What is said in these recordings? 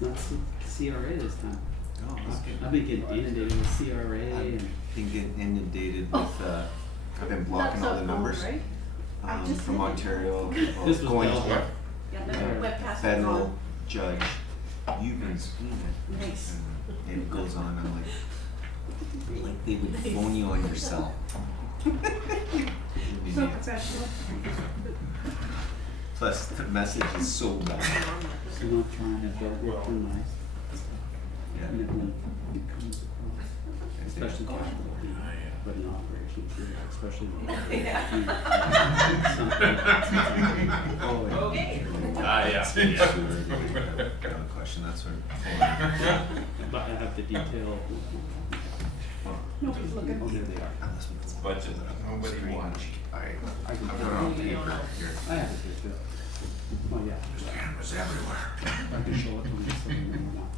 not CRA this time. Oh, that's good. I've been getting inundated with CRA and I've been getting inundated with, I've been blocking all the numbers. Right? I just From did it. Ontario, This was going Bell. to Yeah, the Yeah. webcast is federal on. judge. You've been seeing it. Nice. And it goes on, I'm like they would Nice. phone you on your cell. So professional. Plus, the message is so bad. so I'm not trying to work too nice. Yeah. And then when it comes across, especially capital, but in operations, yeah, especially when Oh, yeah. Okay. Got a question, that's what. But I have the detail. Nobody's looking. Oh, there they are. It's budget that nobody watched. I can I put put it it on on paper. paper here. I have it here too. Oh, yeah. There's cameras everywhere. I can show it to you so you know.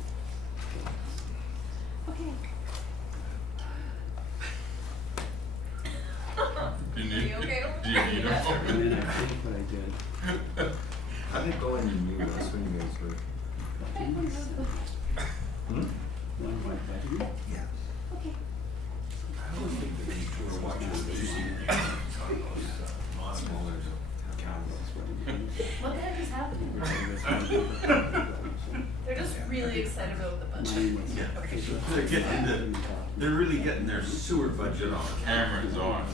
Okay. Do you Are you okay over do you need there? a And then I think what I did. How'd it go in the US when you guys were? Hmm? One of my bedroom. Yeah. Okay. I always think that these tour watchers, did you see the Smaller counties. What the heck is happening? They're just really excited about the budget. They're getting into, they're really getting their sewer budget on, cameras on.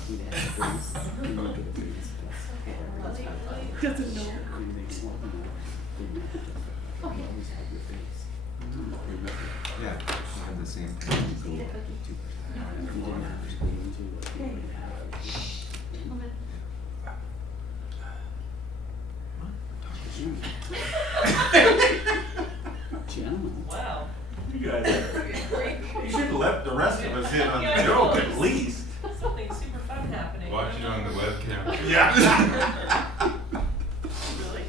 Doesn't know. Okay. Yeah, she had the same thing. Need a cookie? Moment. Gentlemen. Wow. You guys, Great. you should have left the rest of us in on Yeah, I the joke know. at least. Something super fun happening. Watch it on the webcam. Yeah. Really?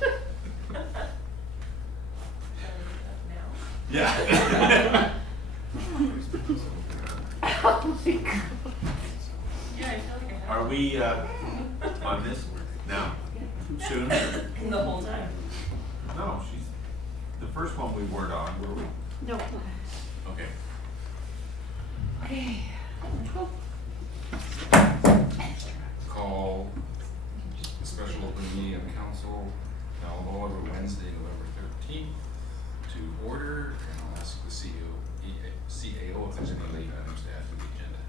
Now? Yeah. Oh my god. Yeah, I feel like I Are we, on this now? Soon? have. The whole time. No, she's, the first one we weren't on, were we? No. Okay. Okay. Call a special open meeting of council held over Wednesday, November 13th to order, and I'll ask the CAO if there's any late items to add to the agenda.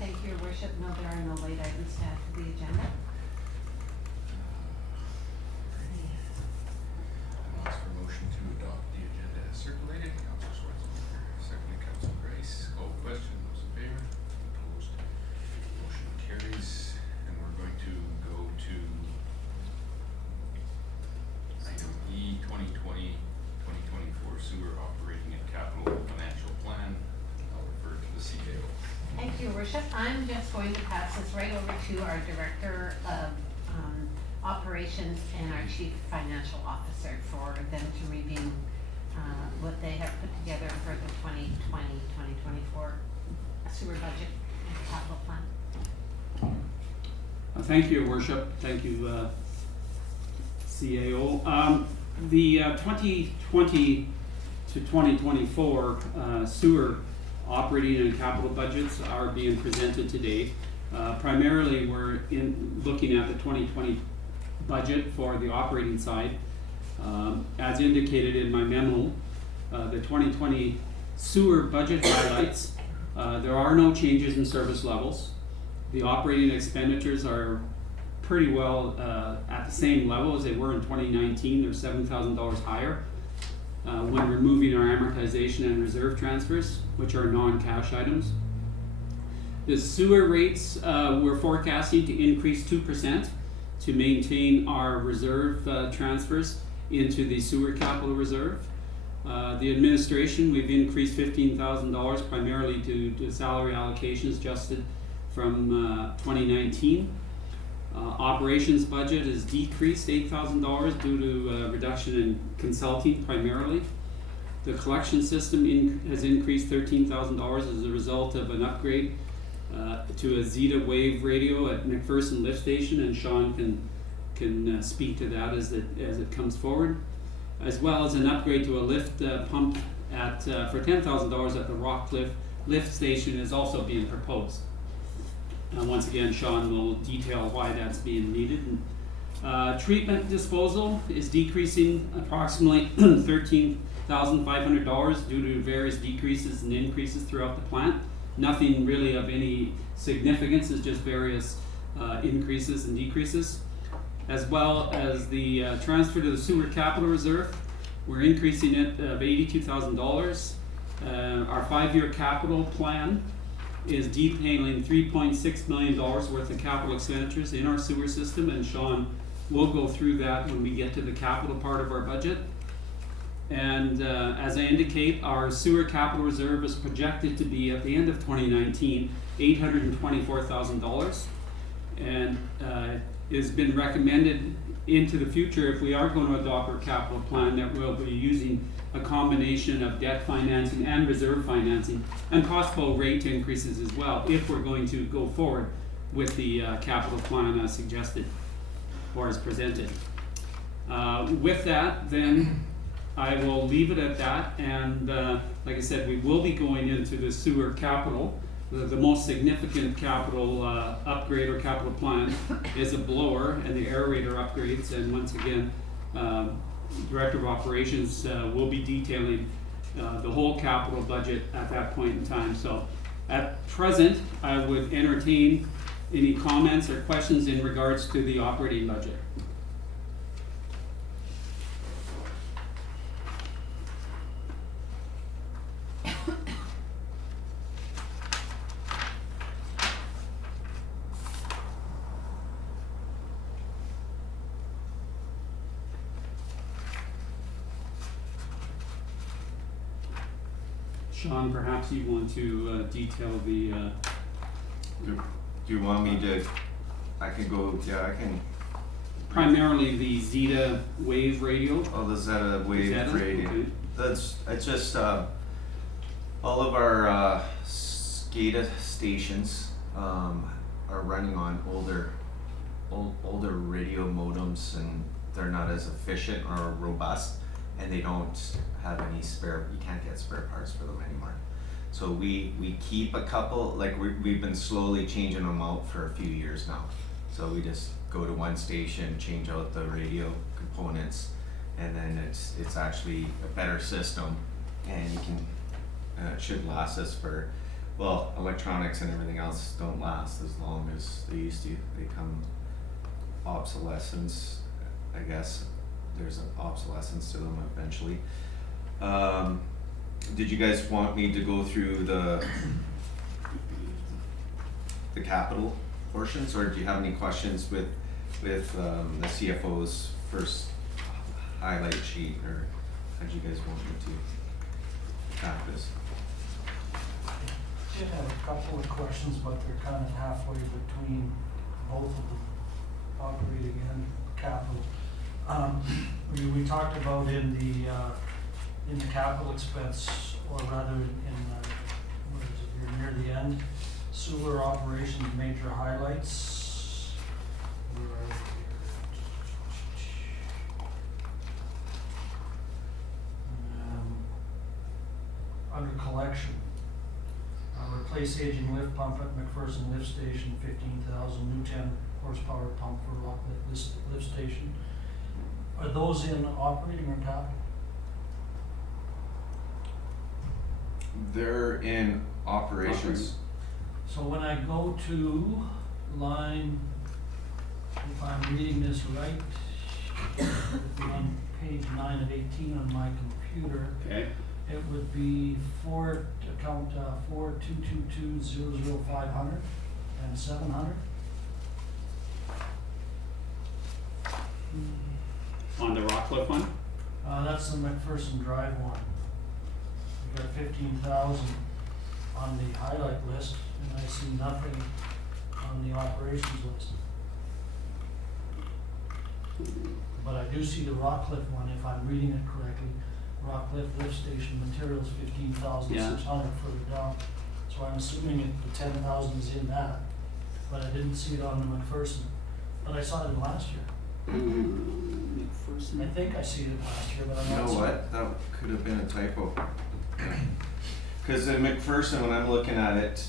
Thank you, Your Worship. No, there are no late items to add to the agenda. I'll ask for motion to adopt the agenda as circulated. Councilor Schwarzenegger, seconded Councilor Grace. Call the question. Those in favor? Opposed? Motion carries. And we're going to go to item E, 2020-2024 sewer operating and capital financial plan. I'll refer to the CAO. Thank you, Your Worship. I'm just going to pass this right over to our Director of Operations and our Chief Financial Officer for them to review what they have put together for the 2020-2024 sewer budget and capital plan. Thank you, Your Worship. Thank you, CAO. The 2020 to 2024 sewer operating and capital budgets are being presented today. Primarily, we're looking at the 2020 budget for the operating side. As indicated in my memo, the 2020 sewer budget highlights, there are no changes in service levels. The operating expenditures are pretty well at the same level as they were in 2019. They're $7,000 higher when removing our amortization and reserve transfers, which are non-cash items. The sewer rates we're forecasting to increase 2% to maintain our reserve transfers into the sewer capital reserve. The administration, we've increased $15,000 primarily to salary allocations adjusted from 2019. Operations budget is decreased $8,000 due to reduction in consulting primarily. The collection system has increased $13,000 as a result of an upgrade to a Zeta wave radio at McPherson Lift Station, and Sean can speak to that as it comes forward, as well as an upgrade to a lift pump at, for $10,000 at the Rockcliffe lift station is also being proposed. Once again, Sean will detail why that's being needed. Treatment disposal is decreasing approximately $13,500 due to various decreases and increases throughout the plant. Nothing really of any significance, it's just various increases and decreases. As well as the transfer to the sewer capital reserve, we're increasing it of $82,000. Our 5-year capital plan is detailing $3.6 million worth of capital expenditures in our sewer system, and Sean will go through that when we get to the capital part of our budget. And as I indicate, our sewer capital reserve is projected to be at the end of 2019, $824,000. And it has been recommended into the future, if we are going to adopt our capital plan, that we'll be using a combination of debt financing and reserve financing and possible rate increases as well, if we're going to go forward with the capital plan as suggested or as presented. With that, then I will leave it at that, and like I said, we will be going into the sewer capital. The most significant capital upgrade or capital plan is a blower and the aerator upgrades, and once again, Director of Operations will be detailing the whole capital budget at that point in time. So at present, I would entertain any comments or questions in regards to the operating budget. Sean, perhaps you want to detail the, Do you want me to, I can go, yeah, I can, primarily the Zeta wave radio. oh, the Zeta wave Zeta? radio. Okay. It's just, all of our SCADA stations are running on older radio modems, and they're not as efficient or robust, and they don't have any spare, you can't get spare parts for them anymore. So we keep a couple, like we've been slowly changing them out for a few years now. So we just go to one station, change out the radio components, and then it's actually a better system, and you can, it should last us for, well, electronics and everything else don't last as long as they used to. They come obsolescence, I guess. There's an obsolescence to them eventually. Did you guys want me to go through the capital portions, or do you have any questions with the CFO's first highlight sheet, or how do you guys want me to attack this? I did have a couple of questions, but they're kind of halfway between both of them, operating and capital. We talked about in the capital expense, or rather what is it, you're near the end, sewer operations major highlights. Where are we here? Under collection, replace aging lift pump at McPherson Lift Station, 15,000, new 10 horsepower pump for Rockcliffe Lift Station. Are those in operating or capital? They're in operations. So when I go to line, if I'm reading this right, it would be on page 9 of 18 on my computer. Okay. It would be account 4222000500 and 700. On the Rockcliffe one? That's the McPherson Drive one. We got 15,000 on the highlight list, and I see nothing on the operations list. But I do see the Rockcliffe one, if I'm reading it correctly. Rockcliffe Lift Station materials, 15,600 further down. So I'm assuming the 10,000 is in that, but I didn't see it on the McPherson. But I saw it in last year. I think I see it last year, but I'm You not know certain. what? That could have been a typo. Cause in McPherson, when I'm looking at it,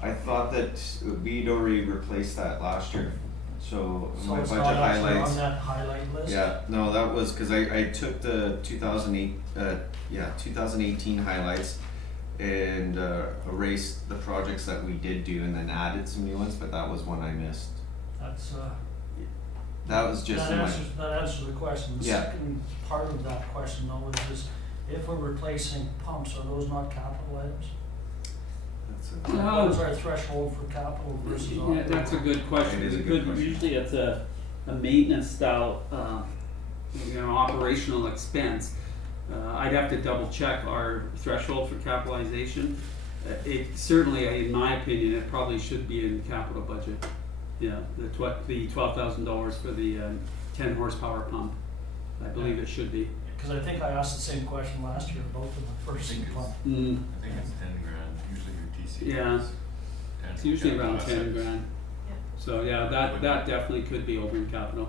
I thought that we'd already replaced that last year, so So my it's budget not actually highlights. on that highlight list? Yeah, no, that was, cause I took the 2018 highlights and erased the projects that we did do and then added some new ones, but that was one I missed. That's, That was just in my, that answers the question. The Yeah. second part of that question though is, if we're replacing pumps, are those not capital items? that's it. No. What is our threshold for capital versus Yeah, operating? that's a good question. It is a We good could- question. Usually it's a maintenance style, operational expense. I'd have to double check our threshold for capitalization. It certainly, in my opinion, it probably should be in the capital budget. Yeah, the $12,000 for the 10 horsepower pump. I believe it should be. Cause I think I asked the same question last year about the first I think pump. I think it's 10 grand, usually your TC. Yeah. is 10 It's usually capital around 10 assets. grand. Yeah. So yeah, that definitely could be over in capital.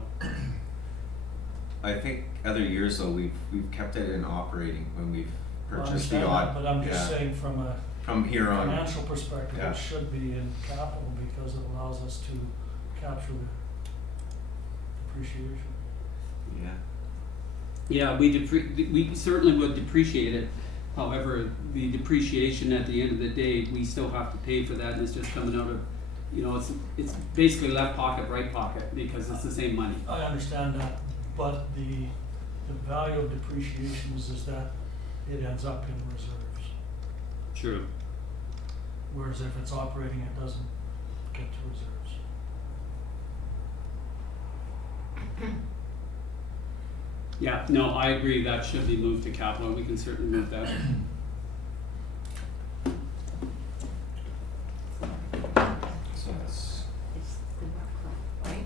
I think other years though, we've kept it in operating when we've I purchased the understand odd. that, but I'm just yeah. saying from a From here on, financial perspective, Yeah. it should be in capital because it allows us to capture the depreciation. yeah, Yeah, we certainly would depreciate it. However, the depreciation at the end of the day, we still have to pay for that, and it's just coming out of, it's basically left pocket, right pocket, because it's the same money. I understand that, but the value of depreciation is that it ends up in reserves. True. Whereas if it's operating, it doesn't get to reserves. Yeah, no, I agree, that should be moved to capital, we can certainly move that. so it's, It's the rock club, right?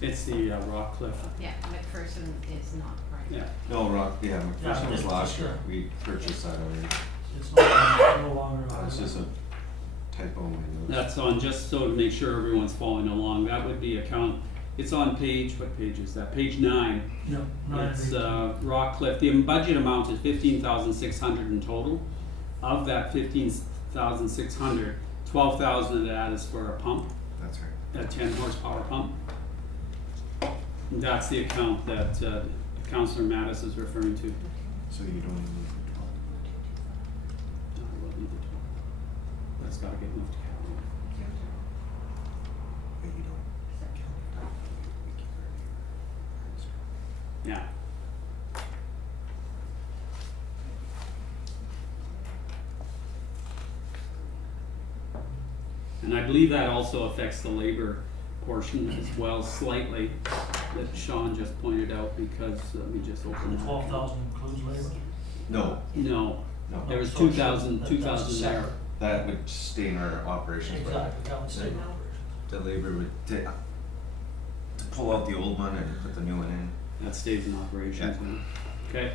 It's the Rock Cliff, Yeah, McPherson is not, right? yeah. no, Rock, yeah, McPherson Yeah, was it's last sure. year, we purchased that already. It's not, no longer. That was just a typo in my notes. That's on, just so to make sure everyone's following along, that would be account, it's on page, what page is that? Page 9. No, not It's every- Rock Cliff, the budget amount is 15,600 in total. Of that 15,600, 12,000 of that is for a pump, That's right. a 10 horsepower pump. And that's the account that Councillor Mattis is referring to. So you don't even move the 12. No, I will leave it. That's gotta get moved to capital. But you don't count it. We keep it. Yeah. And I believe that also affects the labor portion as well slightly, that Sean just pointed out, because, let me just open that. 12,000 includes labor? No, No, no, there was So 2,000 that's 2,000 there. separate. that would stay in our operations budget. Exactly, that would stay in operations. The labor would to pull out the old one and put the new one in. That stays in operations Yeah. now. Okay.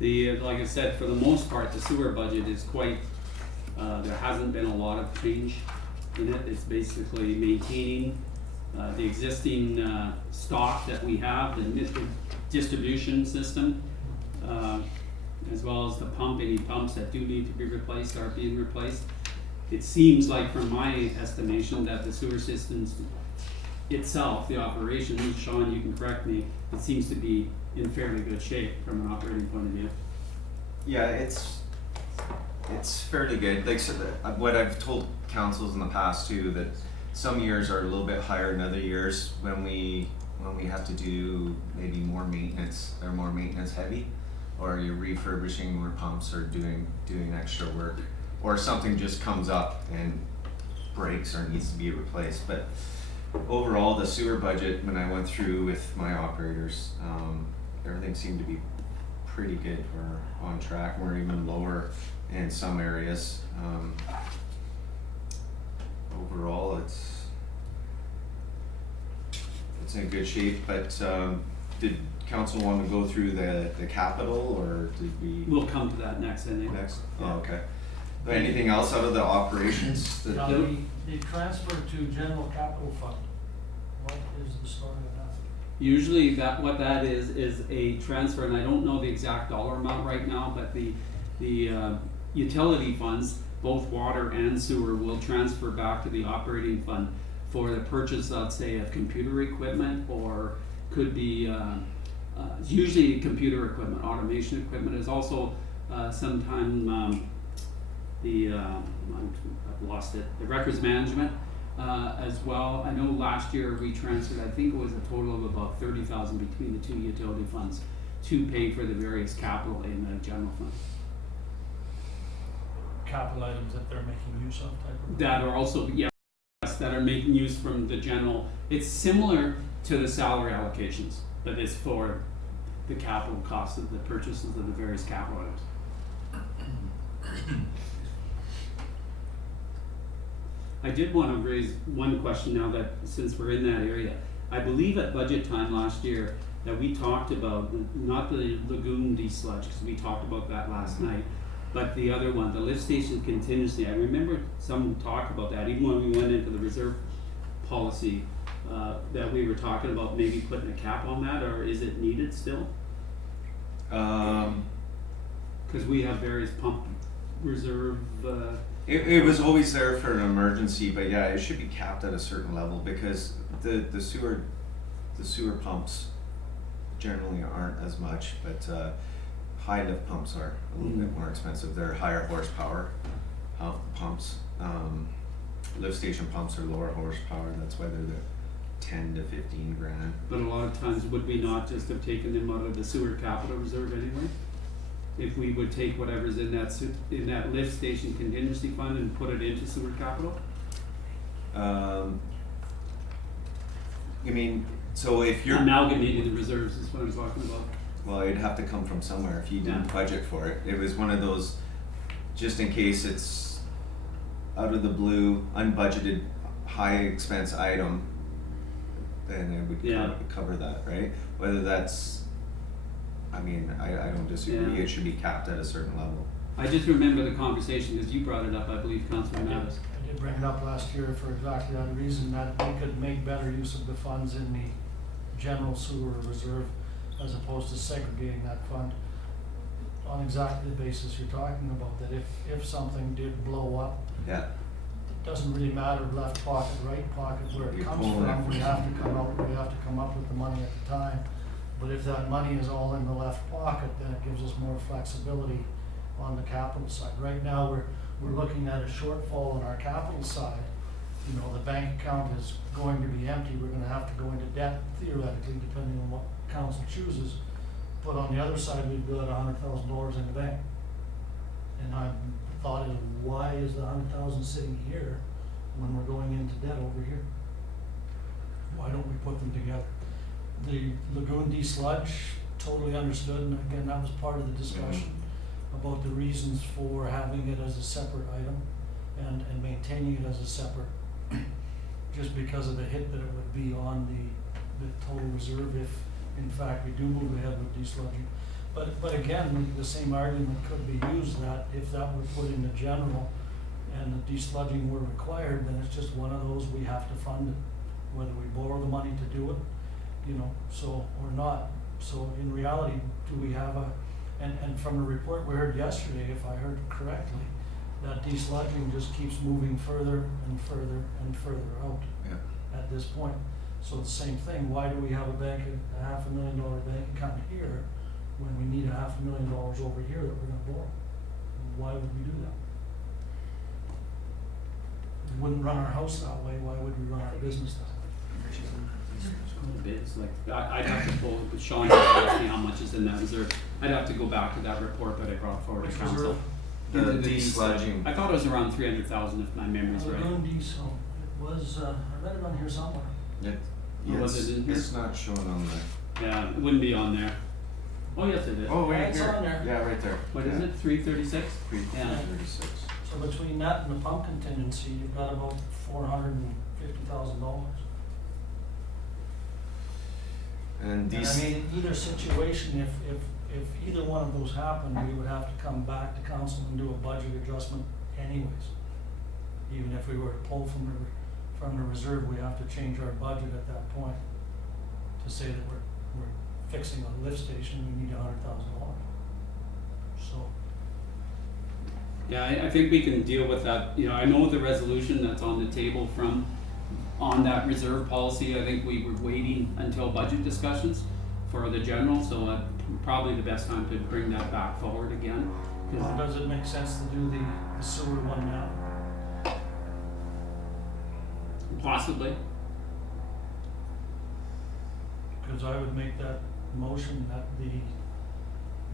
Like I said, for the most part, the sewer budget is quite, there hasn't been a lot of change in it. It's basically maintaining the existing stock that we have, the distribution system, as well as the pump. Any pumps that do need to be replaced are being replaced. It seems like, from my estimation, that the sewer systems itself, the operation, Sean, you can correct me, it seems to be in fairly good shape from an operating point of view. Yeah, it's fairly good. Like, so what I've told councils in the past too, that some years are a little bit higher than other years when we have to do maybe more maintenance, or more maintenance heavy, or you're refurbishing more pumps or doing extra work, or something just comes up and breaks or needs to be replaced. But overall, the sewer budget, when I went through with my operators, everything seemed to be pretty good. We're on track. We're even lower in some areas. Overall, it's in good shape, but did council want to go through the capital, or did we? We'll come to that next, I think. Next, oh, okay. Anything else out of the operations? that- Now, the transfer to general capital fund, what is the story of that? Usually what that is a transfer, and I don't know the exact dollar amount right now, but the utility funds, both water and sewer, will transfer back to the operating fund for the purchase, let's say, of computer equipment, or could be, usually computer equipment, automation equipment is also, sometime, I've lost it, the records management, as well. I know last year we transferred, I think it was a total of about 30,000 between the two utility funds to pay for the various capital in the general fund. Capital items that they're making use of type of? That are also, yes, that are making use from the general, it's similar to the salary allocations, but it's for the capital cost of the purchases of the various capital items. I did want to raise one question now that, since we're in that area. I believe at budget time last year that we talked about, not the lagoon desludge, because we talked about that last night, but the other one, the lift station contingency. I remember some talk about that, even when we went into the reserve policy, that we were talking about maybe putting a cap on that, or is it needed still? Because we have various pump reserve, It was always there for an emergency, but yeah, it should be capped at a certain level, because the sewer pumps generally aren't as much, but high lift pumps are a little bit more expensive. They're higher horsepower pumps. Lift station pumps are lower horsepower. That's why they're the 10 to 15 grand. but a lot of times would we not just have taken them out of the sewer capital reserve anyway? If we would take whatever's in that lift station contingency fund and put it into sewer capital? You mean, so if you're Amalgamating the reserves is what I'm talking about. well, it'd have to come from somewhere if you didn't Yeah. budget for it. It was one of those, just in case it's out of the blue, unbudgeted, high expense item, then it would Yeah. cover that, right? Whether that's, I mean, I don't disagree, Yeah. it should be capped at a certain level. I just remember the conversation, because you brought it up, I believe, Councilor Mattis. I did bring it up last year for exactly that reason, that we could make better use of the funds in the general sewer reserve as opposed to segregating that fund on exactly the basis you're talking about, that if something did blow up, Yeah, it doesn't really matter left pocket, right pocket, where it You're comes pulling from, it. we have to come up with the money at the time. But if that money is all in the left pocket, then it gives us more flexibility on the capital side. Right now, we're looking at a shortfall on our capital side. You know, the bank account is going to be empty, we're gonna have to go into debt theoretically, depending on what council chooses. But on the other side, we've got $100,000 in the bank. And I thought, why is the 100,000 sitting here when we're going into debt over here? Why don't we put them together? The lagoon desludge, totally understood, and again, that was part of the discussion about the reasons for having it as a separate item and maintaining it as a separate, just because of the hit that it would be on the total reserve if, in fact, we do move ahead with desludging. But again, the same argument could be used that if that were put in the general and the desludging were required, then it's just one of those, we have to fund it, whether we borrow the money to do it, you know, so, or not. So in reality, do we have and from the report we heard yesterday, if I heard correctly, that desludging just keeps moving further and further and further out yeah. at this point. So the same thing, why do we have a $500,000 bank account here when we need $500,000 over here that we're gonna borrow? Why would we do that? We wouldn't run our house that way, why would we run our business that way? It's like, I'd have to pull, Sean asked me how much is in that reserve. I'd have to go back to that report that I brought forward to Which council. reserve? The desludging. I thought it was around 300,000 if my memory's right. Lagoon diesel, it was, I read it on here somewhere. Oh, was it in here? It's not shown on the. Yeah, it wouldn't be on there. Oh, yes, it is. Oh, Yeah, right it's here. on there. Yeah, right there. What is it, 336? Yeah. 36. So between that and the pump contingency, you've got about $450,000. And And I these, mean, in either situation, if either one of those happened, we would have to come back to council and do a budget adjustment anyways. Even if we were to pull from the reserve, we have to change our budget at that point to say that we're fixing a lift station, we need $100,000. So, Yeah, I think we can deal with that. You know, I know the resolution that's on the table on that reserve policy. I think we were waiting until budget discussions for the general, so probably the best time to bring that back forward again. 'Cause does it make sense to do the sewer one now? possibly, Because I would make that motion that the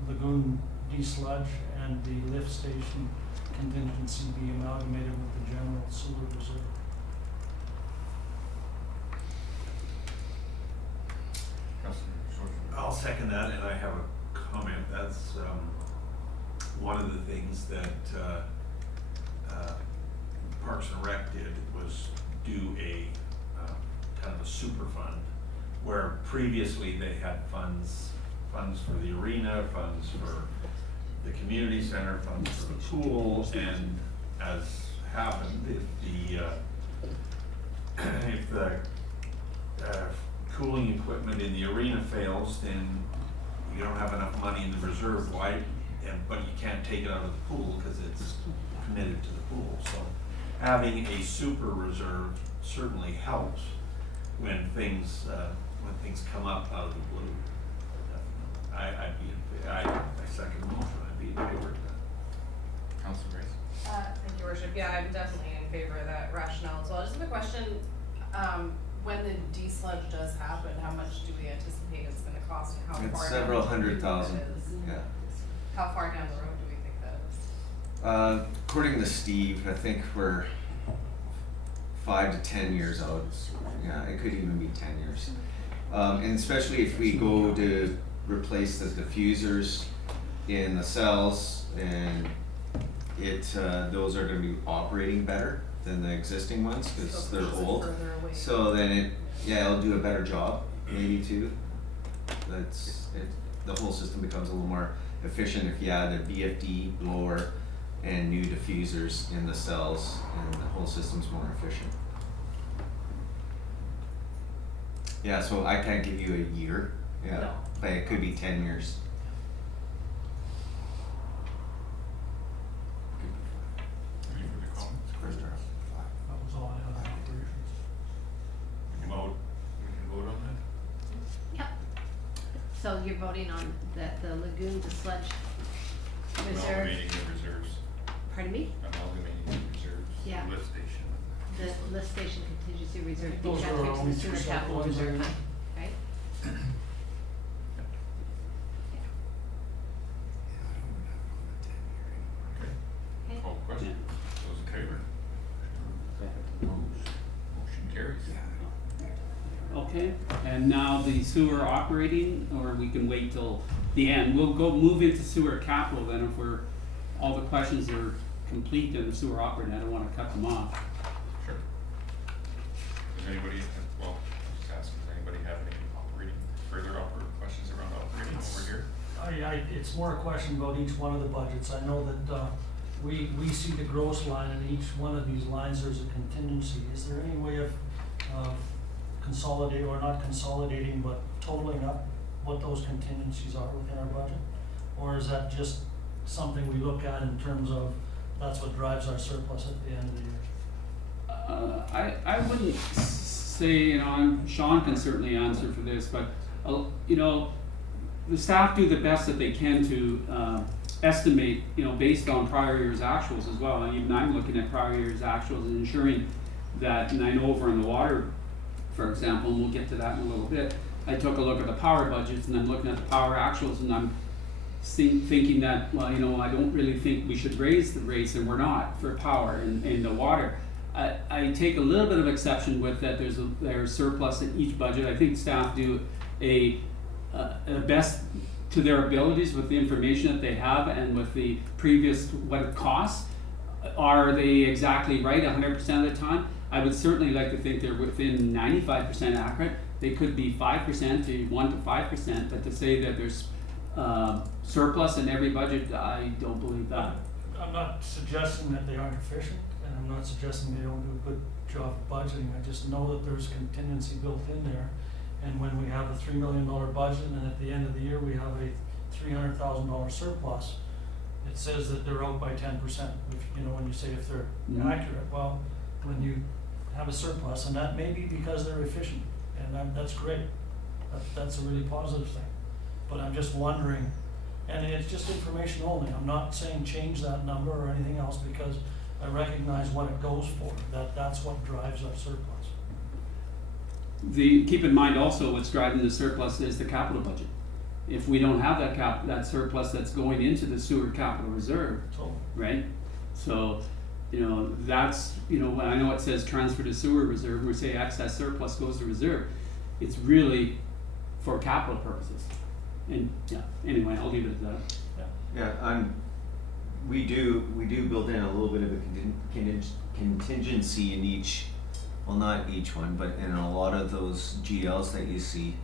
lagoon desludge and the lift station contingency be amalgamated with the general sewer reserve. Councilor Schwarzenegger. I'll second that, and I have a comment. That's one of the things that Parks and Rec did was do a kind of a super fund, where previously they had funds for the arena, funds for the community center, funds for the pool, and as happened, if the cooling equipment in the arena fails, then you don't have enough money in the reserve, why? But you can't take it out of the pool because it's committed to the pool. So having a super reserve certainly helps when things come up out of the blue. I second the motion. I'd be in favor of that. Councilor Grace. Thank you, Worship. Yeah, I'm definitely in favor of that rationale as well. Just have a question, when the desludge does happen, how much do we anticipate it's gonna cost and how far? it's down several the road do we think $100,000, that is? yeah. How far down the road do we think that is? According to Steve, I think we're 5 to 10 years out. Yeah, it could even be 10 years. And especially if we go to replace the diffusers in the cells, and those are gonna be operating better than the existing ones, So cause it they're pushes it old. further away. So then it'll do a better job, maybe too. The whole system becomes a little more efficient if you add a VFD blower and new diffusers in the cells, and the whole system's more efficient. Yeah, so I can't give you a year, yeah, No. but it could be 10 years. Any further comments? That was all I had on operations. We can vote on that? Yep. So you're voting on the lagoon, the sludge reserve, Amalgamating the reserves, pardon me? amalgamating the reserves, Yeah. lift station. The lift station contingency reserve, be Those are transferred to only the sewer two separate capital ones, reserve aren't fund, right? Okay, Okay. call the question. Those in favor? Opposed? Motion carries. okay? And now the sewer operating, or we can wait till the end. We'll move into sewer capital then if all the questions are complete in the sewer operating. I don't wanna cut them off. Sure. Does anybody, well, just asking, does anybody have any further questions around operating over here? It's more a question about each one of the budgets. I know that, we see the gross line, and each one of these lines, there's a contingency. Is there any way of consolidating, or not consolidating, but totaling up what those contingencies are within our budget? Or is that just something we look at in terms of, that's what drives our surplus at the end of the year? I wouldn't say, Sean can certainly answer for this, but, the staff do the best that they can to, estimate, based on prior year's actuals as well. And even I'm looking at prior year's actuals and ensuring that, and I know over in the water, for example, and we'll get to that in a little bit, I took a look at the power budgets and I'm looking at the power actuals, and I'm thinking that, well, I don't really think we should raise the rates, and we're not, for power in the water. I take a little bit of exception with that there's surplus in each budget. I think staff do a best to their abilities with the information that they have and with the previous, what it costs. Are they exactly right 100% of the time? I would certainly like to think they're within 95% accurate, they could be 5% to 1 to 5%, but to say that there's surplus in every budget, I don't believe that. I'm not suggesting that they aren't efficient, and I'm not suggesting they don't do a good job of budgeting. I just know that there's contingency built in there. And when we have a $3 million budget, and at the end of the year, we have a $300,000 surplus, it says that they're out by 10%. If, you know, when you say if they're Mhm. accurate, well, when you have a surplus, and that may be because they're efficient, and that's great. That's a really positive thing. But I'm just wondering, and it's just information only, I'm not saying change that number or anything else, because I recognize what it goes for, that's what drives our surplus. Keep in mind also what's driving the surplus is the capital budget. If we don't have that surplus that's going into the sewer capital reserve, So, right? So, you know, that's, you know, I know it says transfer to sewer reserve, and we say excess surplus goes to reserve. It's really for capital purposes. And, yeah, anyway, I'll leave it at that. Yeah, we do build in a little bit of a contingency in each, well, not each one, but in a lot of those GLs that you see,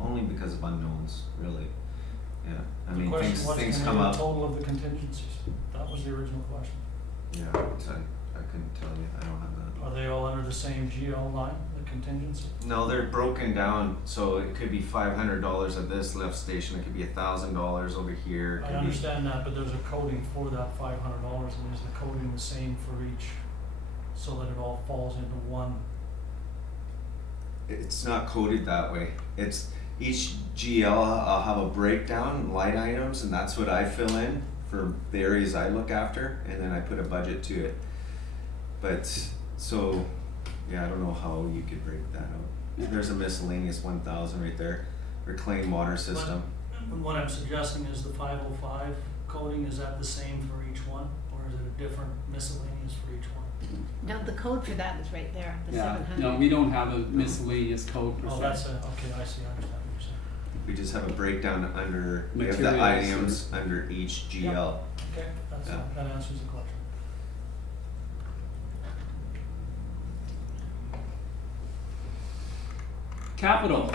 only because of unknowns, really. Yeah, I the mean, question was, things can come we do a up. total of the contingencies? That was the original question. Yeah, I couldn't tell you, I don't have that. Are they all under the same GL line, the contingency? No, they're broken down, so it could be $500 at this lift station, it could be $1,000 over here. It I could be- understand that, but there's a coding for that $500, and is the coding the same for each, so that it all falls into one? It's not coded that way. It's each GL, I'll have a breakdown, line items, and that's what I fill in for the areas I look after, and then I put a budget to it. But, so, yeah, I don't know how you could break that out. There's a miscellaneous 1,000 right there, reclaimed water system. And what I'm suggesting is the 505 coding, is that the same for each one, or is it a different miscellaneous for each one? No, the code for that is right there, the Yeah, 700. no, we don't have a miscellaneous code per se. Oh, that's a, okay, I see, I understand what you're saying. We just have a breakdown under, we have the Materials. items under each GL. Okay, that's, Yeah. that answers the question. Capital.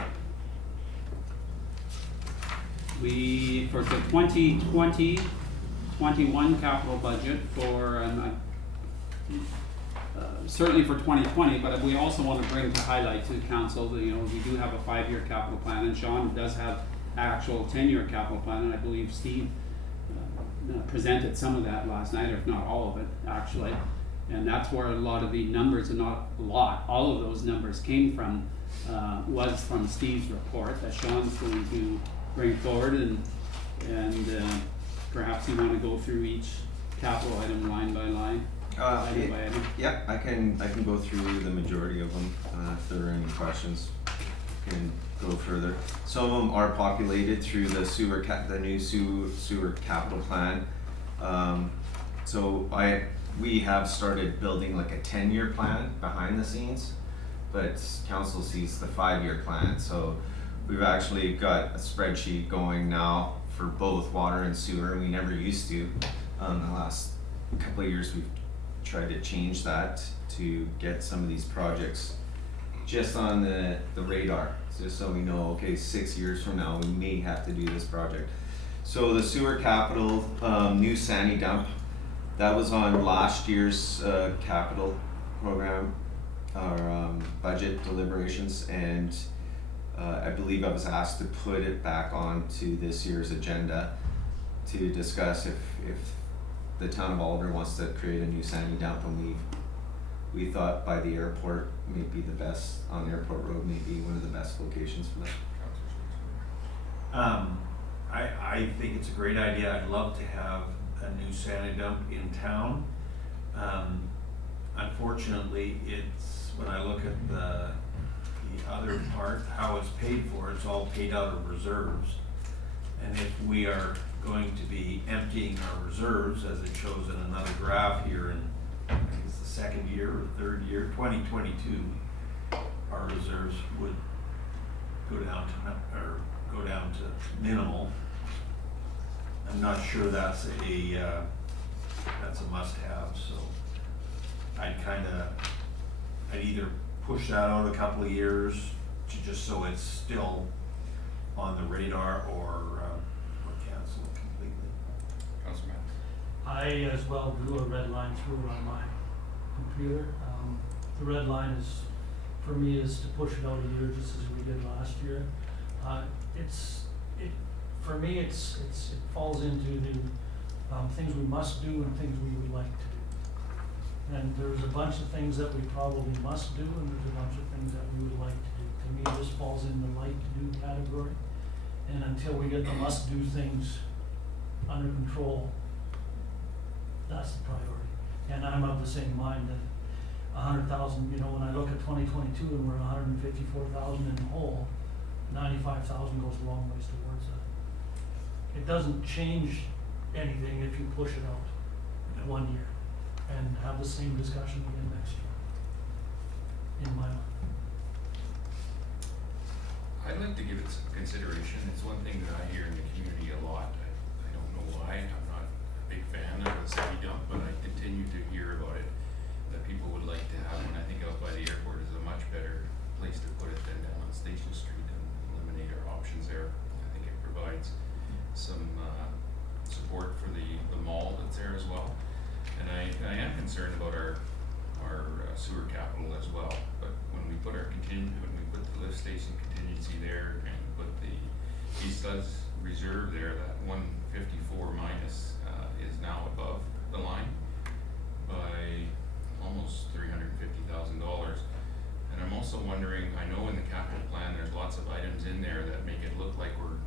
We, for the 2020-21 capital budget for, certainly for 2020, but we also want to bring to highlight to council that, you know, we do have a 5-year capital plan, and Sean does have actual 10-year capital plan, and I believe Steve presented some of that last night, or if not all of it, actually. And that's where a lot of the numbers, and not a lot, all of those numbers came from, was from Steve's report that Sean's going to bring forward, and perhaps you want to go through each capital item line by line, item by item. Yeah, I can go through the majority of them, if there are any questions, can go further. Some of them are populated through the the new sewer capital plan. So we have started building like a 10-year plan behind the scenes, but council sees the 5-year plan. So we've actually got a spreadsheet going now for both water and sewer. We never used to. The last couple of years we've tried to change that to get some of these projects just on the radar, just so we know, okay, 6 years from now we may have to do this project. So the sewer capital, new Sandy dump, that was on last year's capital program, or budget deliberations, and I believe I was asked to put it back onto this year's agenda to discuss if the town of Alder wants to create a new Sandy dump, and we thought by the airport may be the best, on Airport Road may be one of the best locations for that. I think it's a great idea. I'd love to have a new sandy dump in town. Unfortunately, when I look at the other part, how it's paid for, it's all paid out of reserves. And if we are going to be emptying our reserves, as it shows in another graph here in, I think it's the second year or third year, 2022, our reserves would go down to minimal. I'm not sure that's a must-have, so I'd either push that out a couple of years, just so it's still on the radar or cancel it completely. Councilman. I as well drew a red line through on my computer. The red line is, for me, is to push it out a year, just as we did last year. For me, it falls into the things we must do and things we would like to do. And there's a bunch of things that we probably must do, and there's a bunch of things that we would like to do. To me, this falls in the like to do category. And until we get the must do things under control, that's the priority. And I'm of the same mind that 100,000, when I look at 2022 and we're 154,000 in the hole, 95,000 goes a long ways towards that. It doesn't change anything if you push it out 1 year and have the same discussion again next year, in my mind. I'd like to give it some consideration. It's one thing that I hear in the community a lot. I don't know why. I'm not a big fan of the city dump, but I continue to hear about it, that people would like to have one. I think out by the airport is a much better place to put it than down on Station Street and eliminate our options there. I think it provides some support for the mall that's there as well. And I am concerned about our sewer capital as well. But when we put when we put the lift station contingency there and put the East Suds reserve there, that 154 minus is now above the line by almost $350,000. And I'm also wondering, I know in the capital plan there's lots of items in there that make it look like we're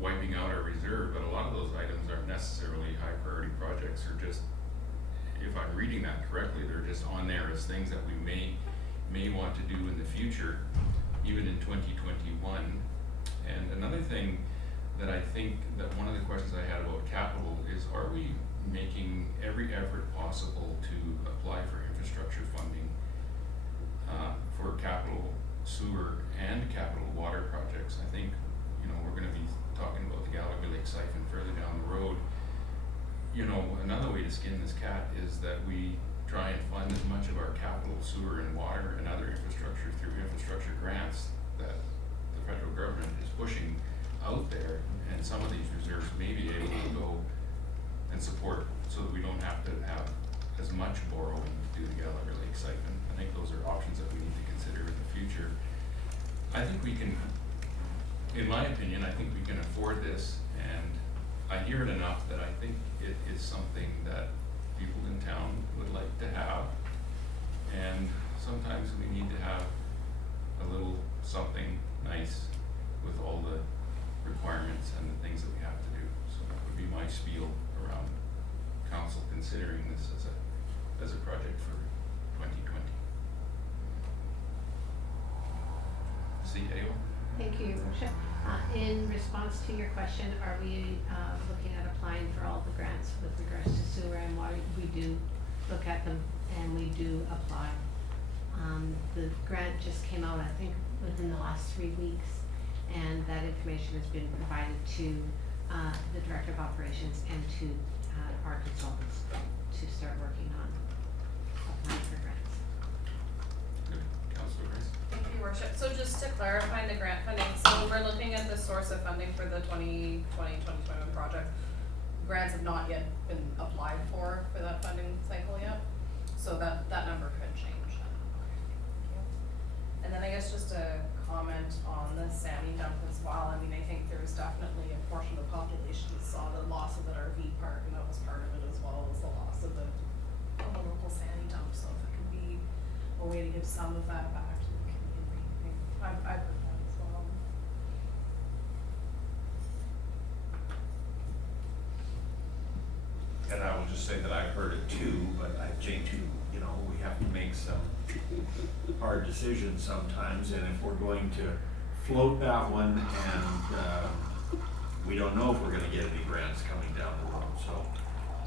wiping out our reserve, but a lot of those items aren't necessarily high priority projects, or just, if I'm reading that correctly, they're just on there as things that we may want to do in the future, even in 2021. And another thing that I think that one of the questions I had about capital is, are we making every effort possible to apply for infrastructure funding for capital sewer and capital water projects? I think, we're gonna be talking about the Gallagher Lake siphon further down the road. Another way to skin this cat is that we try and fund as much of our capital sewer and water and other infrastructure through infrastructure grants that the federal government is pushing out there, and some of these reserves may be able to go and support, so that we don't have to have as much borrowing to do the Gallagher Lake siphon. I think those are options that we need to consider in the future. I think we can, in my opinion, I think we can afford this, and I hear it enough that I think it is something that people in town would like to have. And sometimes we need to have a little something nice with all the requirements and the things that we have to do. So that would be my spiel around council considering this as a project for 2020. CAO? Thank you, Your Worship. In response to your question, are we looking at applying for all the grants with regards to sewer and water? We do look at them and we do apply. The grant just came out, I think, within the last 3 weeks, and that information has been provided to the Director of Operations and to our consultants to start working on applying for grants. Good. Councilor Rice? Thank you, Your Worship. So just to clarify the grant funding, so we're looking at the source of funding for the 2020-2021 project. Grants have not yet been applied for that funding cycle yet, so that number could change. And then I guess just a comment on the Sammy dump as well. I mean, I think there's definitely a portion of the population that saw the loss of that RV park, and that was part of it, as well as the loss of the local Sammy dump. So if it could be a way to give some of that back to the community, I've heard that as well. And I will just say that I've heard it too, but I think too, we have to make some hard decisions sometimes, and if we're going to float that one and we don't know if we're gonna get any grants coming down the road, so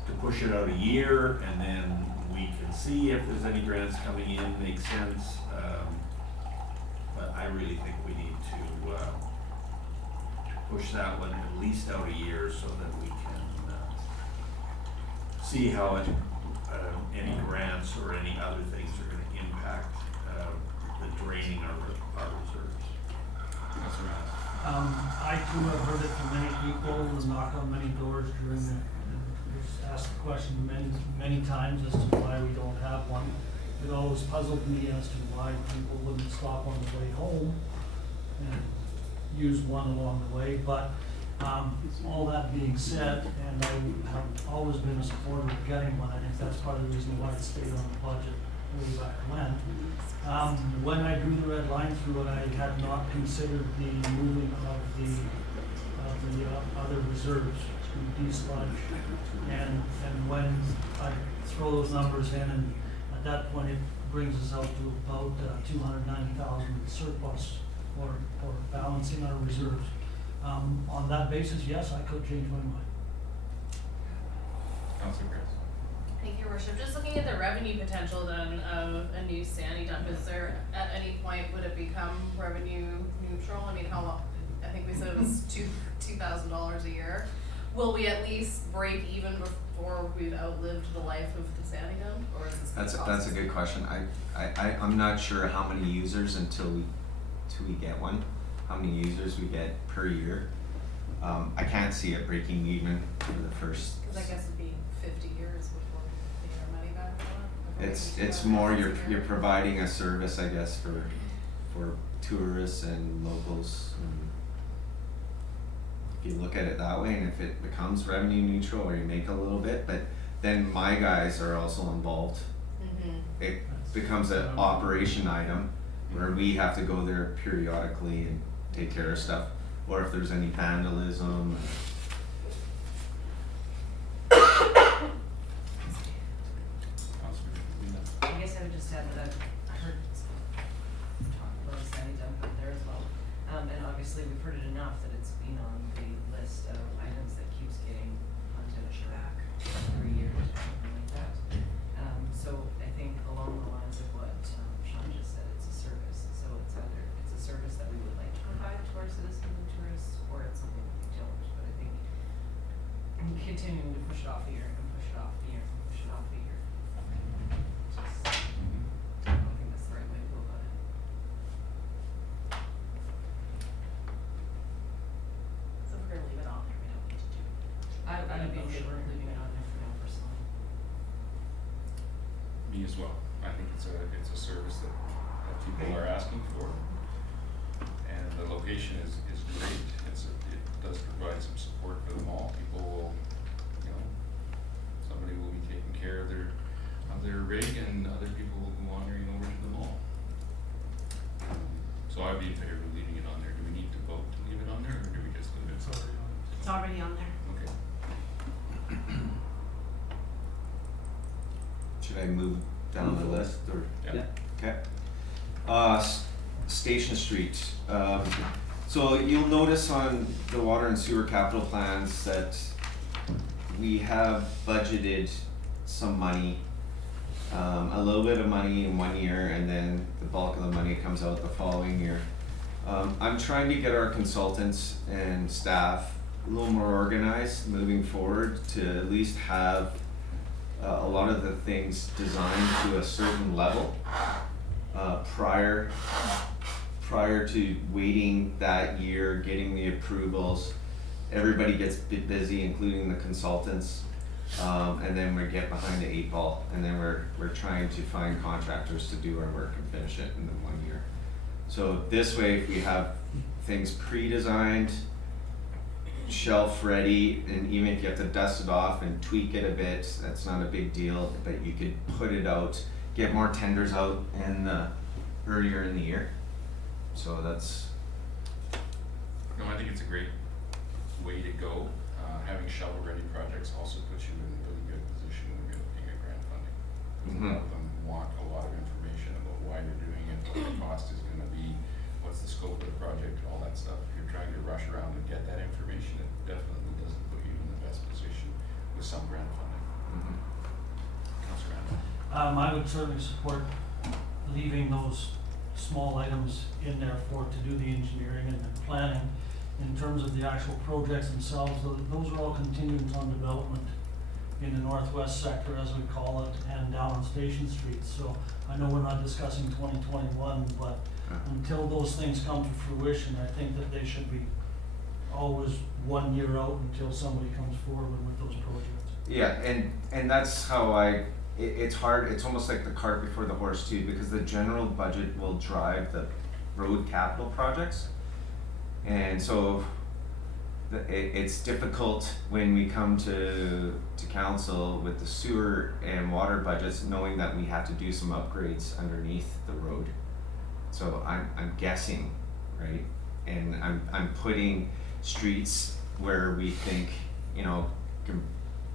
to push it out a year and then we can see if there's any grants coming in makes sense, but I really think we need to push that one at least out a year so that we can see how any grants or any other things are going to impact the draining our reserves. Councilor Mann. I too have heard it from many people and knocked on many doors during the, just asked the question many times as to why we don't have one. It always puzzled me as to why people wouldn't stop on the way home and use one along the way, but, all that being said, and I have always been a supporter of getting one, I think that's part of the reason why it stayed on the budget way back when. When I drew the red line through it, I had not considered the moving of the other reserves to desludge. And when I throw those numbers in, and at that point it brings us out to about 290,000 surplus for balancing our reserves. On that basis, yes, I could change my mind. Councilor Grace. Thank you, Your Worship. Just looking at the revenue potential then of a new sandy dump, is there, at any point, would it become revenue neutral? I mean, how long, I think we said it was $2,000 a year. Will we at least break even before we've outlived the life of the sandy dump, or is this gonna cost That's a us? good question. I'm not sure how many users until we get one, how many users we get per year. I can't see it breaking even for the first. Cause I guess it'd be 50 years before we get our money back on it. It's more you're providing a service, I guess, for tourists and locals. If you look at it that way, and if it becomes revenue neutral or you make a little bit, but then my guys are also involved. It becomes an operation item where we have to go there periodically and take care of stuff, or if there's any vandalism. Councilor Lena. I guess I would just add that I've heard talk about a sandy dump out there as well. And obviously we've heard it enough that it's been on the list of items that keeps getting punted back every year or something like that. So I think along the lines of what Sean just said, it's a service. So it's either, it's a service that we would like to provide to our citizens and tourists, or it's something that we don't. But I think continuing to push it off a year and push it off a year and push it off a year. Just, I don't think that's the right way to go about it. So if we're gonna leave it on there, we don't need to do it. I would be in favor of leaving it on there for now personally. Me as well. I think it's a service that people are asking for. And the location is great. It does provide some support for the mall. People will, somebody will be taking care of their rig, and other people will be wandering over to the mall. So I'd be in favor of leaving it on there. Do we need to vote to leave it on there, or do we just leave it? It's already on there. Okay. Should I move down the list or? Yeah. Okay. Station Street. So you'll notice on the water and sewer capital plans that we have budgeted some money, a little bit of money in 1 year, and then the bulk of the money comes out the following year. I'm trying to get our consultants and staff a little more organized moving forward to at least have a lot of the things designed to a certain level prior to waiting that year, getting the approvals. Everybody gets busy, including the consultants, and then we get behind the 8 ball, and then we're trying to find contractors to do our work and finish it in the 1 year. So this way, if we have things pre-designed, shelf ready, and even if you have to dust it off and tweak it a bit, that's not a big deal, but you could put it out, get more tenders out earlier in the year. So that's. No, I think it's a great way to go. Having shovel-ready projects also puts you in a really good position when you're looking at grant funding. A lot of them want a lot of information about why they're doing it, what the cost is gonna be, what's the scope of the project, all that stuff. If you're trying to rush around and get that information, it definitely doesn't put you in the best position with some grant funding. Councilor Randall. I would certainly support leaving those small items in there to do the engineering and the planning. In terms of the actual projects themselves, those are all contingent on development in the northwest sector, as we call it, and down on Station Street. So I know we're not discussing 2021, but until those things come to fruition, I think that they should be always 1 year out until somebody comes forward with those projects. Yeah, and that's how it's hard, it's almost like the cart before the horse too, because the general budget will drive the road capital projects. And so it's difficult when we come to council with the sewer and water budgets, knowing that we have to do some upgrades underneath the road. So I'm guessing, right? And I'm putting streets where we think, you know,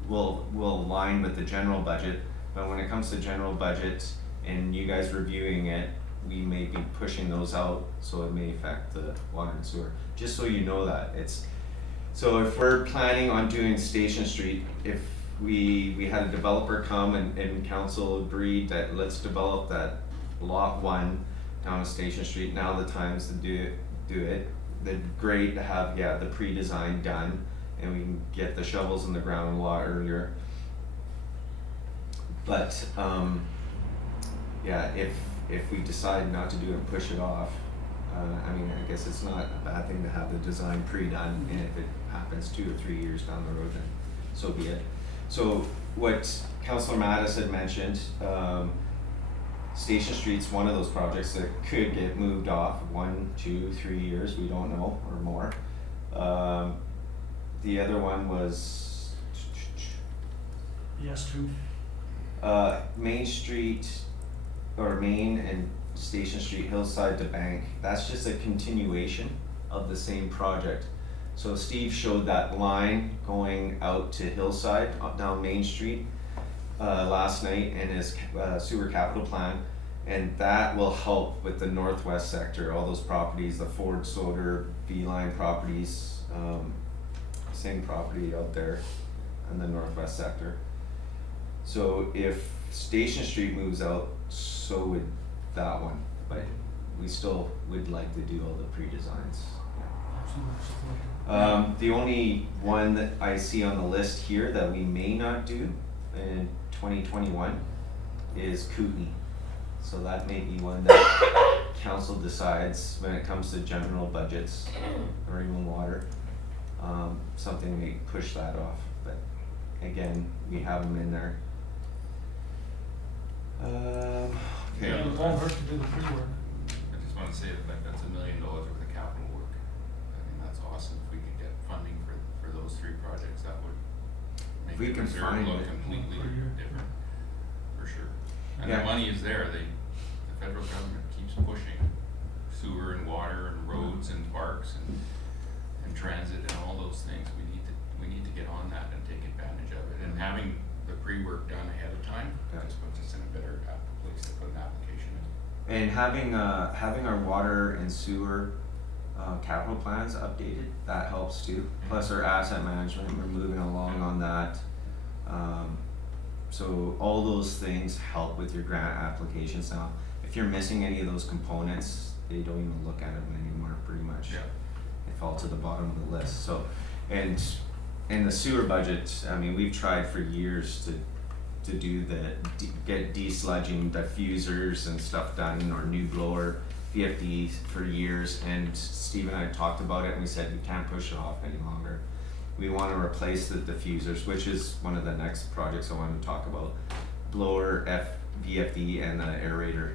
will align with the general budget. But when it comes to general budget and you guys reviewing it, we may be pushing those out, so it may affect the water and sewer. Just so you know that. So if we're planning on doing Station Street, if we had a developer come and council agreed that let's develop that lot 1 down on Station Street, now the time's to do it. Then great to have, the pre-design done, and we can get the shovels in the ground a lot earlier. But if we decide not to do it and push it off, I mean, I guess it's not a bad thing to have the design pre-done, and if it happens 2 or 3 years down the road, then so be it. So what Councillor Mattis had mentioned, Station Street's one of those projects that could get moved off 1, 2, 3 years, we don't know, or more. The other one was Yes, too. Main Street, or Main and Station Street, Hillside to Bank. That's just a continuation of the same project. So Steve showed that line going out to Hillside down Main Street last night in his sewer capital plan, and that will help with the northwest sector, all those properties, the Ford Soder, V-Line properties, same property out there in the northwest sector. So if Station Street moves out, so would that one, but we still would like to do all the pre-designs. The only one that I see on the list here that we may not do in 2021 is Kootenai. So that may be one that council decides when it comes to general budgets or even water. Something may push that off, but again, we have them in there. Okay. Yeah, it won't hurt to do the pre-work. I just wanna say that that's $1 million worth of capital work. I mean, that's awesome. If we could get funding for those 3 projects, that would make We the can reserve find look it. completely Per year. different, for sure. And Yeah. the money is there. The federal government keeps pushing sewer and water and roads and parks and transit and all those things. We need to get on that and take advantage of it. And having the pre-work done ahead of time just puts us in a better place to put an application in. And having our water and sewer capital plans updated, that helps too. Plus our asset management, we're moving along on that. So all those things help with your grant applications now. If you're missing any of those components, they don't even look at them anymore, pretty much. Yeah. They fall to the bottom of the list. So, and in the sewer budget, I mean, we've tried for years to do get desludging diffusers and stuff done, or new blower VFDs for years, and Steve and I talked about it and we said we can't push it off any longer. We want to replace the diffusers, which is one of the next projects I want to talk about. Blower, VFD, and the aerator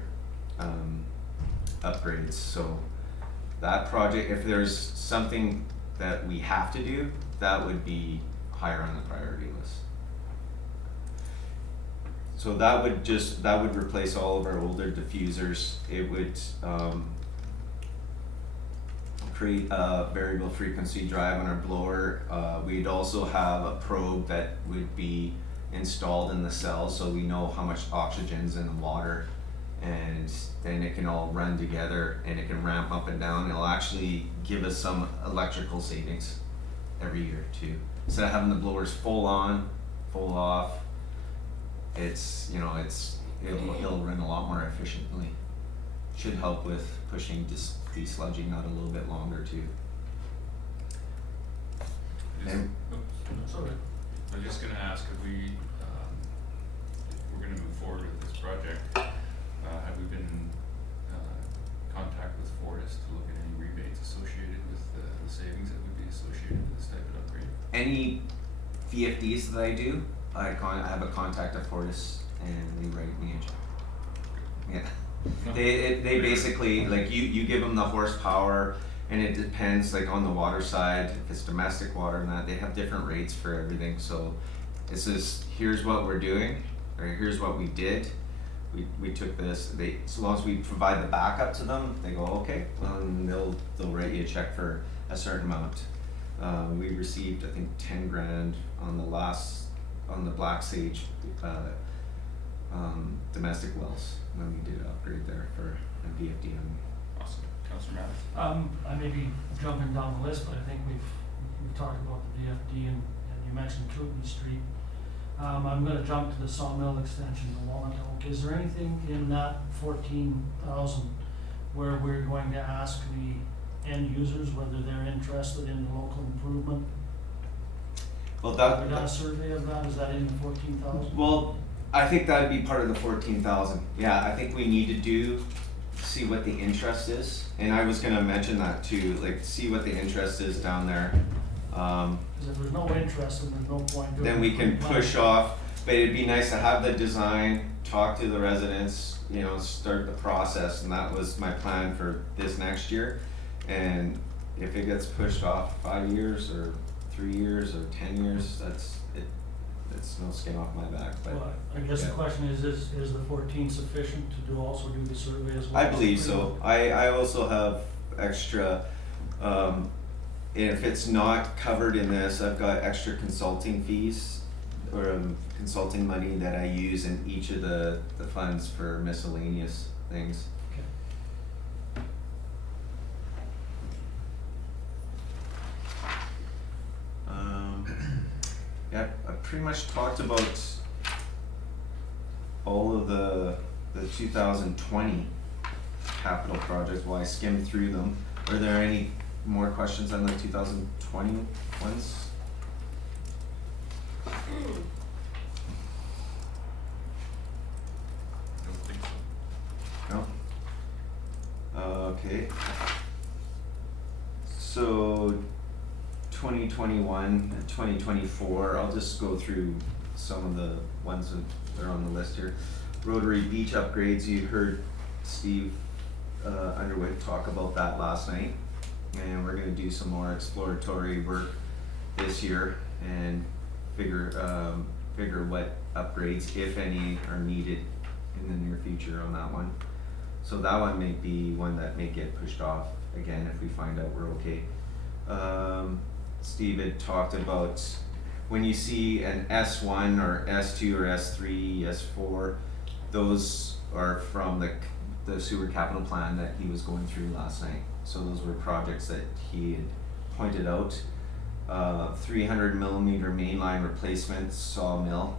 upgrades. So that project, if there's something that we have to do, that would be higher on the priority list. So that would replace all of our older diffusers. It would create a variable frequency drive on our blower. We'd also have a probe that would be installed in the cell, so we know how much oxygen's in the water, and then it can all run together and it can ramp up and down. It'll actually give us some electrical savings every year too. Instead of having the blowers full on, full off, it'll run a lot more efficiently. Should help with pushing desludging out a little bit longer too. That's all right. I'm just gonna ask if we're gonna move forward with this project, have we been contact with Fortis to look at any rebates associated with the savings that would be associated with this type of upgrade? Any VFDs that I do, I have a contact at Fortis and they write me a check. Yeah. They basically, like, you give them the horsepower, and it depends, like, on the water side, if it's domestic water and that, they have different rates for everything, so it says, here's what we're doing, or here's what we did, we took this, so long as we provide the backup to them, they go, okay, and they'll write you a check for a certain amount. We received, I think, 10 grand on the Black Sage, domestic wells, when we did an upgrade there for a VFD. Awesome. Councillor Mattis? I may be jumping down the list, but I think we've talked about the VFD and you mentioned Kootenai Street. I'm gonna jump to the sawmill extension to Walnut Oak. Is there anything in that 14,000 where we're going to ask the end users whether they're interested in the local improvement? Well, Have we done a survey of that? Is that in the 14,000? well, I think that'd be part of the 14,000. Yeah, I think we need to see what the interest is, and I was gonna mention that too, like, see what the interest is down there. Because if there's no interest, then there's no point doing it. Then we can push off, but it'd be nice to have the design, talk to the residents, you know, start the process, and that was my plan for this next year. And if it gets pushed off 5 years or 3 years or 10 years, it's no skin off my back, but. Well, I guess the yeah. question is the 14 sufficient to also do the survey as well? I believe so. I also have extra, if it's not covered in this, I've got extra consulting fees or consulting money that I use in each of the funds for miscellaneous things. Okay. Yeah, I pretty much talked about all of the 2020 capital projects while I skimmed through them. Are there any more questions on the 2020 ones? Don't think so. No? Okay. So 2021 and 2024, I'll just go through some of the ones that are on the list here. Rotary beach upgrades, you heard Steve Underwood talk about that last night. And we're gonna do some more exploratory work this year and figure what upgrades, if any, are needed in the near future on that one. So that one may be one that may get pushed off again if we find out we're okay. Steve had talked about when you see an S1 or S2 or S3, S4, those are from the sewer capital plan that he was going through last night. So those were projects that he had pointed out. 300 millimeter mainline replacement sawmill.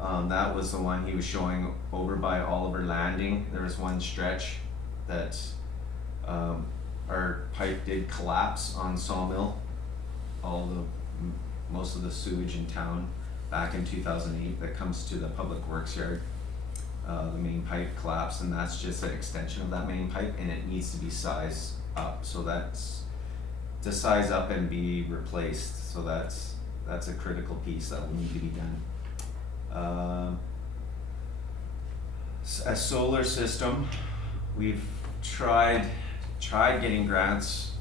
That was the one he was showing over by Oliver Landing. There was one stretch that our pipe did collapse on sawmill. Most of the sewage in town back in 2008 that comes to the public works yard. The main pipe collapsed, and that's just an extension of that main pipe, and it needs to be sized up. So that's to size up and be replaced. So that's a critical piece that will need to be done. A solar system, we've tried getting grants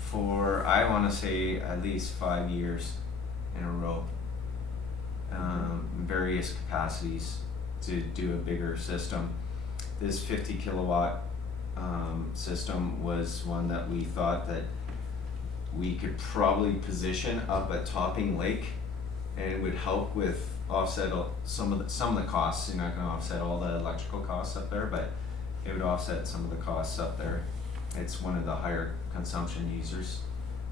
for, I want to say, at least 5 years in a row, various capacities to do a bigger system. This 50 kilowatt system was one that we thought that we could probably position up at Topping Lake, and it would help with offset some of the costs. You're not going to offset all the electrical costs up there, but it would offset some of the costs up there. It's one of the higher consumption users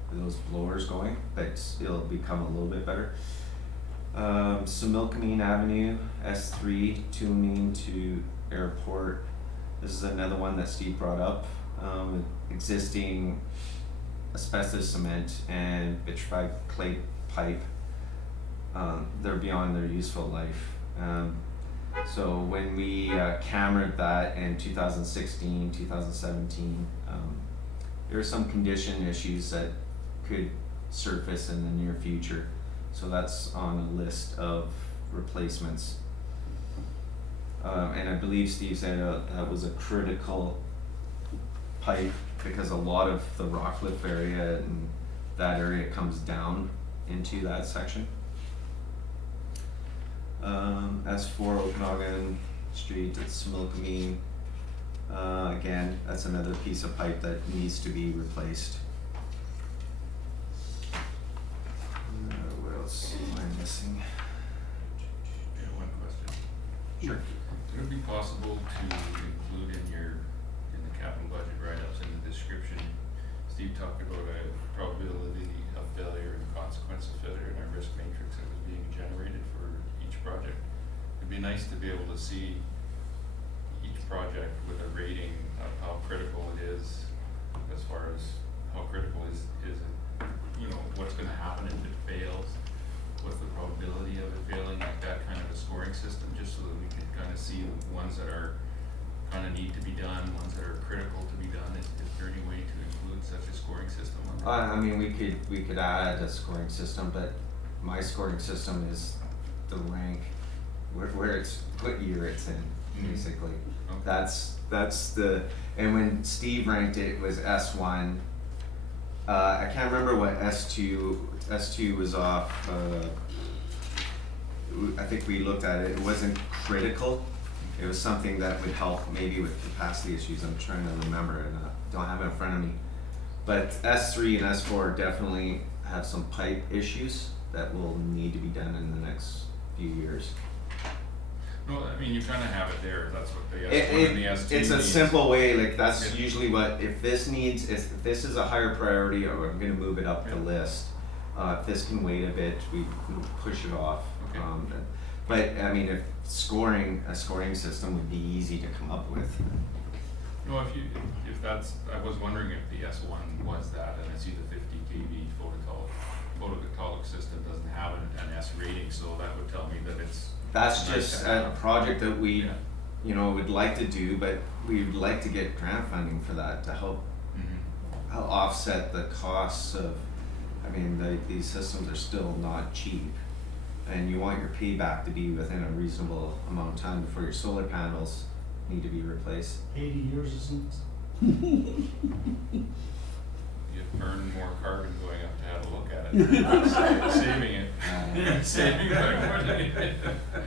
for those blowers going, but it'll become a little bit better. Similkameen Avenue, S3, tuning to airport. This is another one that Steve brought up. Existing asbestos cement and vitrified clay pipe. They're beyond their useful life. So when we cambered that in 2016, 2017, there are some condition issues that could surface in the near future. So that's on a list of replacements. And I believe Steve said that was a critical pipe because a lot of the Rockcliffe area and that area comes down into that section. S4 Okanagan Street, it's Smilkameen. Again, that's another piece of pipe that needs to be replaced. What else am I missing? Yeah, one question. Sure. Would it be possible to include in the capital budget write-ups in the description, Steve talked about a probability of failure and consequence of failure in our risk matrix that was being generated for each project. It'd be nice to be able to see each project with a rating of how critical it is, as far as how critical is it, what's gonna happen if it fails, what's the probability of it failing, like that kind of a scoring system, just so that we can kind of see the ones that are kind of need to be done, ones that are critical to be done. Is there any way to include such a scoring system on there? I mean, we could add a scoring system, but my scoring system is the rank, where it's, what year it's in, basically. Okay. That's the, and when Steve ranked it, it was S1. I can't remember what S2 was off. I think we looked at it. It wasn't critical. It was something that would help maybe with capacity issues. I'm trying to remember and I don't have it in front of me. But S3 and S4 definitely have some pipe issues that will need to be done in the next few years. No, I mean, you kind of have it there. That's what the S1 and the S2 It's a needs. simple way, like that's Yeah. usually what, if this is a higher priority, or I'm gonna move it up the Yeah. list. If this can wait a bit, we push it off. Okay. But I mean, if a scoring system would be easy to come up with. No, if that's, I was wondering if the S1 was that, and I see the 50 kV photovoltaic system doesn't have an S rating, so that would tell me that it's. That's nice just to have. a project that we, Yeah. would like to do, but we'd like to get grant funding for that to help Mhm. offset the costs of, I mean, these systems are still not cheap. And you want your payback to be within a reasonable amount of time before your solar panels need to be replaced. 80 years isn't. You burn more carbon going up to have a look at it, saving it, saving by more than anything.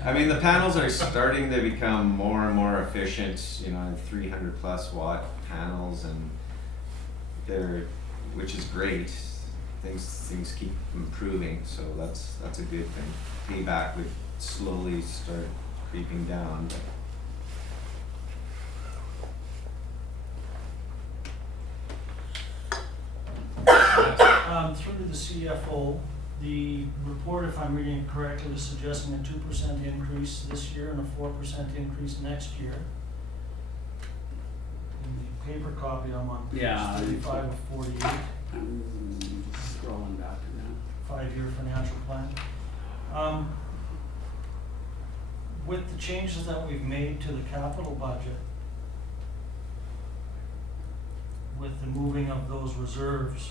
I mean, the panels are starting to become more and more efficient, 300 plus watt panels, and which is great. Things keep improving, so that's a good thing. Payback would slowly start creeping down. Through the CFO, the report, if I'm reading it correctly, is suggesting a 2% increase this year and a 4% increase next year. In the paper copy, I'm on page Yeah, 35 of 48, Scrolling back to that. 5-year financial plan. With the changes that we've made to the capital budget, with the moving of those reserves,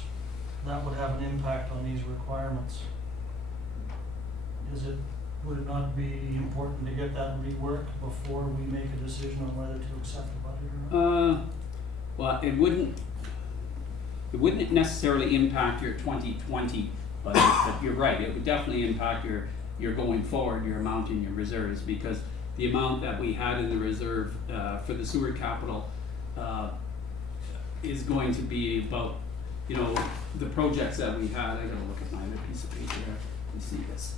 that would have an impact on these requirements. Would it not be important to get that reworked before we make a decision on whether to accept the budget or not? Well, it wouldn't necessarily impact your 2020 budget, but you're right, it would definitely impact your going forward, your amount in your reserves, because the amount that we had in the reserve for the sewer capital is going to be about, the projects that we had. I gotta look at my other piece of paper here and see this.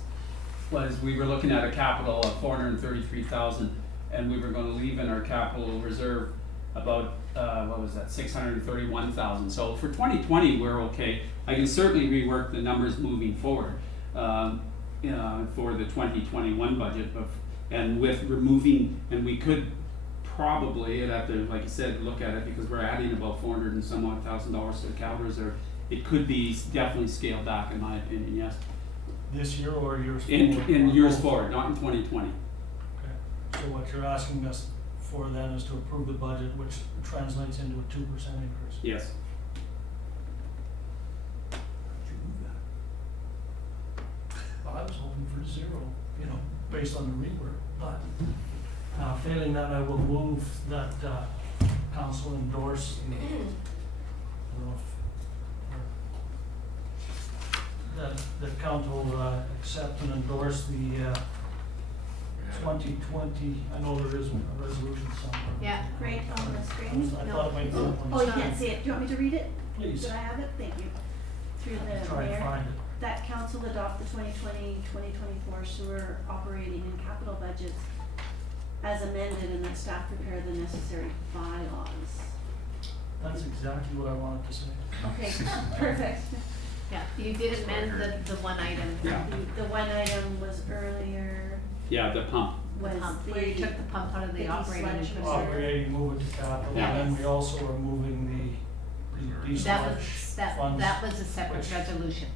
We were looking at a capital of 433,000, and we were gonna leave in our capital reserve about, 631,000. So for 2020, we're okay. I can certainly rework the numbers moving forward, for the 2021 budget, and with removing, and we could probably, I'd have to, like you said, look at it, because we're adding about 400 and some odd thousand dollars to the capital reserve. It could be definitely scaled back, in my opinion, yes. This year or years forward? In years forward, not in 2020. Okay. So what you're asking us for then is to approve the budget, which translates into a 2% increase. Yes. Well, I was hoping for 0, you know, based on the rework, but, failing that, I will move that, council endorse the, I don't know if, that council, accept and endorse the, 2020, I know there is a resolution somewhere. Yeah. Right on the screen? I thought it might be up on Oh, the you screen. can't see it. Do you want me to read it? Please. Did I have it? Thank you. Through the Try and mayor. find it. That council adopt the 2020-2024 sewer operating and capital budgets as amended, and that staff prepare the necessary bylaws. That's exactly what I wanted to say. Okay, perfect. Yeah, you did amend the one item. Yeah. The one item was earlier, Yeah, the pump. was Pump, the. where you took the pump out of the the operating and sludge put it reserve. Operating, move it to capital, Yeah. and then we also are moving the That was, desludge funds. that was a separate which- resolution.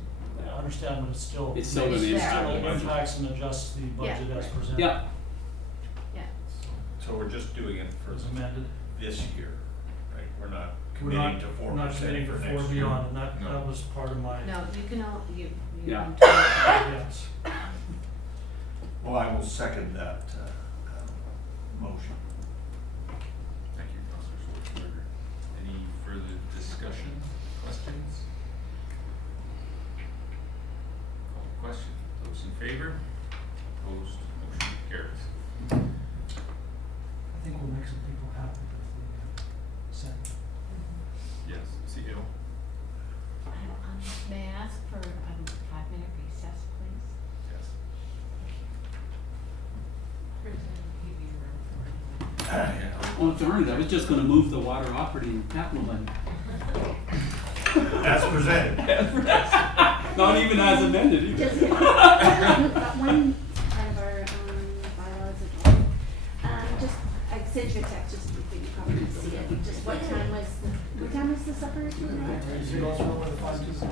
I understand, but it's still. It's still It's gonna there. impact the Still budget. impacts and adjusts the budget as presented. Yeah, Yeah. So we're just doing it for As amended. this year, right? We're not We're committing not, to we're 4% not committing for for next 4 year. beyond, and that No. was part of my, No, you can all, you Yeah. can yes. Well, I will second that, motion. Thank you, Councilor Schwarzenegger. Any further discussion, questions? Call the question. Those in favor? Opposed? Motion carries. I think we'll make some people happy with the, second. Yes, CEO? May I ask for a 5-minute recess, please? Yes. oh darn it, I was just gonna move the water operating capital budget. That's presented. Not even as amended either. Just, we've got one part of our, bylaws adopted. Just, I sent you a text, just so you probably can see it, just what time was the supper tonight? Ready to go through with the fine-tooth comb?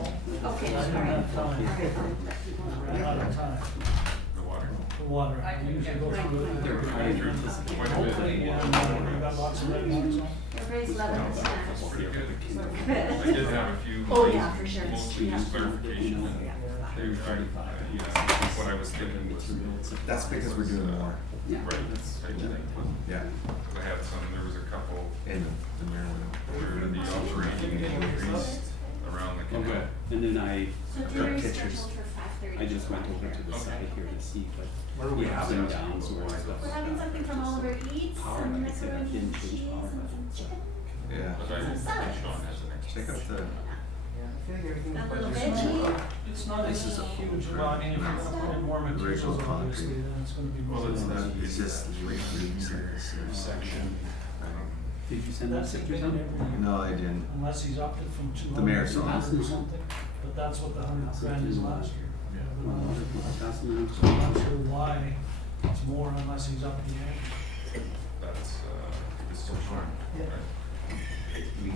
Okay, I all didn't right, have all time. right, I'll let people know. Ran out of time. The water? The water, I I can usually get go right. through it. They're trying to anticipate. Quite a bit. Hopefully, and, we got lots of red marks on. Everybody's loving the snacks. That's pretty good. I Good. did have a few. Oh, yeah, for sure. Mostly just Yeah. clarification. Yeah. What I was thinking was. That's because we're doing more. Yeah, Right, that's- type of thing. Yeah. I had some, there was a couple And the Maryland. where the operating increased around the Oh, canal. good. And then I Dinner is pictures. scheduled for 5:30. just went over to the side here to see, but Where do we have ups and it? downs or stuff. We're having something from Oliver Eats, Power, some like I said, I macaroni didn't and change cheese power, and some chicken. Yeah. But I did Sean has an extra. Check out the. A little It's veggie. not- It's not a This is a huge amount, I mean, if you're gonna put in more materials, Original obviously, concrete. then it's gonna be more. Well, it's than not, that. It's just three rooms in this section. Did you send that That's pictures been on? every year. No, I didn't. Unless he's upped it from 200 The mayor to saw it. 100 or something, but that's what the 100 grand is last year. Well, that's So I'm not sure why it's more unless he's up the ante. That's, it's so short. Yeah. We,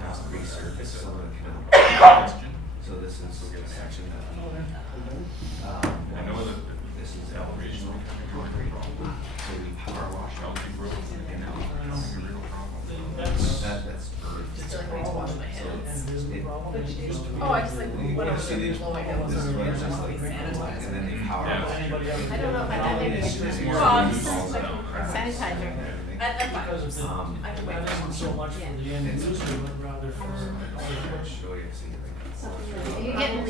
asked to resurface some of the, Question? so this is section that, I know that this is elevation elevation concrete concrete. So we power wash out. Healthy growth and now it's becoming a real problem. That's early. Just like when he's washing my hands. And it is the problem. It's supposed to be- Oh, I just like went over See, to they- blow my nose this is and where it it's just just like, like sanitizer. and then they power Yeah. wash. Anybody ever I don't know if I have any It's just more. Well, I'm things just falls like- down, cracks, Sanitizer. and everything. I'm fine. Because of the, I can wait. that isn't so much for the end user, but rather for. I'll show you, see. Are you getting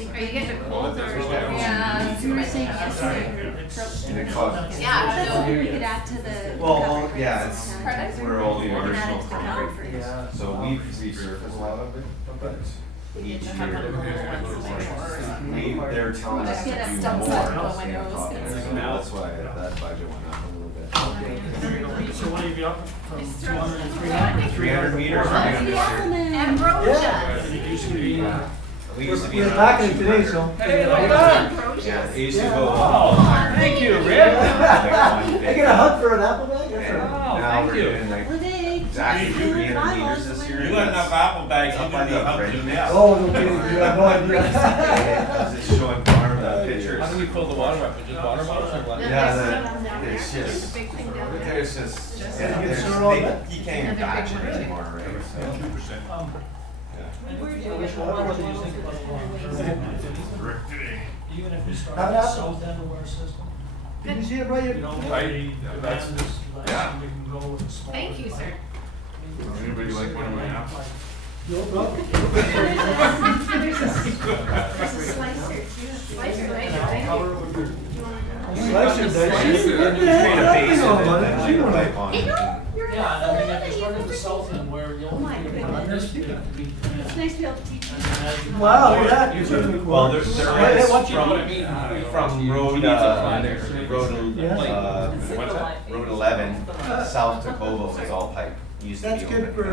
a cold or? Yeah. You were saying yesterday, It's- And it costs. Yeah, that's so- something we could add to the. Well, cover yeah, for it's, sanitizer. we're all the We can add it original to the cover for- concrete. Yeah. So we've resurfaced a lot of it, but each to have year, them little ones in my they're telling us to Just get do a more. stump on my and nose. cost. So that's why that budget went up a little bit. So what do you be up from 200 to 300 meters. Ambrosia. It used to be, We used to be. We're around talking 200. today, so. Hey, look at that. Yeah, it used to go. Thank you, Rick. I get a hug for an apple bag? That's And all right. now thank we're you. doing like Holiday. exactly 300 meters this year. You got enough apple bags, Up you on can be the up to red. now. Oh, no kidding, you have no idea. It's showing farm that pictures. How do we fill the water up? With just water bottles or what? No, Yeah, there's the- some down there. it's There's just- a big thing down there. There's just, Just- yeah, You there's, get sewer all that? you can't even Another batch big it one, too. anymore, right? So, 2%. What do you think about the long-term? Even if we start Have it with the happen. south end of our system, Did you see it, right? you know, Right, the that's- demand is less, yeah. and we can go with a smaller. Thank you, sir. pipe. Anybody like one of my apples? No problem. There's a slicer. Slicer, right? And I'll cover it with your. Slicer, does she? you made a base You know of it, about and it. then You know like about it. pipe on Hey, it. no, you're Yeah, and I mean, if you you start at never the south did. end where you Oh my only get goodness. this, you have to be. It's nice to be able to teach you. Wow, look at that. You're certainly cool. Well, there Hey, is watch it. from road, She needs a flag. road 11, south to Kovo is all pipe. Used to That's be good open, for, and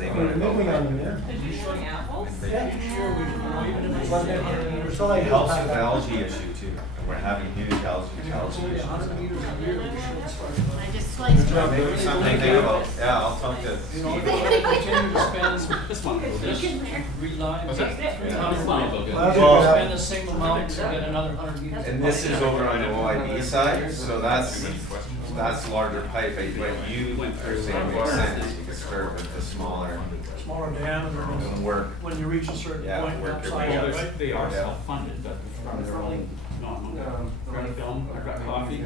they for wanna go moving pipe. on them, yeah. Did you short apples? Yeah. Sure, we can, even if it's like that, It's not like It helps with the algae issue too. We're having huge algae only issues. 100 meters a year, we should start. I just sliced it. Maybe something to think about. Yeah, I'll talk to You know, Steve. if we continue to spend, This one will go Stick good. in there. reline, What's that? 300 One will go good. Well, that's Well, a good spend the same amount to get another 100 meters. And this is over on the OIB side, so that's Questions? larger pipe. But what you are saying makes sense. You can start with the smaller Smaller diameter, and work. when you reach a certain Yeah, point, work your upside, way up. right? They are Yeah. self-funded, but they're only, no, I'm trying to film, I've got coffee.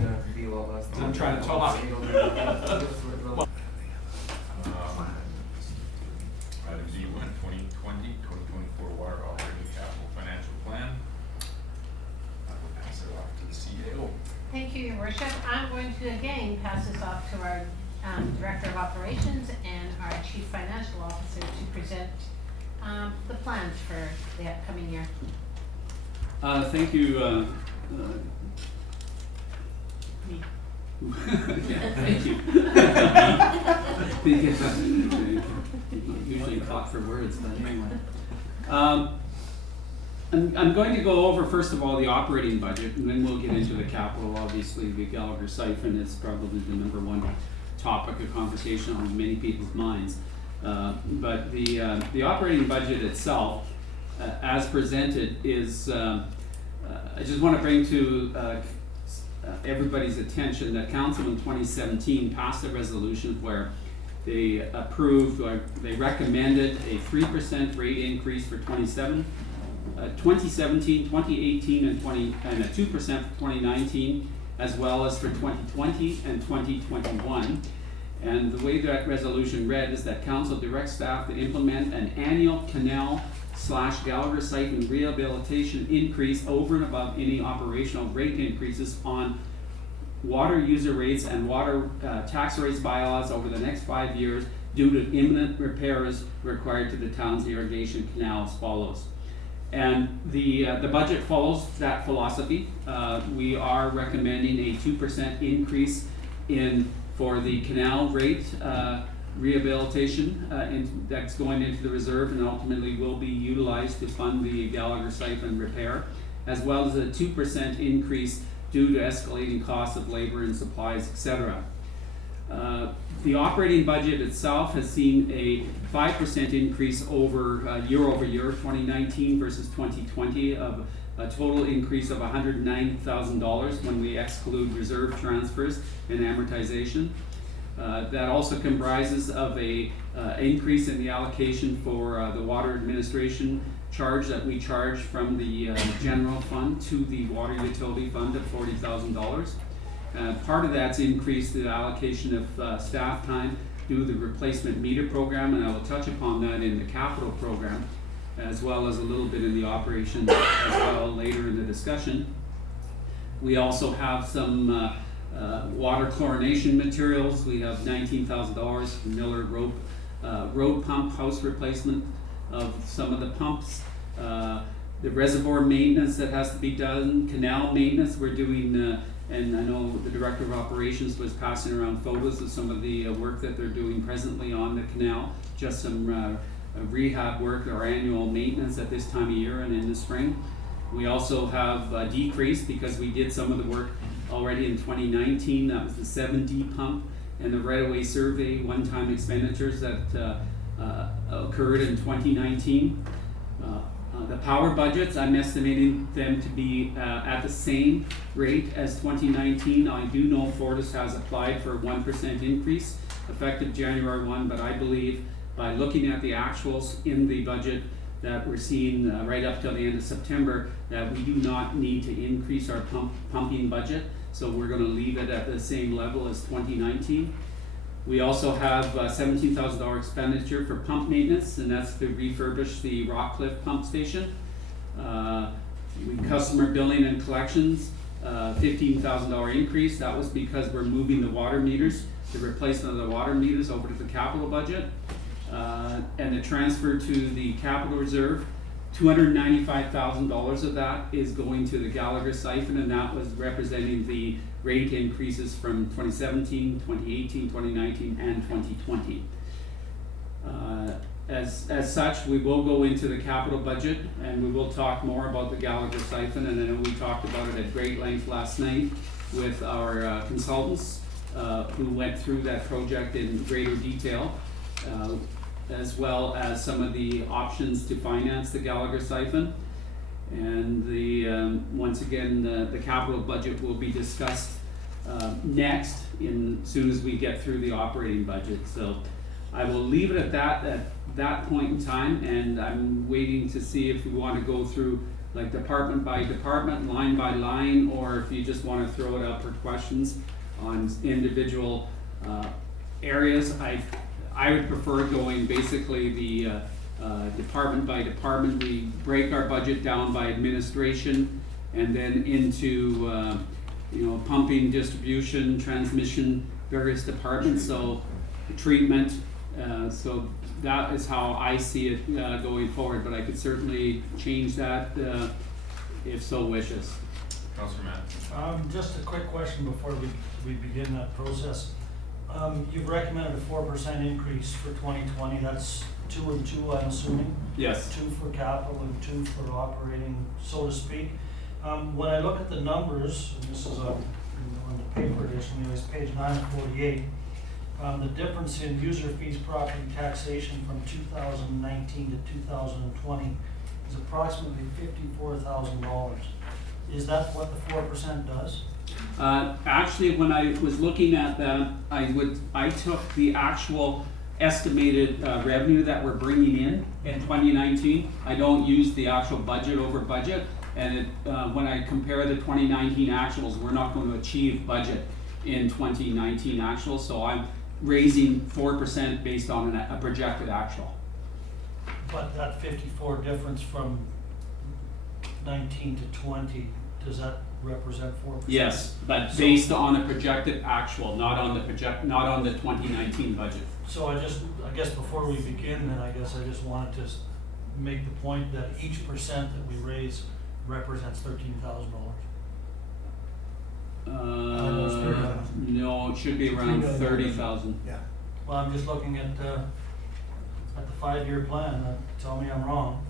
I'm trying to talk. Item D1, 2020-2024 water operating capital financial plan. I will pass it off to the CAO. Thank you, Your Worship. I'm going to again pass this off to our Director of Operations and our Chief Financial Officer to present the plans for the upcoming year. Thank you, yeah, thank you. Usually caught for words, but anyway. I'm going to go over, first of all, the operating budget, and then we'll get into the capital. Obviously, the Gallagher siphon is probably the number one topic of conversation on many people's minds. But the operating budget itself, as presented, is, I just want to bring to everybody's attention that Council in 2017 passed a resolution where they approved, or they recommended a 3% rate increase for 2017, 2018, and a 2% for 2019, as well as for 2020 and 2021. And the way that resolution read is that council directs staff to implement an annual canal/Gallagher siphon rehabilitation increase over and above any operational rate increases on water user rates and water tax rates bylaws over the next 5 years due to imminent repairs required to the town's irrigation canal as follows. And the budget follows that philosophy. We are recommending a 2% increase for the canal rate rehabilitation that's going into the reserve and ultimately will be utilized to fund the Gallagher siphon repair, as well as a 2% increase due to escalating costs of labor and supplies, etc. The operating budget itself has seen a 5% increase over year-over-year, 2019 versus 2020, of a total increase of $190,000 when we exclude reserve transfers and amortization. That also comprises of a increase in the allocation for the water administration charge that we charge from the general fund to the water utility fund of $40,000. Part of that's increased the allocation of staff time due to the replacement meter program, and I will touch upon that in the capital program, as well as a little bit in the operation as well later in the discussion. We also have some water chlorination materials. We have $19,000 for Miller road pump house replacement of some of the pumps. The reservoir maintenance that has to be done, canal maintenance we're doing, and I know the Director of Operations was passing around photos of some of the work that they're doing presently on the canal, just some rehab work or annual maintenance at this time of year and in the spring. We also have a decrease because we did some of the work already in 2019. That was the 7D pump and the right-of-way survey one-time expenditures that occurred in 2019. The power budgets, I'm estimating them to be at the same rate as 2019. I do know Fortis has applied for a 1% increase effective January 1, but I believe by looking at the actuals in the budget that we're seeing right up till the end of September, that we do not need to increase our pumping budget. So we're gonna leave it at the same level as 2019. We also have $17,000 expenditure for pump maintenance, and that's to refurbish the Rockcliffe pump station. Customer billing and collections, $15,000 increase. That was because we're moving the water meters, the replacement of the water meters over to the capital budget. And the transfer to the capital reserve, $295,000 of that is going to the Gallagher siphon, and that was representing the rate increases from 2017, 2018, 2019, and 2020. As such, we will go into the capital budget, and we will talk more about the Gallagher siphon, and I know we talked about it at great length last night with our consultants who went through that project in greater detail, as well as some of the options to finance the Gallagher siphon. And the once again, the capital budget will be discussed next soon as we get through the operating budget. So I will leave it at that point in time, and I'm waiting to see if we want to go through like department by department, line by line, or if you just want to throw it up for questions on individual areas. I would prefer going basically the department by department. We break our budget down by administration and then into pumping, distribution, transmission, various departments, so treatment. So that is how I see it going forward, but I could certainly change that if so wishes. Councillor Matt. Just a quick question before we begin that process. You've recommended a 4% increase for 2020. That's 2 and 2, I'm assuming. Yes. 2 for capital and 2 for operating, so to speak. When I look at the numbers, and this is on the paper edition, anyways, page 948, the difference in user fees, property taxation from 2019 to 2020 is approximately $54,000. Is that what the 4% does? Actually, when I was looking at that, I took the actual estimated revenue that we're bringing in 2019. I don't use the actual budget over budget, and when I compare the 2019 actuals, we're not going to achieve budget in 2019 actuals, so I'm raising 4% based on a projected actual. But that 54 difference from 19 to 20, does that represent 4%? Yes, but based on a projected actual, not on the 2019 budget. So I guess before we begin, then I just wanted to make the point that each percent that we raise represents $13,000. No, it should be around 30,000. Yeah. Well, I'm just looking at the 5-year plan. Tell me I'm wrong.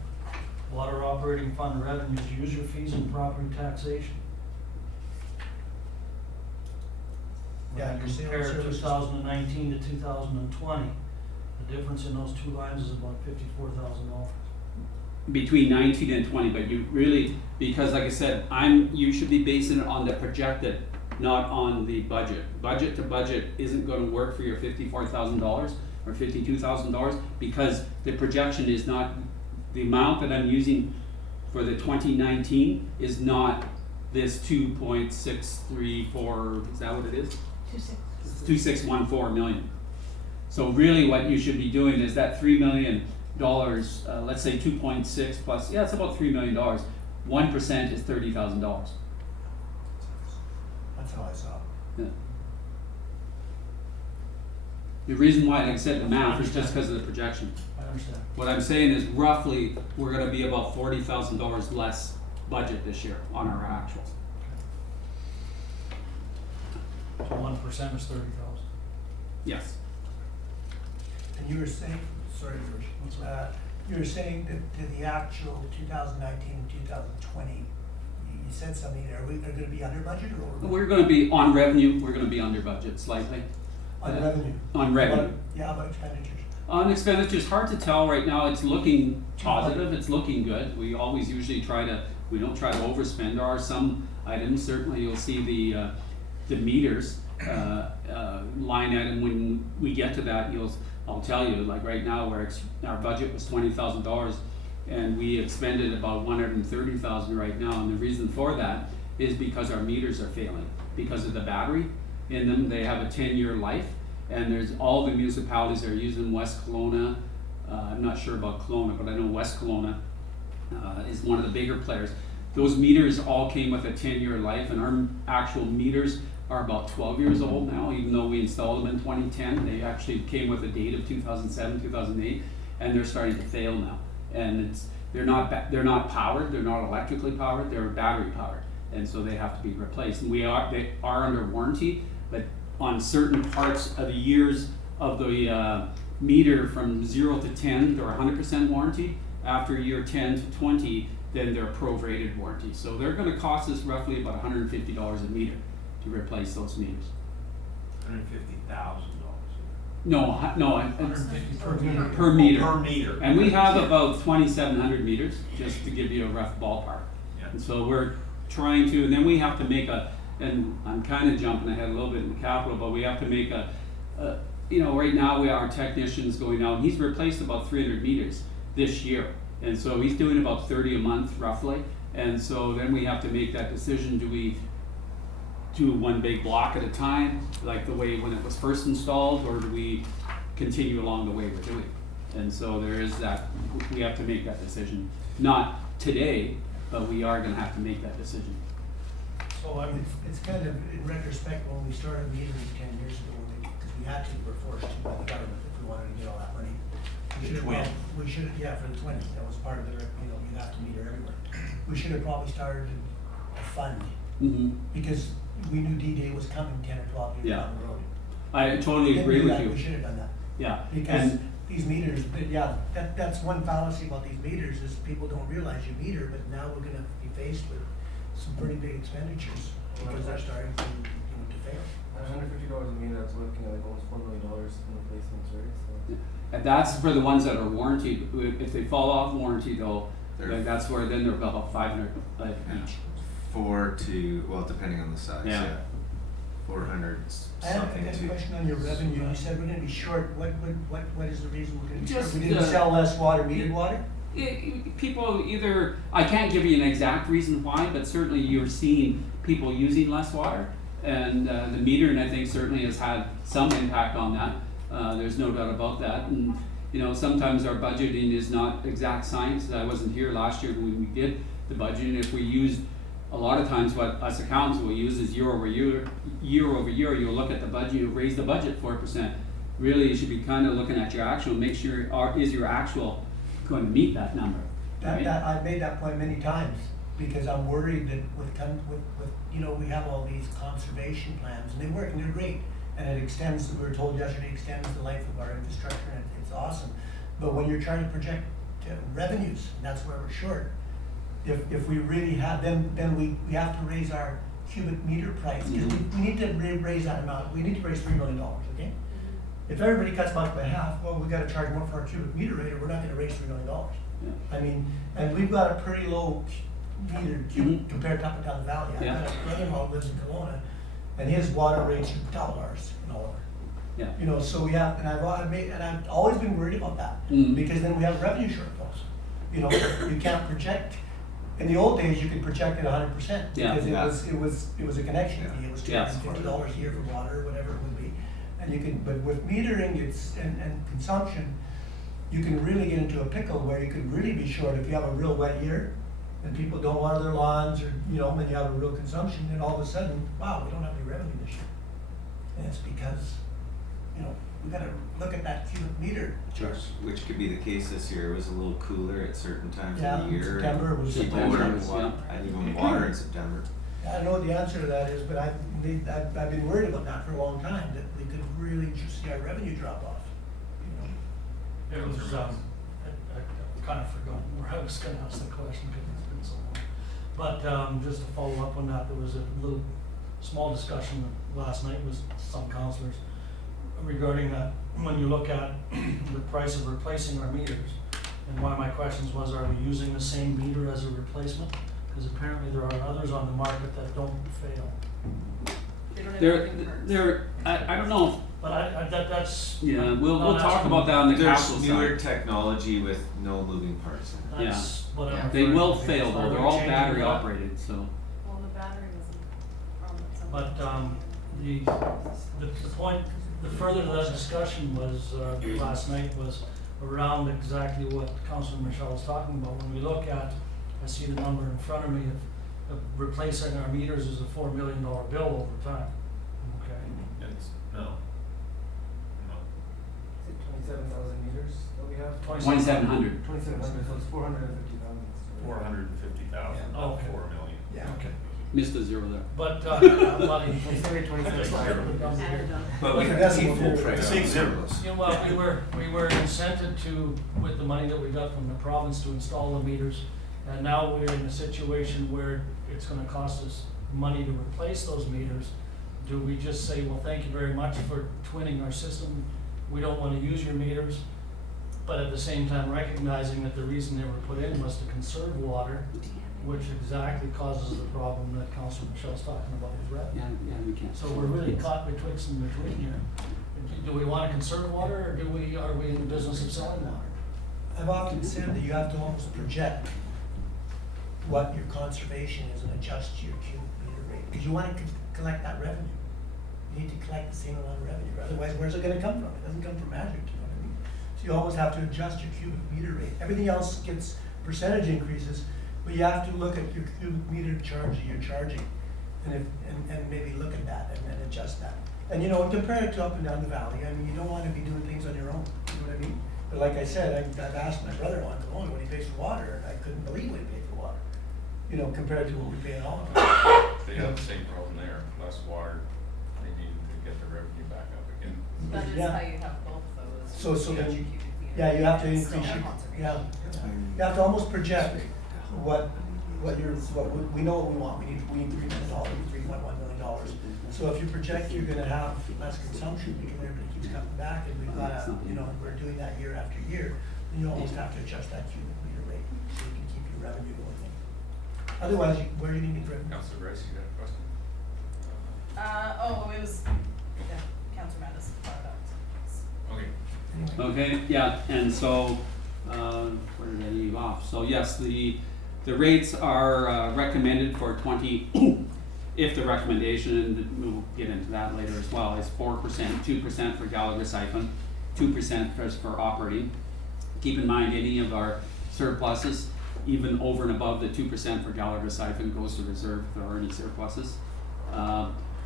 Water operating fund revenues, user fees, and property taxation. Yeah, When your you sales compare services. 2019 to 2020, the difference in those two lines is about $54,000. Between 19 and 20, but you really, because like I said, you should be basing it on the projected, not on the budget. Budget to budget isn't going to work for your $54,000 or $52,000 because the projection is not, the amount that I'm using for the 2019 is not this 2.634, is that what it is? 2614 million. So really what you should be doing is that $3 million, let's say 2.6 plus, yeah, it's about $3 million. 1% is $30,000. That's how I saw it. Yeah. The reason why, like I said, the math is just because of the projection. I understand. What I'm saying is roughly, we're gonna be about $40,000 less budget this year on our actuals. So 1% is 30,000. Yes. And you were saying, sorry, George, you were saying that the actual 2019 and 2020, you said something there, are we gonna be under budget or over? We're gonna be, on revenue, we're gonna be under budget slightly. On revenue? On revenue. Yeah, about expenditures. On expenditure, it's hard to tell right now. It's looking positive, it's looking good. We always usually we don't try to overspend. There are some items, certainly you'll see the meters line item. When we get to that, I'll tell you, like right now, our budget was $20,000 and we expended about $130,000 right now. And the reason for that is because our meters are failing. Because of the battery in them, they have a 10-year life. And there's all the municipalities that are using West Kelowna. I'm not sure about Kelowna, but I know West Kelowna is one of the bigger players. Those meters all came with a 10-year life, and our actual meters are about 12 years old now, even though we installed them in 2010. They actually came with a date of 2007, 2008, and they're starting to fail now. And they're not powered, they're not electrically powered, they're battery powered, and so they have to be replaced. And they are under warranty, but on certain parts of the years of the meter from 0 to 10, they're 100% warranty. After year 10 to 20, then they're prorated warranty. So they're going to cost us roughly about $150 a meter to replace those meters. $150,000. No, 150 per meter. per meter. Per meter. And we have about 2,700 meters, just to give you a rough ballpark. Yeah. And so we're trying to, and then we have to make and I'm kind of jumping ahead a little bit in the capital, but we have to make right now our technician's going out, and he's replaced about 300 meters this year. And so he's doing about 30 a month roughly. And so then we have to make that decision, do we do one big block at a time, like the way when it was first installed, or do we continue along the way we're doing? And so there is that, we have to make that decision. Not today, but we are gonna have to make that decision. So I mean, it's kind of, in retrospect, when we started metering 10 years ago, because we had to, we were forced to by the government if we wanted to get all that money. We should have, yeah, for the twins, that was part of the, you have to meter everywhere. We should have probably started a fund, because we knew D-Day was coming 10 or 12 years down the road. I totally agree with you. We should have done that. Yeah. Because these meters, that's one fallacy about these meters, is people don't realize you meter, but now we're gonna be faced with some pretty big expenditures because they're starting to fail. $150 a meter, that's looking at like almost $4 million in replacements, right? So. And that's for the ones that are warranted. If they fall off warranty though, that's where then they're about 500 each. 4 to, well, depending on the size, Yeah. 400 I have something a to. question on your revenue. You said we're gonna be short. What is the reason we're gonna be short? Just We didn't the- sell less water, metered water? People either, I can't give you an exact reason why, but certainly you're seeing people using less water. And the metering, I think, certainly has had some impact on that. There's no doubt about that. And sometimes our budgeting is not exact science. I wasn't here last year when we did the budgeting. If we used, a lot of times what us accountants will use is year over year, you'll look at the budget, you raise the budget 4%. Really, you should be kind of looking at your actual, make sure, is your actual going to meet that number? Right? I've made that point many times, because I'm worried that with we have all these conservation plans, and they work and they're great. And it extends, we were told yesterday, extends the life of our infrastructure, and it's awesome. But when you're trying to project revenues, and that's where we're short, if we really have, then we have to raise our cubic meter price, because we need to raise that amount. We need to raise $3 million, okay? If everybody cuts back by half, well, we gotta charge more for our cubic meter rate, or we're not gonna raise $3 million. Yeah. I mean, and we've got a pretty low meter cubic compared to up and down the valley. I've got a brother-in-law who lives in Kelowna, and his water rates are double ours in Oliver. Yeah. So we have, and I've always been worried about that, because then we have revenue shortfalls. You can't project. In the old days, you could project it 100%, because it was a connection fee. It was $250 a year for water, or whatever it would be, and you can. But with metering, and consumption, you can really get into a pickle where you could really be short if you have a real wet year, and people don't water their lawns, or when you have a real consumption, then all of a sudden, wow, we don't have any revenue this year, and it's because we got to look at that cubic meter. Which could be the case this year. It was a little cooler at certain times Yeah, of the year. September was People September. wouldn't I'd even water in September. I don't know what the answer to that is, but I've been worried about that for a long time, that we could really just see our revenue drop off. It was, I kind of forgot where I was gonna ask the question, because it's been so long. But just to follow up on that, there was a little small discussion last night with some councillors. regarding that, when you look at the price of replacing our meters, and one of my questions was, are we using the same meter as a replacement? Because apparently there are others on the market that don't fail. They don't have There, moving parts. I don't know, But that's. yeah, we'll not talk asking- about that on the There's capital newer side. technology with no moving parts in it. That's what I'm They will referring to. fail If though, we're they're all changing battery that- operated, so. Well, the battery was a problem at some point. But, the point, the further to that discussion was, last night was around exactly what Councilor Michelle was talking about. When we look at, I see the number in front of me of replacing our meters is a $4 million bill over time, okay? It's, no. No. Is it 27,000 meters that we have? 2,700. 2,700, so it's 450,000. 450,000, Yeah. not Okay. 4 million. Yeah. Okay, Missed a zero there. but, money. They say 27,000. But we Okay, have that's to keep what full we're- price Big on zeros. You know, well, we were incented to, with the money that we got from the province to install the meters. And now we're in a situation where it's gonna cost us money to replace those meters. Do we just say, well, thank you very much for twinning our system, we don't wanna use your meters? But at the same time recognizing that the reason they were put in was to conserve water, which exactly causes the problem that Councilor Michelle's talking about with red. Yeah, we can. So we're really caught betwixt and between here. Do we wanna conserve water, or are we in the business of selling water? I've often said that you have to almost project what your conservation is and adjust your cubic meter rate, because you wanna collect that revenue. You need to collect the same amount of revenue, otherwise where's it gonna come from? It doesn't come from magic, you know what I mean? So you always have to adjust your cubic meter rate. Everything else gets percentage increases, but you have to look at your cubic meter charge that you're charging, and maybe look at that and adjust that. And you know, compare it to up and down the valley. I mean, you don't wanna be doing things on your own, you know what I mean? But like I said, I've asked my brother-in-law in Kelowna what he pays for water, and I couldn't believe what he paid for water, you know, compared to what we pay in all of it. They have the same problem there, less water, they need to get the revenue back up again. That is Yeah. how you have both those. So you then get you- your cubic meter Yeah, you have to and increase still your, have conservation. yeah, you have to almost project what we know what we want, we need $3 million, $3.1 million. So if you project you're gonna have less consumption because everybody keeps coming back and we've got a, you know, we're doing that year after year, then you almost have to adjust that cubic meter rate so you can keep your revenue going. Otherwise, where do you need to driven? Councilor Bryce, you got a question? It was, yeah, Councilor Mattis brought it up. Okay. Anyway. Okay, yeah, and so, where did I leave off? So yes, the rates are recommended for 20, if the recommendation, and we'll get into that later as well, is 4%, 2% for Gallagher siphon, 2% for operating. Keep in mind, any of our surpluses, even over and above the 2% for Gallagher siphon, goes to reserve if there are any surpluses.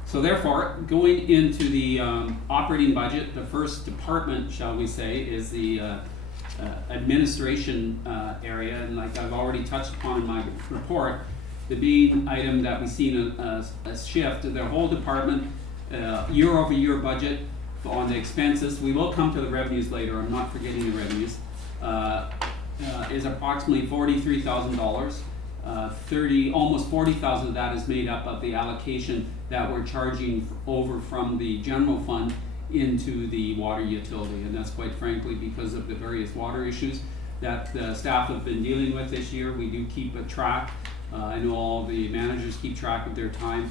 So therefore, going into the operating budget, the first department, shall we say, is the administration area, and like I've already touched upon in my report, the main item that we've seen a shift, the whole department, year over year budget on the expenses, we will come to the revenues later, I'm not forgetting the revenues, is approximately $43,000. Almost 40,000 of that is made up of the allocation that we're charging over from the general fund into the water utility, and that's quite frankly because of the various water issues that the staff have been dealing with this year. We do keep a track. I know all the managers keep track of their time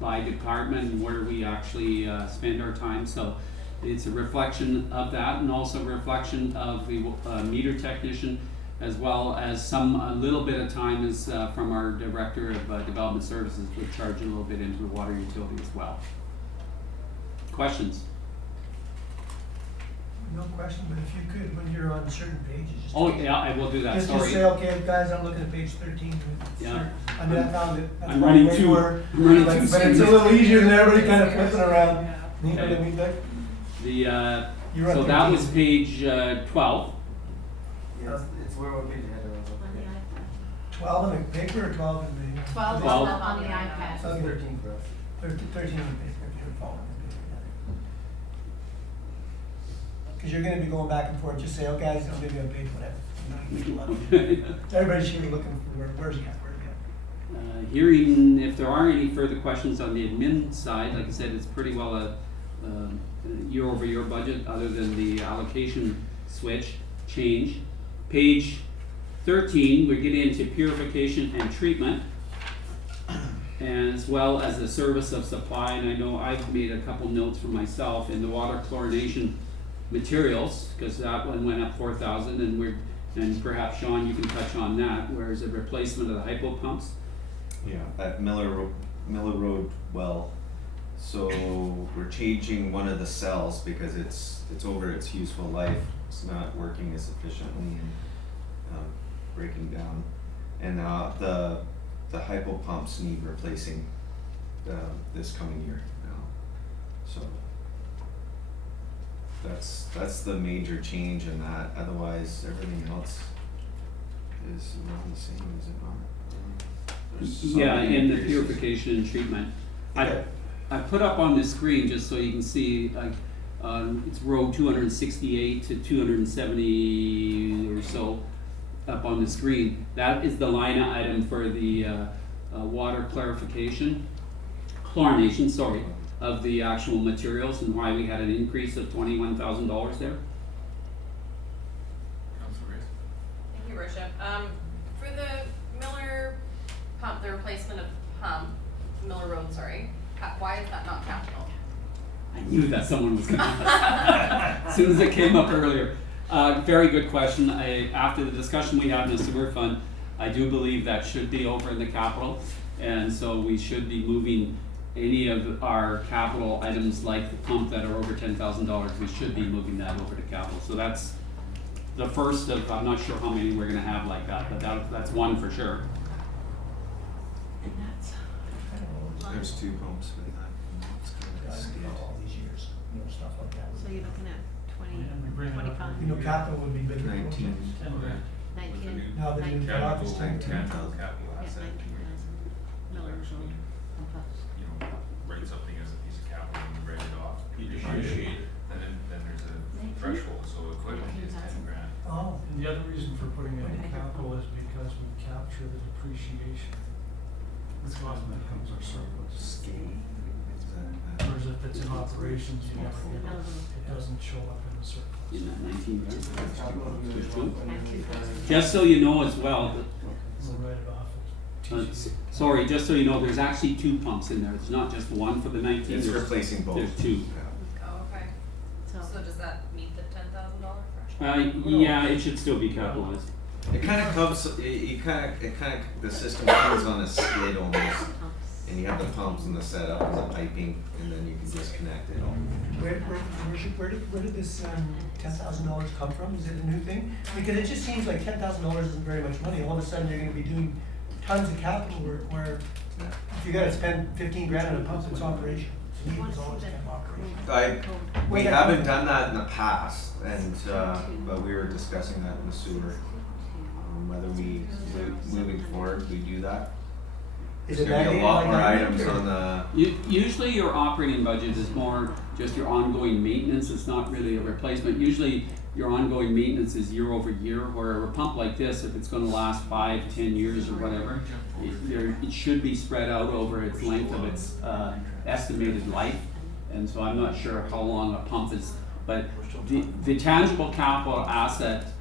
by department and where we actually spend our time. So it's a reflection of that, and also a reflection of the meter technician, as well as a little bit of time is from our Director of Development Services, would charge a little bit into the water utility as well. Questions? No question, but if you could, when you're on certain pages, just. Oh, yeah, I will do that, Just sorry. say, okay, guys, I'm looking at page 13. Yeah. I mean, I found it. that's I'm why running they two- were- I'm running like, two but it's a screens. little easier than everybody kind of flipping around. Yeah. You know what I mean, Doug? The, You're on so that 13. was page 12. Yes, it's where what page you had it on. On the iPad. 12 in the paper or 12 in the? 12 Twelve. on the iPad. So it's 13 for us. 13 in the paper if you're following the paper. Because you're gonna be going back and forth, just say, okay, guys, I'll give you a page, whatever. Everybody's here looking for where's he at, where's he at? Hearing if there are any further questions on the admin side, like I said, it's pretty well year-over-year budget, other than the allocation switch change. Page 13, we get into purification and treatment, and as well as the service of supply. And I know I've made a couple notes for myself in the water chlorination materials, because that one went up 4,000, and perhaps Sean, you can touch on that. Whereas the replacement of the hypo pumps. Yeah, at Miller Road well. So we're changing one of the cells because it's over its useful life. It's not working as efficiently and breaking down. And the hypo pumps need replacing this coming year now. So that's the major change in that. Otherwise, everything else is around the same, is it not? There's some Yeah, in the increases. purification and treatment. Okay. I put up on the screen, just so you can see, like, it's row 268 to 270 or so up on the screen. That is the line item for the water chlorination, sorry, of the actual materials, and why we had an increase of $21,000 there. Councilor Grace? Thank you, Worship. For the Miller pump, the replacement of pump, Miller Road, sorry, why is that not capital? I knew that someone was going to ask. As soon as it came up earlier. Very good question. After the discussion we had in the sewer fund, I do believe that should be over in the capital. And so we should be moving any of our capital items like the pump that are over $10,000, we should be moving that over to capital. So that's the first of, I'm not sure how many we're gonna have like that, but that's one for sure. And that's, There's 2 pumps with that. It's kind of a scale. All these years, stuff like that. so you're looking at 20, Yeah, we bring it up. 25, Capital would be bigger. 19. 19, Now the new Capital, office tank. capital yeah, asset. 19,000. Miller Road, pump ups. You know, write something as a piece of capital and you write it off. Depreciate it. And then there's a threshold, so equipment is 10 grand. Oh, And the other reason for putting it in capital is because we capture the depreciation. Which often becomes our surplus. Scale. Whereas if it's in operations, you never, it doesn't show up in the surplus. In that 19 grand. There's 2. 19,000. Just so you know as well, We'll write it off as TCA. sorry, just so you know, there's actually 2 pumps in there. It's not just one for the 19. It's there's- replacing both. There's 2. Yeah. Oh, okay. So, So does that meet the $10,000 threshold? Yeah, it should still be capitalized. It kind of comes. The system comes on a skid almost, pumps. and you have the pumps and the setup and the piping, and then you can disconnect it all. where did this $10,000 come from? Is it a new thing? Because it just seems like $10,000 isn't very much money. All of a sudden, you're gonna be doing tons of capital where if you gotta spend 15 grand on a pump, it's operation. To me, it was always kind of operation. We haven't done that in the past, and but we were discussing that in the sewer. Whether we moving forward we do that. Is There's it gonna be a lot more mandated by items government, on or- the. Usually your operating budget is more just your ongoing maintenance, it's not really a replacement. Usually your ongoing maintenance is year over year, where a pump like this, if it's gonna last 5, 10 years or whatever, it should be spread out over its length of its estimated life. And so I'm not sure how long a pump is, but the tangible capital asset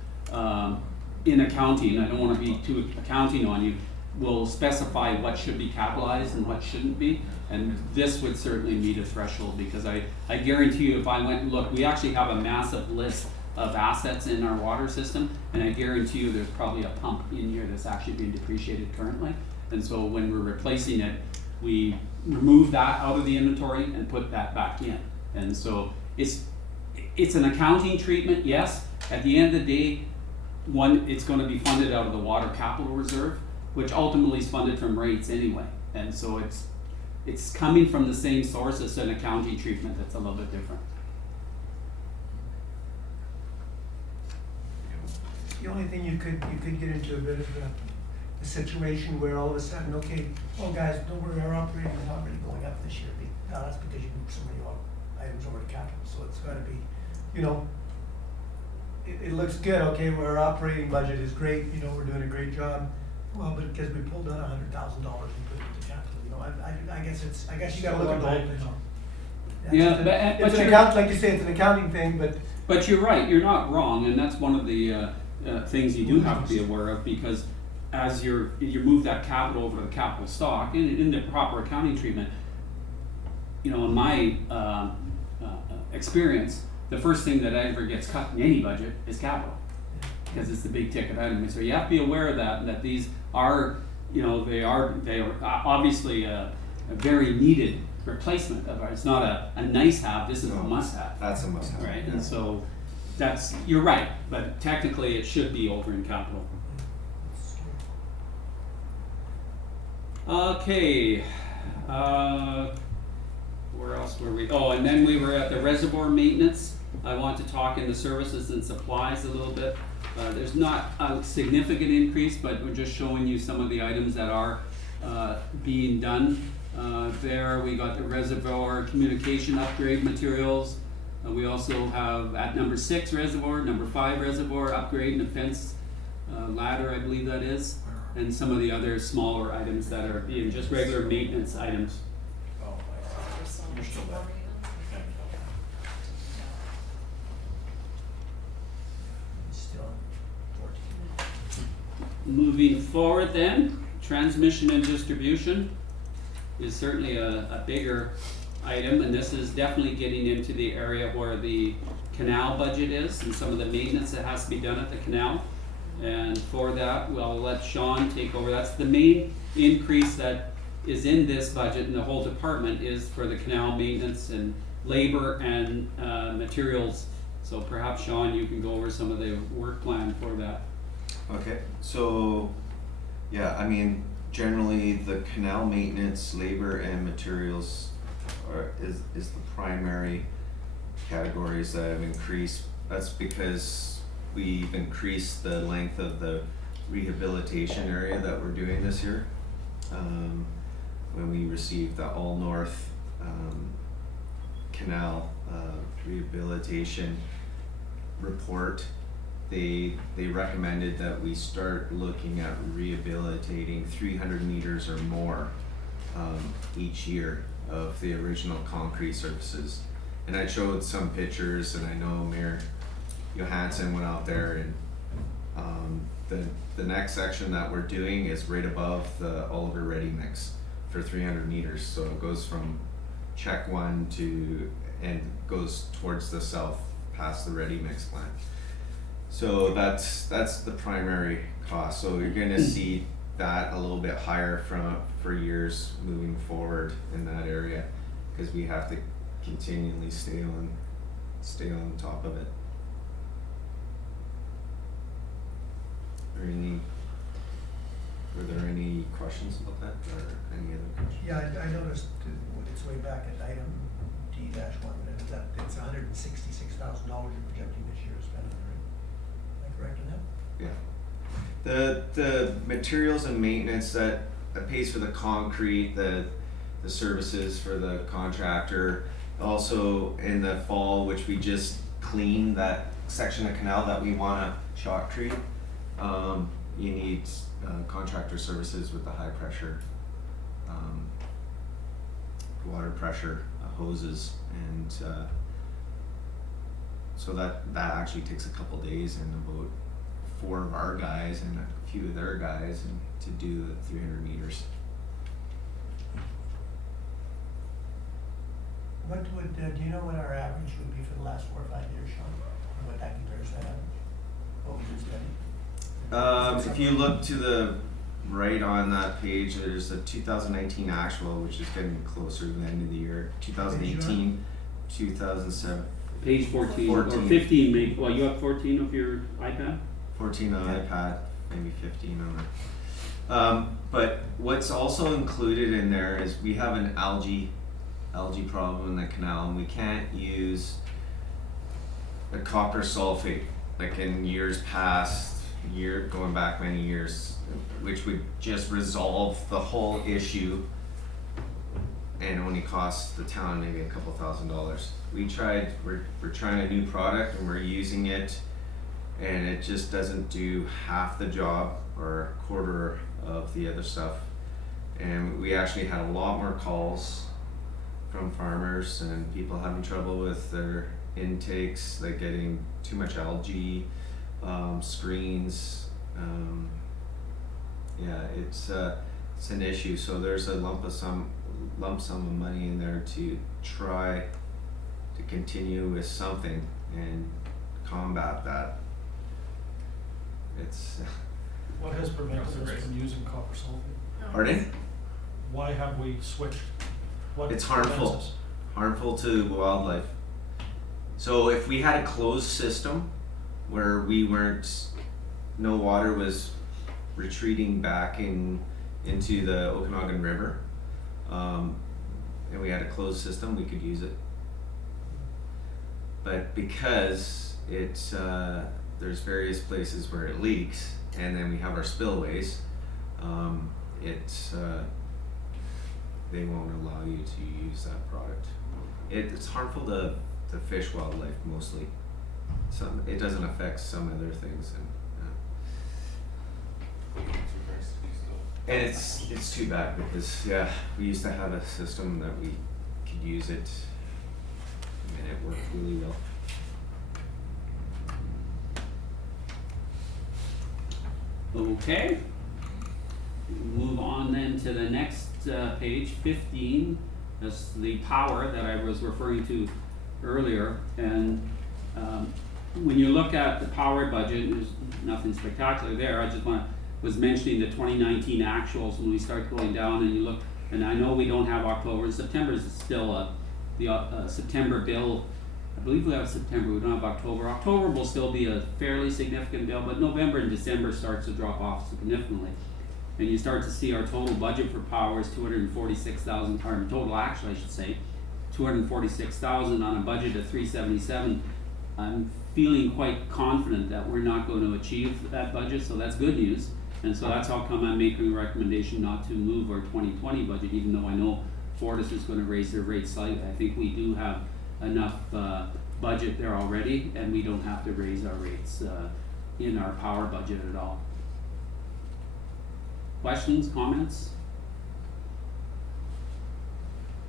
in accounting, I don't wanna be too accounting on you, will specify what should be capitalized and what shouldn't be. And this would certainly meet a threshold, because I guarantee you, if I went and looked, we actually have a massive list of assets in our water system, and I guarantee you there's probably a pump in here that's actually being depreciated currently. And so when we're replacing it, we remove that out of the inventory and put that back in. And so it's an accounting treatment, yes. At the end of the day, it's gonna be funded out of the water capital reserve, which ultimately is funded from rates anyway. And so it's coming from the same source as an accounting treatment that's a little bit different. The only thing you could get into a bit of a situation where all of a sudden, okay, oh guys, don't worry, our operating is not really going up this year. No, that's because you moved so many items over to capital, so it's gotta be, it looks good, okay, well, our operating budget is great, we're doing a great job. Well, but because we pulled out $100,000 and put it into capital, I guess you gotta look at the whole thing. That's Yeah, just but it's an you're- account, like you say, it's an accounting thing, but But you're right, you're not wrong, and that's one of the things you do have to be aware of, because as you move that capital over to the capital stock, in the proper accounting treatment, you know, in my experience, the first thing that ever gets cut in any budget is capital, because it's the big ticket item. So you have to be aware of that these are, you know, they are obviously a very needed replacement of ours. It's not a nice have, this is a No, must have. That's a must have. Right, yeah. and so you're right, but technically it should be over in capital. Okay, where else were we? Oh, and then we were at the reservoir maintenance. I want to talk in the services and supplies a little bit. There's not a significant increase, but we're just showing you some of the items that are being done. There we got the reservoir communication upgrade materials. We also have at number 6 reservoir, number 5 reservoir upgrade and a fence ladder, I believe that is, and some of the other smaller items that are being just regular maintenance items. Oh, There's so You're much still more there. reading. it's still 14. Moving forward then, transmission and distribution is certainly a bigger item, and this is definitely getting into the area where the canal budget is and some of the maintenance that has to be done at the canal. And for that, we'll let Sean take over. That's the main increase that is in this budget, and the whole department is for the canal maintenance and labor and materials. So perhaps Sean, you can go over some of the work plan for that. Okay, so, yeah, I mean, generally the canal maintenance, labor and materials is the primary categories that have increased. That's because we've increased the length of the rehabilitation area that we're doing this year. When we received the All North Canal rehabilitation report, they recommended that we start looking at rehabilitating 300 meters or more each year of the original concrete surfaces. And I showed some pictures, and I know Mayor Johansson went out there, and the next section that we're doing is right above the Oliver Ready mix for 300 meters. So it goes from check 1 to, and goes towards the south past the Ready mix plant. So that's the primary cost. So you're gonna see that a little bit higher for years moving forward in that area, because we have to continually stay on top of it. Were there any questions about that, or any other questions? Yeah, I noticed it's way back at item D-1, that it's $166,000 you're projecting this year to spend on it. Am I correct in that? Yeah. The materials and maintenance that pays for the concrete, the services for the contractor. Also in the fall, which we just cleaned that section of canal that we wanna shotcrete, you need contractor services with the high pressure, water pressure hoses, and so that actually takes a couple days and about 4 of our guys and a few of their guys and to do the 300 meters. What would, do you know what our average would be for the last 4 or 5 years, Sean? And what that compares to that average? What was your study? If you look to the right on that page, there's the 2019 actual, which is getting closer to the end of the year. 2018, 2007, Page 14, 14. or 15 maybe. Well, you have 14 of your iPad? 14 on Yeah. iPad, maybe 15 on it. But what's also included in there is we have an algae problem in the canal, and we can't use the copper sulfate like in years past, going back many years, which would just resolve the whole issue and only cost the town maybe a couple $1,000s. We're trying a new product and we're using it, and it just doesn't do half the job or a quarter of the other stuff. And we actually had a lot more calls from from farmers and people having trouble with their intakes, like getting too much algae, screens. Yeah, it's an issue. So there's a lump sum of money in there to try to continue with something and combat that. It's What has prevented us from using copper sulfate? pardon? Why have we switched? What It's prevents harmful. us? Harmful to wildlife. So if we had a closed system where no water was retreating back into the Okanagan River, and we had a closed system, we could use it. But because there's various places where it leaks, and then we have our spillways, they won't allow you to use that product. It's harmful to fish wildlife mostly. It doesn't affect some other things, and it's too bad because we used to have a system that we could use it, and it worked really well. Okay. Move on then to the next page, 15. That's the power that I was referring to earlier. And when you look at the power budget, there's nothing spectacular there. I just was mentioning the 2019 actuals when we start going down and you look, and I know we don't have October and September is still the September bill. I believe we have September, we don't have October. October will still be a fairly significant bill, but November and December starts to drop off significantly. And you start to see our total budget for power is $246,000, or total actually I should say, $246,000 on a budget of $377. I'm feeling quite confident that we're not going to achieve that budget, so that's good news. And so that's how come I'm making a recommendation not to move our 2020 budget, even though I know Fortis is going to raise their rates slightly. I think we do have enough budget there already, and we don't have to raise our rates in our power budget at all. Questions, comments?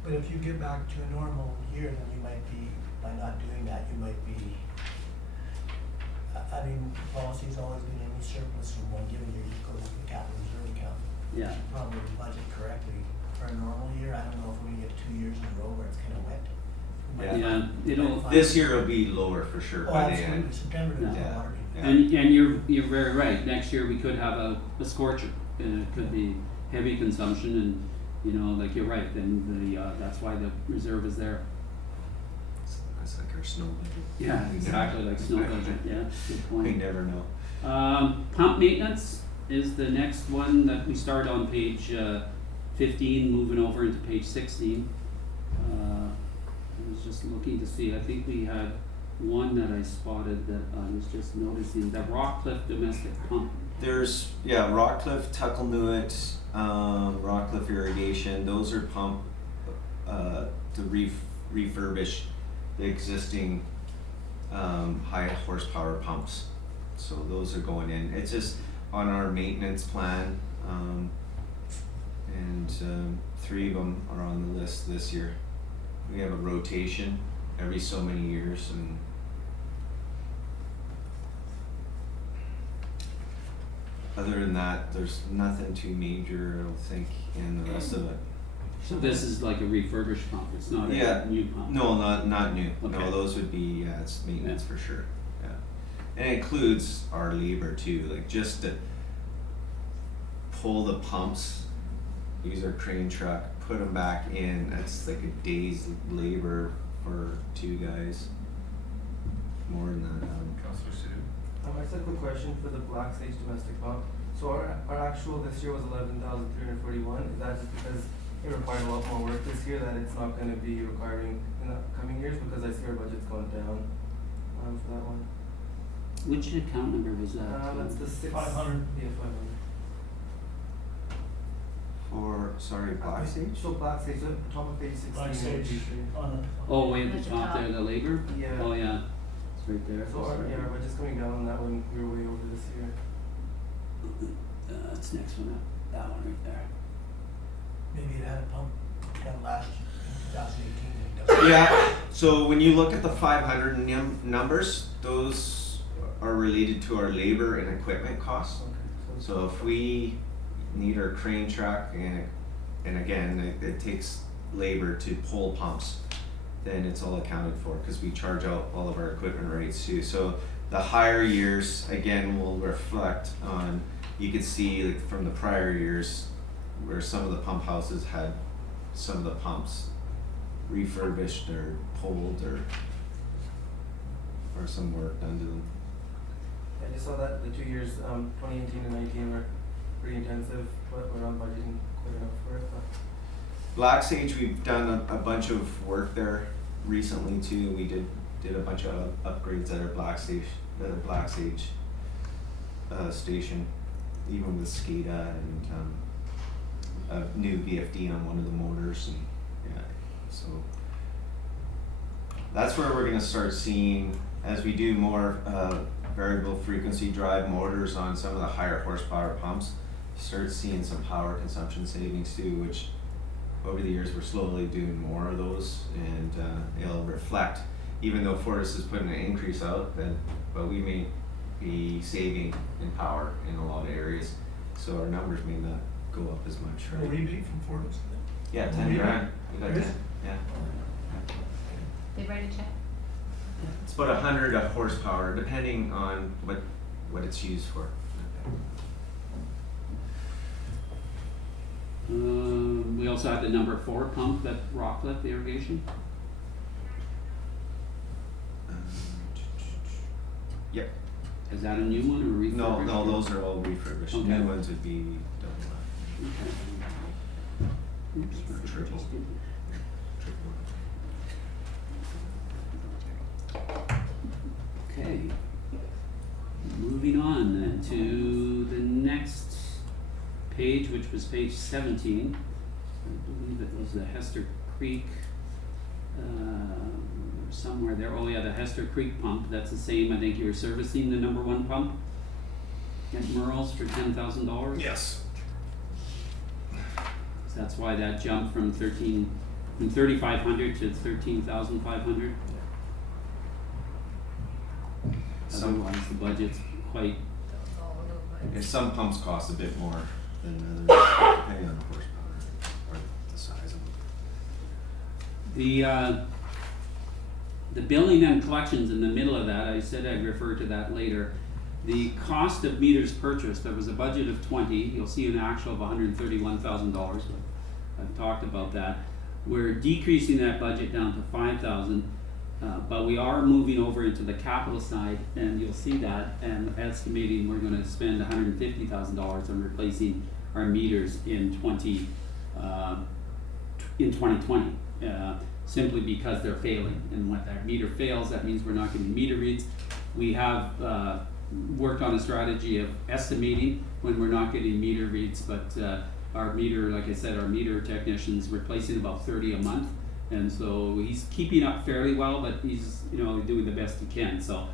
But if you get back to a normal year, then you might be, by not doing that, you might be, I mean, policy's always been any surplus from one given year, just goes to the capital reserve account. Yeah. Probably budget correctly. For a normal year, I don't know if we're gonna get 2 years in a row where it's kinda wet. We might Yeah, find- it'll- find- This year will be lower for sure Oh, by the absolutely, end. September there's Yeah. no water. Yeah. And you're very right. Next year we could have a scorcher, and it could be heavy consumption, and you know, like you're right. Then that's why the reserve is there. That's like our snow budget. Yeah, exactly like snow budget. Yeah, good point. We never know. Pump maintenance is the next one that we start on page 15, moving over into page 16. I was just looking to see, I think we had one that I spotted that I was just noticing, the Rockcliffe domestic pump. There's, Rockcliffe, Tuckalnuit, Rockcliffe Irrigation, those are pumped to refurbish the existing high horsepower pumps. So those are going in. It's just on our maintenance plan, and 3 of them are on the list this year. We have a rotation every so many years, and other than that, there's nothing too major, I don't think, in the rest of it. So this is like a refurbished pump, it's not Yeah. a new pump? No, not new. Okay. No, those would be, it's maintenance for sure, yeah. And it includes our labor too, like just to pull the pumps, use our crane truck, put them back in, that's like a day's labor for 2 guys. More than that, Councillor Sue? I just have a quick question for the Black Sage domestic pump. So our actual this year was 11,341. Is that just because it required a lot more work this year that it's not going to be requiring in the coming years? Because I see our budget's gone down for that one. Which account number was that? That's the 500. Yeah, 500. Black Sage? So Black Sage, the top of page 16. Black would be Sage three. on Oh, way at At the the top top. there, the labor? Yeah. Oh, yeah, it's right there. So our budget's coming down on that one. We were way over this year. It's next one up, that one right there. Maybe it had a pump kind of last in 2018. Yeah, so when you look at the 500 numbers, those are related to our labor and equipment costs. Okay, So if we need our crane truck and again, it takes labor to pull pumps, then it's all accounted for because we charge out all of our equipment rates too. So the higher years, again, will reflect on, you could see like from the prior years where some of the pump houses had some of the pumps refurbished or pulled or some work done to them. I just saw that the 2 years, 2018 and 19 were pretty intensive, but we're not budgeting quite enough for it, but. Black Sage, we've done a bunch of work there recently too. We did a bunch of upgrades at our Black Sage station, even with SCADA and a new VFD on one of the motors, and yeah, so that's where we're gonna start seeing, as we do more variable frequency drive motors on some of the higher horsepower pumps, start seeing some power consumption savings too, which over the years we're slowly doing more of those, and it'll reflect, even though Fortis is putting an increase out, but we may be saving in power in a lot of areas, so our numbers may not go up as much, A right? rebate from Fortis? Yeah, 10 grand. We got There 10, is? yeah. They write a check? It's about 100 a horsepower, depending on what it's used for. We also have the number 4 pump at Rockcliffe Irrigation. Yep. Is that a new one or refurbished? No, those are all refurbished. Okay. New ones would be double Okay. Oops, Triple. Okay. Moving on then to the next page, which was page 17. I believe it was the Hester Creek, somewhere there. Oh yeah, the Hester Creek pump. That's the same. I think you were servicing the number 1 pump at Merle's for $10,000. Yes. So that's why that jumped from 3,500 to 13,500. Otherwise, the budget's quite. That was all over the place. And some pumps cost a bit more than others, depending on the horsepower or the size of them. The billing and collections in the middle of that, I said I'd refer to that later. The cost of meters purchased, there was a budget of 20, you'll see an actual of $131,000. I've talked about that. We're decreasing that budget down to 5,000, but we are moving over into the capital side, and you'll see that, and estimating we're gonna spend $150,000 on replacing our meters in 2020. Simply because they're failing, and when that meter fails, that means we're not getting meter reads. We have worked on a strategy of estimating when we're not getting meter reads, but our meter, like I said, our meter technician's replacing about 30 a month, and so he's keeping up fairly well, but he's doing the best he can. So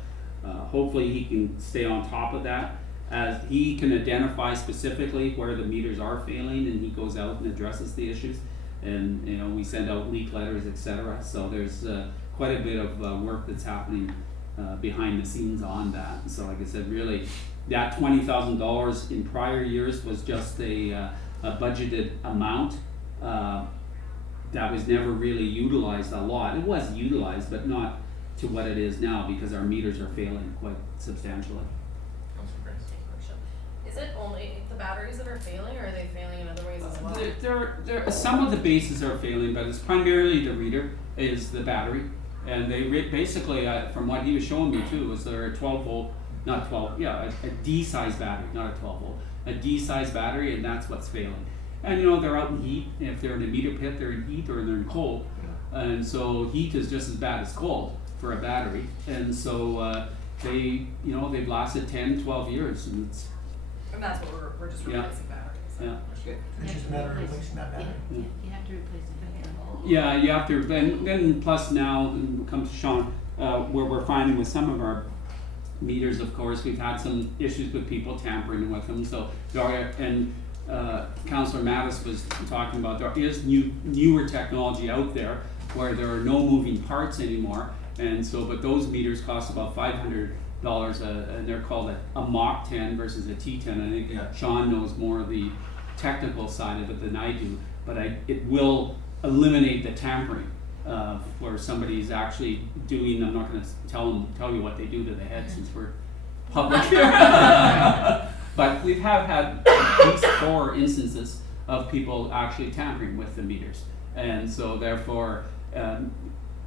hopefully he can stay on top of that, as he can identify specifically where the meters are failing, and he goes out and addresses the issues. And we send out leak letters, etc. So there's quite a bit of work that's happening behind the scenes on that. And so, like I said, really, that $20,000 in prior years was just a budgeted amount that was never really utilized a lot. It was utilized, but not to what it is now, because our meters are failing quite substantially. Councilor Grace? Is it only the batteries that are failing, or are they failing in other ways as well? Some of the bases are failing, but it's primarily the reader is the battery, and they basically, from what he was showing me too, was they're a 12 volt, not 12, yeah, a D size battery, not a 12 volt, a D size battery, and that's what's failing. And they're out in heat. If they're in a meter pit, they're in heat, or they're in cold, and so heat is just as bad as cold for a battery, and so they've lasted 10, 12 years, and it's. And that's what we're just Yeah. replacing batteries. So. Yeah. It's just a matter of replacing that battery. You have to replace it. Yeah, you have to, then plus now, and we'll come to Sean, where we're finding with some of our meters, of course, we've had some issues with people tampering with them, so, and Councillor Mattis was talking about, there is newer technology out there where there are no moving parts anymore. And so, but those meters cost about $500, and they're called a Mach 10 versus a T10. I think Yeah. Sean knows more of the technical side of it than I do, but it will eliminate the tampering, where somebody's actually doing, I'm not gonna tell you what they do to the head since we're public here. But we have had at least 4 instances of people actually tampering with the meters. And so therefore,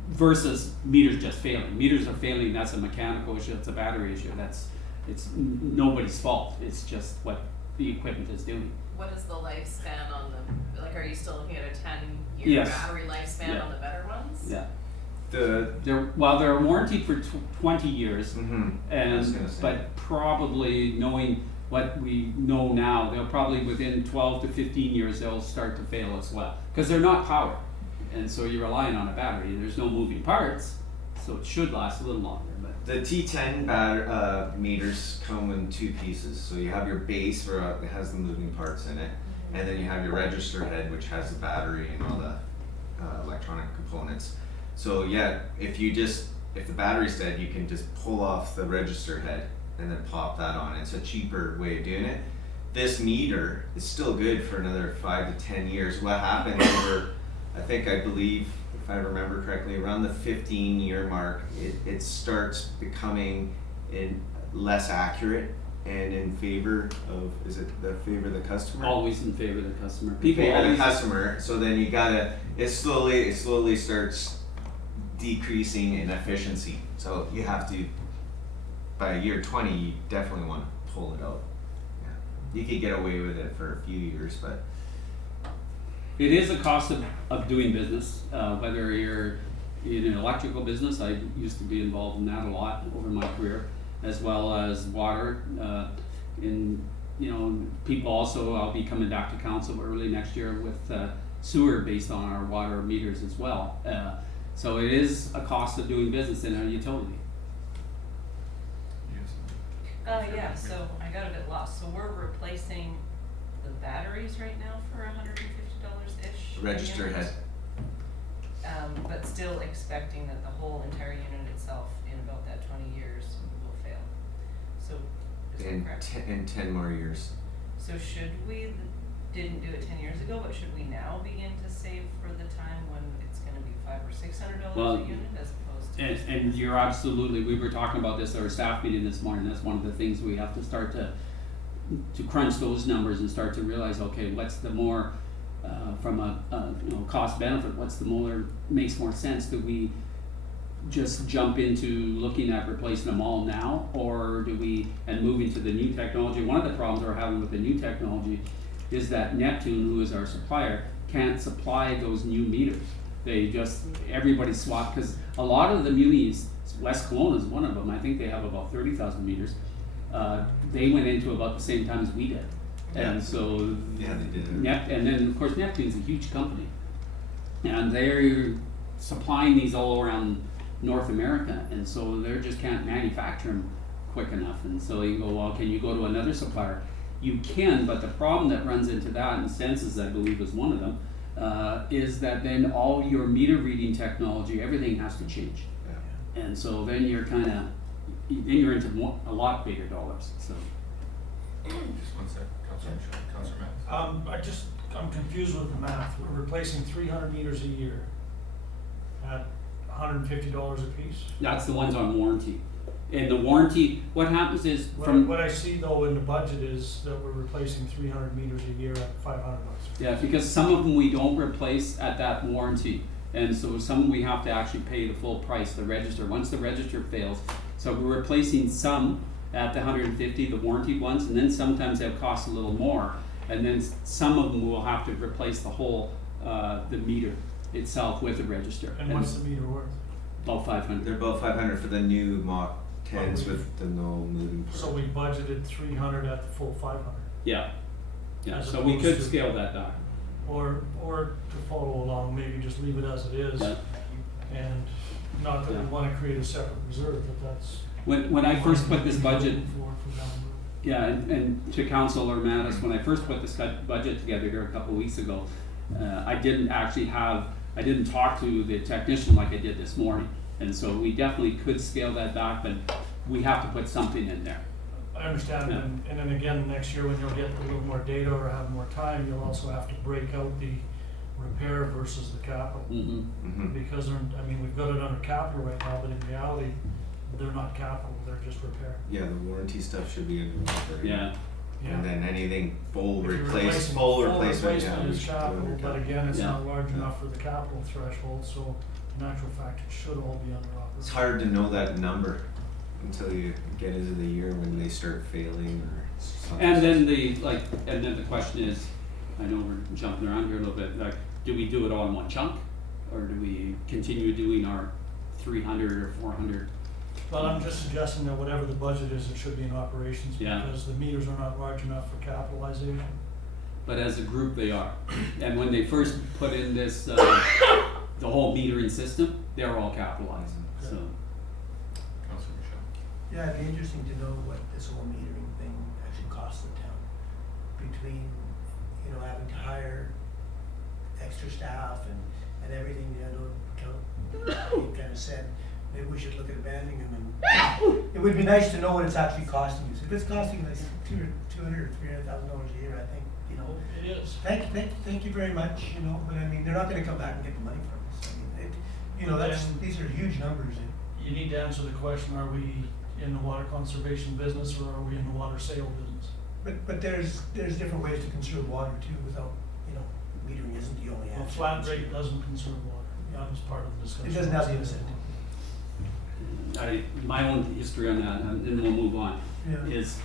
versus meters just failing. Meters are failing, that's a mechanical issue, it's a battery issue, it's nobody's fault, it's just what the equipment is doing. What is the lifespan on the, like, are you still looking at a 10-year Yes. battery lifespan Yeah. on the better ones? Yeah. The They're warranted for 20 years, I was gonna say. but probably knowing what we know now, they'll probably within 12 to 15 years they'll start to fail as well, because they're not powered, and so you're relying on a battery. There's no moving parts, so it should last a little longer. But The T10 meters come in 2 pieces. So you have your base where it has the moving parts in it, and then you have your register head, which has the battery and all the electronic components. So yeah, if the battery's dead, you can just pull off the register head and then pop that on. It's a cheaper way of doing it. This meter is still good for another 5 to 10 years. What happens over, I believe, if I remember correctly, around the 15-year mark, it starts becoming less accurate and in favor of, is it the favor of the customer? always in favor of the customer. People People favor the always, customer, so then you gotta, it slowly starts decreasing in efficiency. So you have to, by year 20, you definitely want to pull it out. Yeah. You could get away with it for a few years, but it is a cost of doing business, whether you're in an electrical business. I used to be involved in that a lot over my career, as well as water. People also, I'll be coming back to council early next year with sewer based on our water meters as well. So it is a cost of doing business in a utility. Yeah, so I got a bit lost. So we're replacing the batteries right now for $150-ish? register head. But still expecting that the whole entire unit itself in about that 20 years will fail. So, is that correct? In 10 more years. So should we, didn't do it 10 years ago, but should we now begin to save for the time when it's gonna be $500 or $600 Well, a unit as opposed to? And you're absolutely, we were talking about this at our staff meeting this morning, that's one of the things we have to start to crunch those numbers and start to realize, okay, what's the more, from a cost benefit, what's the more, makes more sense? Do we just jump into looking at replacing them all now, or do we, and moving to the new technology? One of the problems we're having with the new technology is that Neptune, who is our supplier, can't supply those new meters. They just, everybody swapped, because a lot of the munis, West Kelowna is one of them, I think they have about 30,000 meters. They went into about the same time as we did. And so, Yeah, they did it. and then of course Neptune's a huge company. And they're supplying these all around North America, and so they just can't manufacture them quick enough. And so you go, well, can you go to another supplier? You can, but the problem that runs into that, and Senses I believe is one of them, is that then all your meter reading technology, everything has to change. Yeah. And so then you're you're into a lot bigger dollars, so. Just one sec, Councilor Matt. I'm confused with the math. We're replacing 300 meters a year at $150 a piece. That's the ones on warranty. And the warranty, what happens is What I see though in the budget is that we're replacing 300 meters a year at $500. Yeah, because some of them we don't replace at that warranty. And so some we have to actually pay the full price, the register, once the register fails. So we're replacing some at the 150, the warranted ones, and then sometimes they'll cost a little more. And then some of them will have to replace the whole, the meter itself with the register. And what's the meter worth? About 500. They're about 500 for the new Mach 10s with the no moving parts. So we budgeted 300 at the full 500. Yeah. Yeah, As so we opposed could to- scale that down. Or to follow along, maybe just leave it as it is. Yeah. And not that we Yeah. wanna create a separate reserve, but that's. When I first put this budget, For down the road. yeah, and to Councilor Mattis, when I first put this budget together here a couple of weeks ago, I didn't actually have I didn't talk to the technician like I did this morning. And so we definitely could scale that back, but we have to put something in there. I understand, Yeah. and then again, next year when you'll get a little more data or have more time, you'll also have to break out the repair versus the capital. Mhm. Because we've got it under capital right now, but in reality, they're not capital, they're just repair. Yeah, the warranty stuff should be in the repair. Yeah, And then anything full If you're replace, replacing- full replacement, yeah. replacement we is should do capital, under but capital. again, it's Yeah. not large enough for the capital threshold, so in actual fact, it should all be under operating. It's hard to know that number until you get into the year when they start failing or something. and then the question is, I know we're jumping around here a little bit, like, do we do it all in one chunk? Or do we continue doing our 300 or 400? Well, I'm just suggesting that whatever the budget is, it should be in operations, Yeah. because the meters are not large enough for capitalization. But as a group, they are. And when they first put in this, the whole metering system, they were all capitalized, so. Councillor Michelle. Yeah, it'd be interesting to know what this whole metering thing actually costs the town. Between, having to hire extra staff and everything, you kind of said, maybe we should look at abandoning them, and it would be nice to know what it's actually costing us. If it's costing us $200,000 or $300,000 a year, I think, It is. thank you very much, but I mean, they're not gonna come back and get the money from us. I mean, these are huge numbers. You need to answer the question, are we in the water conservation business or are we in the water sale business? But there's different ways to conserve water too, without, metering isn't the only answer. Well, flat rate doesn't conserve water, that was part of the discussion. It doesn't have the incentive. My own history on that, and then we'll move on, Yeah. is,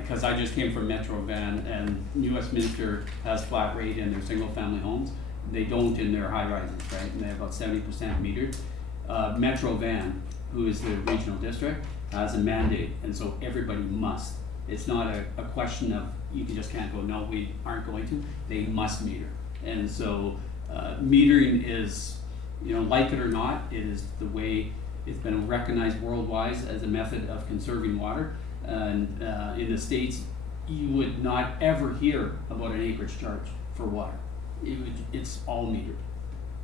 because I just came from Metro Van, and New Westminster has flat rate in their single-family homes. They don't in their high-rises, right, and they have about 70% metered. Metro Van, who is the regional district, has a mandate, and so everybody must. It's not a question of, you just can't go, no, we aren't going to, they must meter. And so, metering is, like it or not, it is the way it's been recognized worldwide as a method of conserving water. And in the States, you would not ever hear about an acreage charge for water. It's all metered.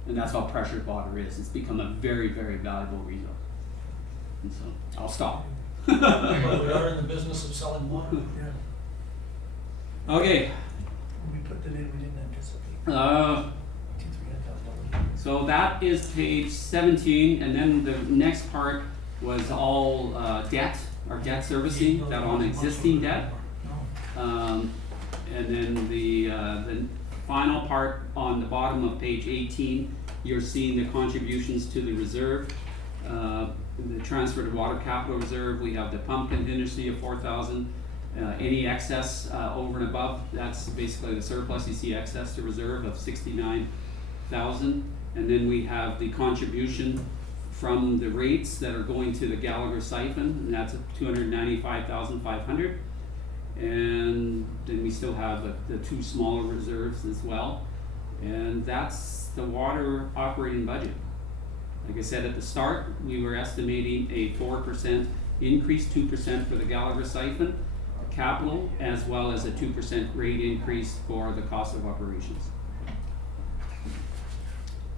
And that's how pressured water is. It's become a very, very valuable resource. And so, I'll stop. Well, we are in the business of selling water. Yeah. Okay, When we put them in, we didn't anticipate uh, $200,000-300,000. so that is page 17, and then the next part was all debt, our debt servicing, that on existing debt. And then the final part on the bottom of page 18, you're seeing the contributions to the reserve, the transfer to water capital reserve. We have the pump contingency of 4,000. Any excess over and above, that's basically the surplus. You see excess to reserve of 69,000, and then we have the contribution from the rates that are going to the Gallagher siphon, and that's 295,500. And then we still have the two smaller reserves as well. And that's the water operating budget. Like I said at the start, we were estimating a 4% increase, 2% for the Gallagher siphon capital, as well as a 2% rate increase for the cost of operations.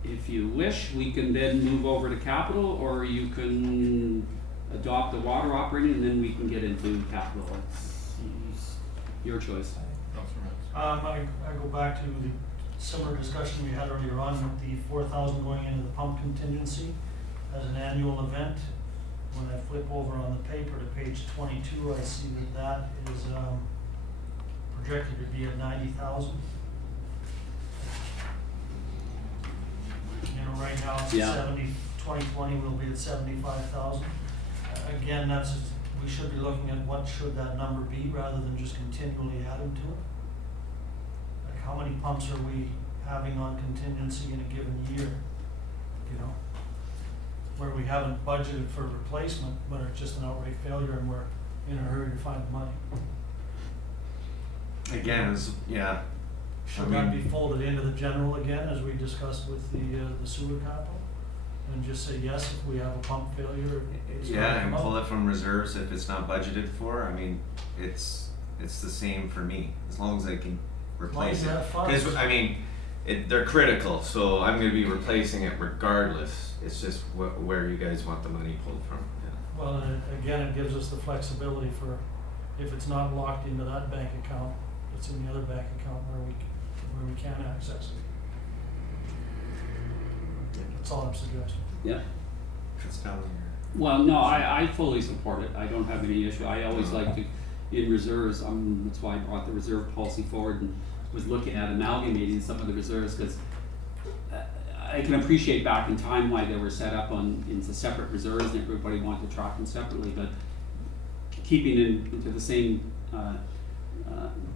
If you wish, we can then move over to capital, or you can adopt the water operating, and then we can get into capital. It's your choice. Councillor Metz. I go back to the similar discussion we had earlier on with the 4,000 going into the pump contingency as an annual event. When I flip over on the paper to page 22, I see that is projected to be at 90,000. Right now it's Yeah. 2020 will be at 75,000. Again, we should be looking at what should that number be rather than just continually adding to it. Like, how many pumps are we having on contingency in a given year? Where we haven't budgeted for replacement, but it's just an outright failure and we're in a hurry to find the money. Again, yeah. Should that be folded into the general again, as we discussed with the sewer capital? And just say, yes, if we have a pump failure, it's gonna Yeah, come and up. pull it from reserves if it's not budgeted for. I mean, it's the same for me, as long as I can As long replace as you it. have funds. Because, I mean, they're critical, so I'm gonna be replacing it regardless. It's just where you guys want the money pulled from, yeah. Well, and again, it gives us the flexibility for, if it's not locked into that bank account, it's in the other bank account where we can access it. That's all I'm suggesting. Yeah. Cuts down on your. Well, no, I fully support it. I don't have any issue. I always like to, in reserves, that's why I brought the reserve policy forward and was looking at amalgamating some of the reserves, because I can appreciate back in time why they were set up into separate reserves and everybody wanted to track them separately, but keeping into the same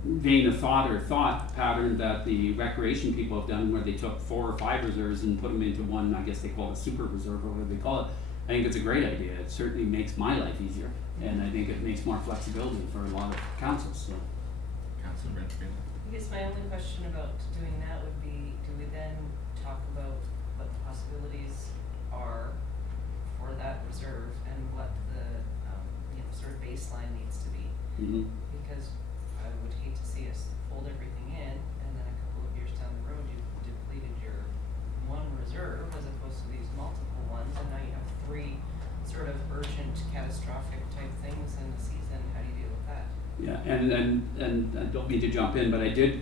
vein of thought pattern that the recreation people have done, where they took 4 or 5 reserves and put them into one, I guess they call it a super reserve or whatever they call it. I think it's a great idea. It certainly makes my life easier, and I think it makes more flexibility for a lot of councils, so. Councilor Brent, I guess my only question about doing that would be, do we then talk about what the possibilities are for that reserve and what the, sort of baseline needs to be? Mm-hmm. Because I would hate to see us fold everything in, and then a couple of years down the road, you've depleted your one reserve as opposed to these multiple ones, and now you have 3 sort of urgent, catastrophic type things in the season. How do you deal with that? Yeah, and I don't mean to jump in, but I did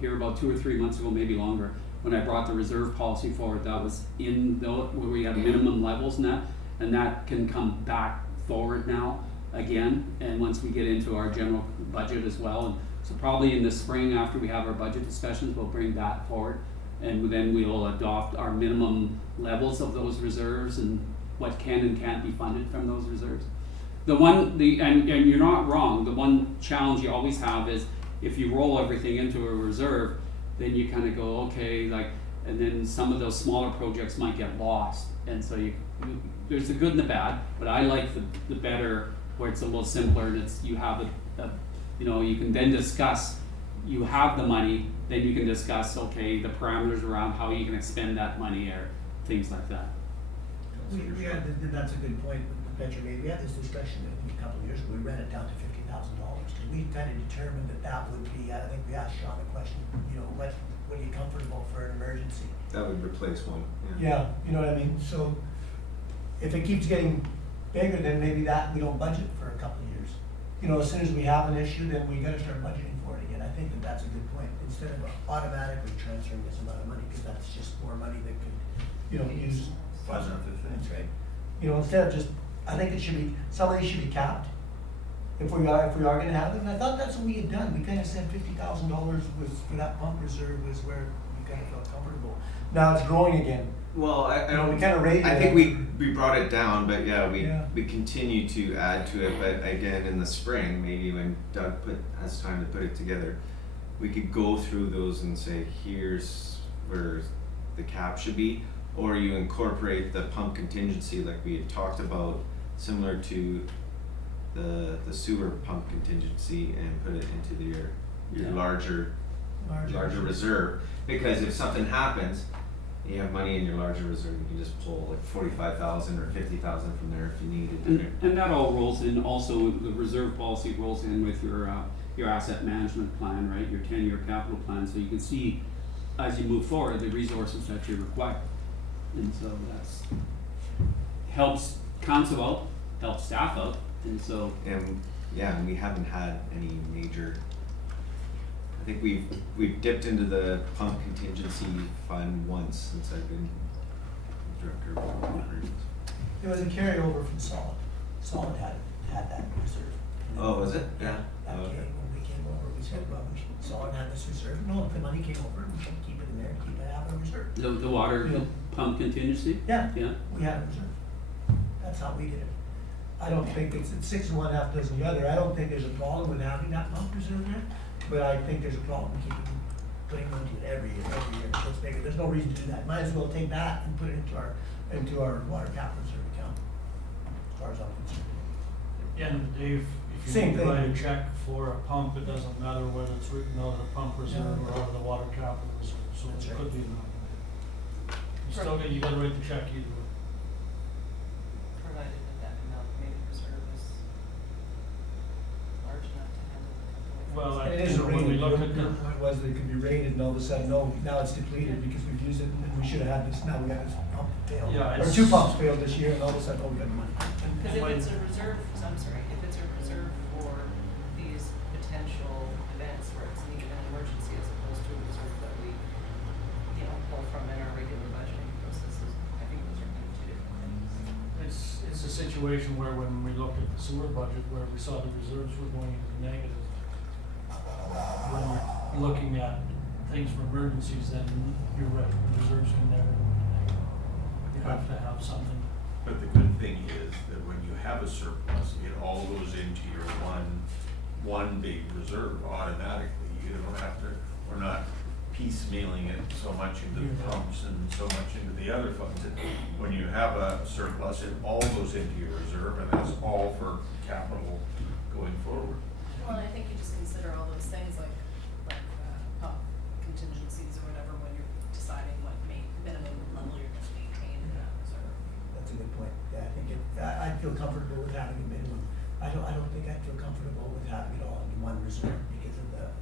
hear about 2 or 3 months ago, maybe longer, when I brought the reserve policy forward, that was in where we have minimum levels now, and that can come back forward now again, and once we get into our general budget as well, and so probably in the spring after we have our budget discussions, we'll bring that forward, and then we'll adopt our minimum levels of those reserves and what can and can't be funded from those reserves. And you're not wrong, the one challenge you always have is if you roll everything into a reserve, then you kind of go, okay, and then some of those smaller projects might get lost, and so there's the good and the bad, but I like the better, where it's a little simpler, and you have you can then discuss, you have the money, then you can discuss, okay, the parameters around how you can expend that money or things like that. We had, that's a good point, Petra made. We had this discussion a couple of years ago. We ran it down to $50,000 because we kind of determined that would be. I think we asked Sean a question. What are you comfortable for an emergency? That would replace one. Yeah, you know what I mean. So if it keeps getting bigger, then maybe that we don't budget for a couple of years. As soon as we have an issue, then we got to start budgeting for it again. I think that's a good point. Instead of automatically transferring this amount of money, because that's just more money that could, use. Other things. That's right. Instead of just, I think it should be, some of these should be capped. If we are gonna have it, and I thought that's what we had done. We kind of said $50,000 was for that pump reserve was where we kind of felt comfortable. Now it's growing again. Well, We kind of raised it. I think we brought it down, but yeah, Yeah. we continue to add to it. But again, in the spring, maybe when Doug has time to put it together, we could go through those and say, here's where the cap should be, or you incorporate the pump contingency like we had talked about, similar to the sewer pump contingency, and put it into your Yeah. larger reserve. Because if something happens, you have money in your larger reserve, you can just pull like 45,000 or 50,000 from there if you needed. And that all rolls in, also the reserve policy rolls in with your asset management plan, right, your 10-year capital plan, so you can see as you move forward, the resources that you require. And so that's, helps council out, helps staff out, and so. And we haven't had any major, I think we've dipped into the pump contingency fund once since I've been director of operations. It was a carryover from Solid. Solid had that reserve. Oh, was it? Yeah. That Okay. came, when we came over, we said, well, Solid had this reserve. No, if the money came over, we should keep it in there, keep it out of reserve. The water Yeah. pump contingency? Yeah, Yeah. we had a reserve. That's how we did it. I don't think it's 6 of one, half dozen the other. I don't think there's a problem with having that pump reserve there, but I think there's a problem putting money in every year, so it's bigger. There's no reason to do that. Might as well take that and put it into our water capital reserve account, as far as I'm concerned. And Dave, if you Same need to thing. write a check for a pump, it doesn't matter whether it's written out of the pump reserve or out of the water capital reserve, so That's it right. could be enough. You gotta write the check either way. Provided that amalgamated reserve is large enough to handle the. Well, And it is a when we rating. look at We're it was that it could be rated, and all of a sudden, no, now it's depleted because we've used it, and we should have had this, now we got this pump failed. Yeah, Or it's- 2 pumps failed this year, and all of a sudden, oh, we got money. Cause if it's a reserve, I'm sorry, if it's a reserve for these potential events where it's needed an emergency as opposed to a reserve that we, you know, pull from in our regular budgeting processes, I think those are kind of two different things. It's a situation where when we looked at the sewer budget, where we saw the reserves were going into the negative, when we're looking at things for emergencies, then you're right, the reserves can never go into negative. You have to have something. But the good thing is that when you have a surplus, it all goes into your one big reserve automatically. You don't have to, we're not piecemealing it so much into the pumps and so much into the other funds. When you have a surplus, it all goes into your reserve, and that's all for capital going forward. Well, I think you just consider all those things like pump contingencies or whatever when you're deciding what minimum level you're gonna maintain in that reserve. That's a good point. Yeah, I think I'd feel comfortable with having a minimum. I don't think I'd feel comfortable with having it all in one reserve because of the,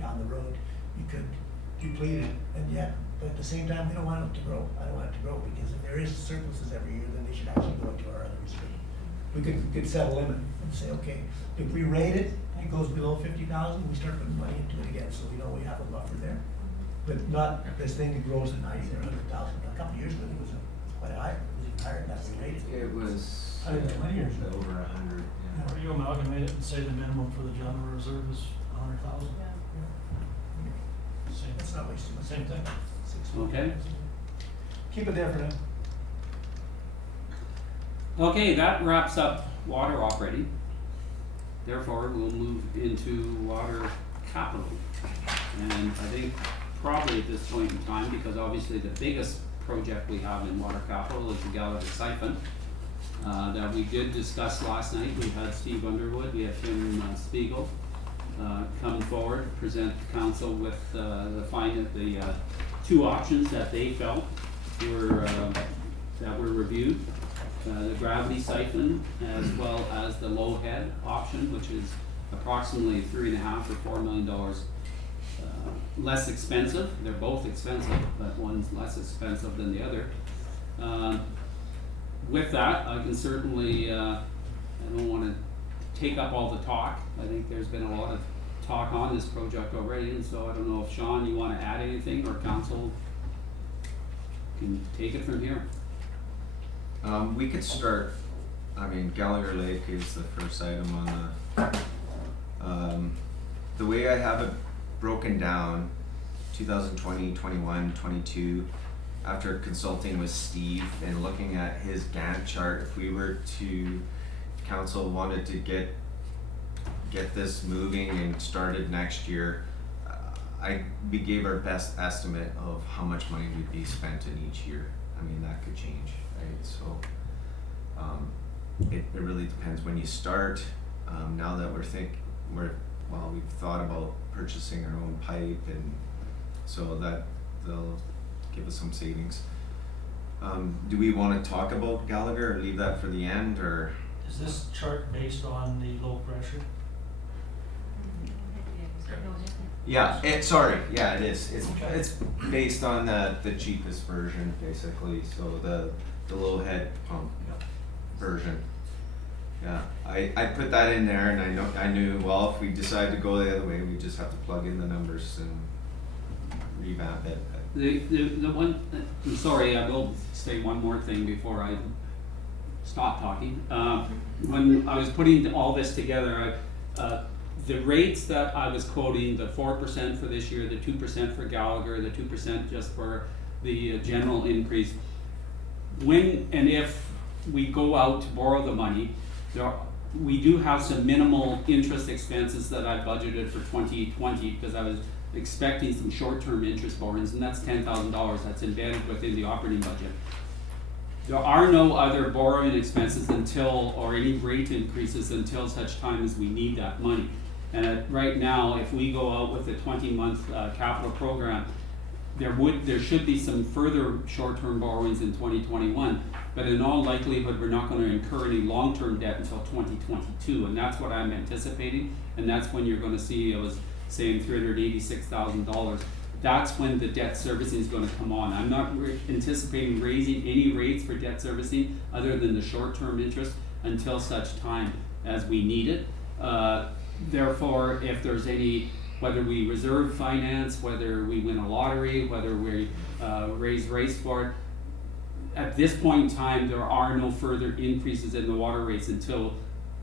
down the road, you could deplete it, and yet, but at the same time, we don't want it to grow. I don't want it to grow, because if there is surpluses every year, then they should actually go into our other reserve. We could set a limit and say, okay, if we rate it, and it goes below 50,000, we start putting money into it again, so we know we have a buffer there. But not this thing that grows to 90 or 100,000. A couple of years ago, it was quite high. It was even higher than that we rated. It was 120 years ago. over 100. Yeah. Or you amalgamate it and say the minimum for the general reserve is 100,000. Yeah. Same, Let's not waste too much. same thing. 6 Okay. Keep it there for now. Okay, that wraps up water operating. Therefore, we'll move into water capital. And I think probably at this point in time, because obviously the biggest project we have in water capital is the Gallagher siphon, that we did discuss last night. We had Steve Underwood, we had Tim Spiegel, come forward, present the council with, the 2 options that they felt were, that were reviewed. The gravity siphon, as well as the low head option, which is approximately $3.5 or $4 million less expensive. They're both expensive, but one's less expensive than the other. With that, I can certainly, I don't want to take up all the talk. I think there's been a lot of talk on this project already, and so I don't know if Sean, you want to add anything, or council can take it from here. We could start, Gallagher Lake is the first item on the way I have it broken down, 2020, 21, 22, after consulting with Steve and looking at his Gantt chart, if we were to, council wanted to get this moving and started next year, we gave our best estimate of how much money would be spent in each year. That could change, right? So it really depends when you start. Now that we've thought about purchasing our own pipe, and so that they'll give us some savings. Do we want to talk about Gallagher or leave that for the end, or? Is this chart based on the low pressure? Yeah, it is. It's based on the cheapest version, basically, so the low head pump version. Yeah, I put that in there, and I knew, well, if we decide to go the other way, we just have to plug in the numbers and revamp it. The one, I'm sorry, I will say one more thing before I stop talking. When I was putting all this together, the rates that I was quoting, the 4% for this year, the 2% for Gallagher, the 2% just for the general increase, when and if we go out to borrow the money, we do have some minimal interest expenses that I budgeted for 2020, because I was expecting some short-term interest borrowings, and that's $10,000 that's embedded within the operating budget. There are no other borrowing expenses or any rate increases until such time as we need that money. And right now, if we go out with a 20-month capital program, there should be some further short-term borrowings in 2021, but in all likelihood, we're not going to incur any long-term debt until 2022, and that's what I'm anticipating, and that's when you're going to see saying $386,000, that's when the debt servicing is gonna come on. I'm not anticipating raising any rates for debt servicing other than the short-term interest until such time as we need it. Therefore, if there's any, whether we reserve finance, whether we win a lottery, whether we raise rates for it, at this point in time, there are no further increases in the water rates until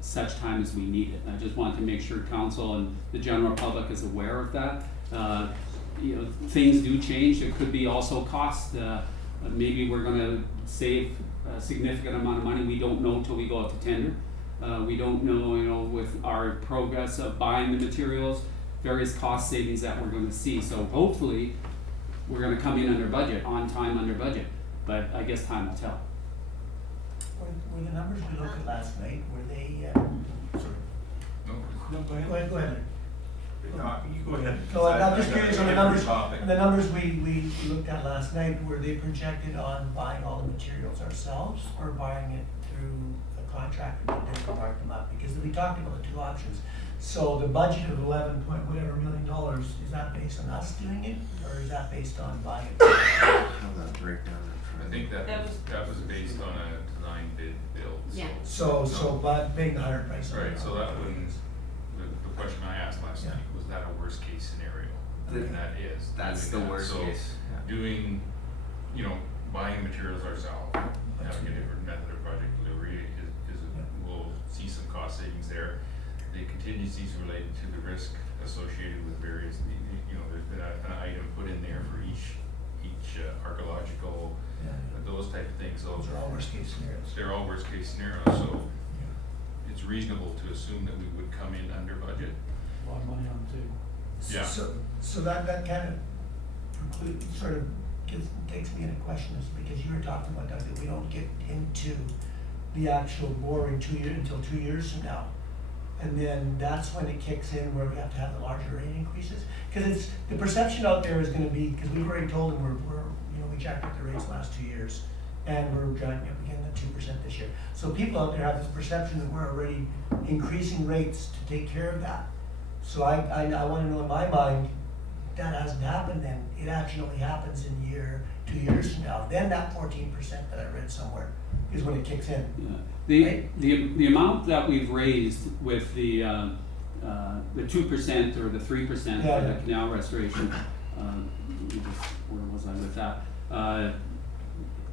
such time as we need it. I just want to make sure council and the general public is aware of that. You know, things do change. It could be also cost. Maybe we're gonna save a significant amount of money. We don't know until we go out to tender. We don't know, you know, with our progress of buying the materials, various cost savings that we're gonna see. So hopefully, we're gonna come in under budget, on time, under budget. But I guess time will tell. Were the numbers we looked at last night, were they, sorry, No, No, go ahead. go ahead. No, you go ahead. No, I'm just curious on the numbers, Topic. the numbers we looked at last night, were they projected on buying all the materials ourselves or buying it through a contractor that didn't mark them up? Because we talked about the two options. So the budget of $11 point whatever million, is that based on us doing it, or is that based on buying it? Have that breakdown in front I of me. think that was based on a design bid build. Yeah. So, but paying the higher price. on Right, it. so that wouldn't, the question I asked last Yeah. week, was that a worst case scenario? The- And that is. That's the doing that. worst So case, yeah. doing, you know, buying materials ourselves, having a different method of project delivery we'll see some cost savings there. The contingencies related to the risk associated with various, you know, there's been an item put in there for each archaeological, Yeah. those type of things, so Those are all worst case scenarios. they're all worst case scenarios, so it's reasonable to assume that we would come in under budget. A lot of money on the table. Yeah. So that kind of sort of takes me into question is because you were talking about, Doug, that we don't get into the actual boring until 2 years from now. And then that's when it kicks in where we have to have the larger rate increases. Cause it's, the perception out there is gonna be, cause we've already told them we jacked up the rates the last 2 years. And we're jacking up again at 2% this year. So people out there have this perception that we're already increasing rates to take care of that. So I wanna know in my mind, that hasn't happened then. It actually only happens in 2 years from now. Then that 14% that I read somewhere is when it kicks in. Yeah. The amount that we've raised with the 2% or the 3% Yeah, for the yeah. canal restoration, where was I with that?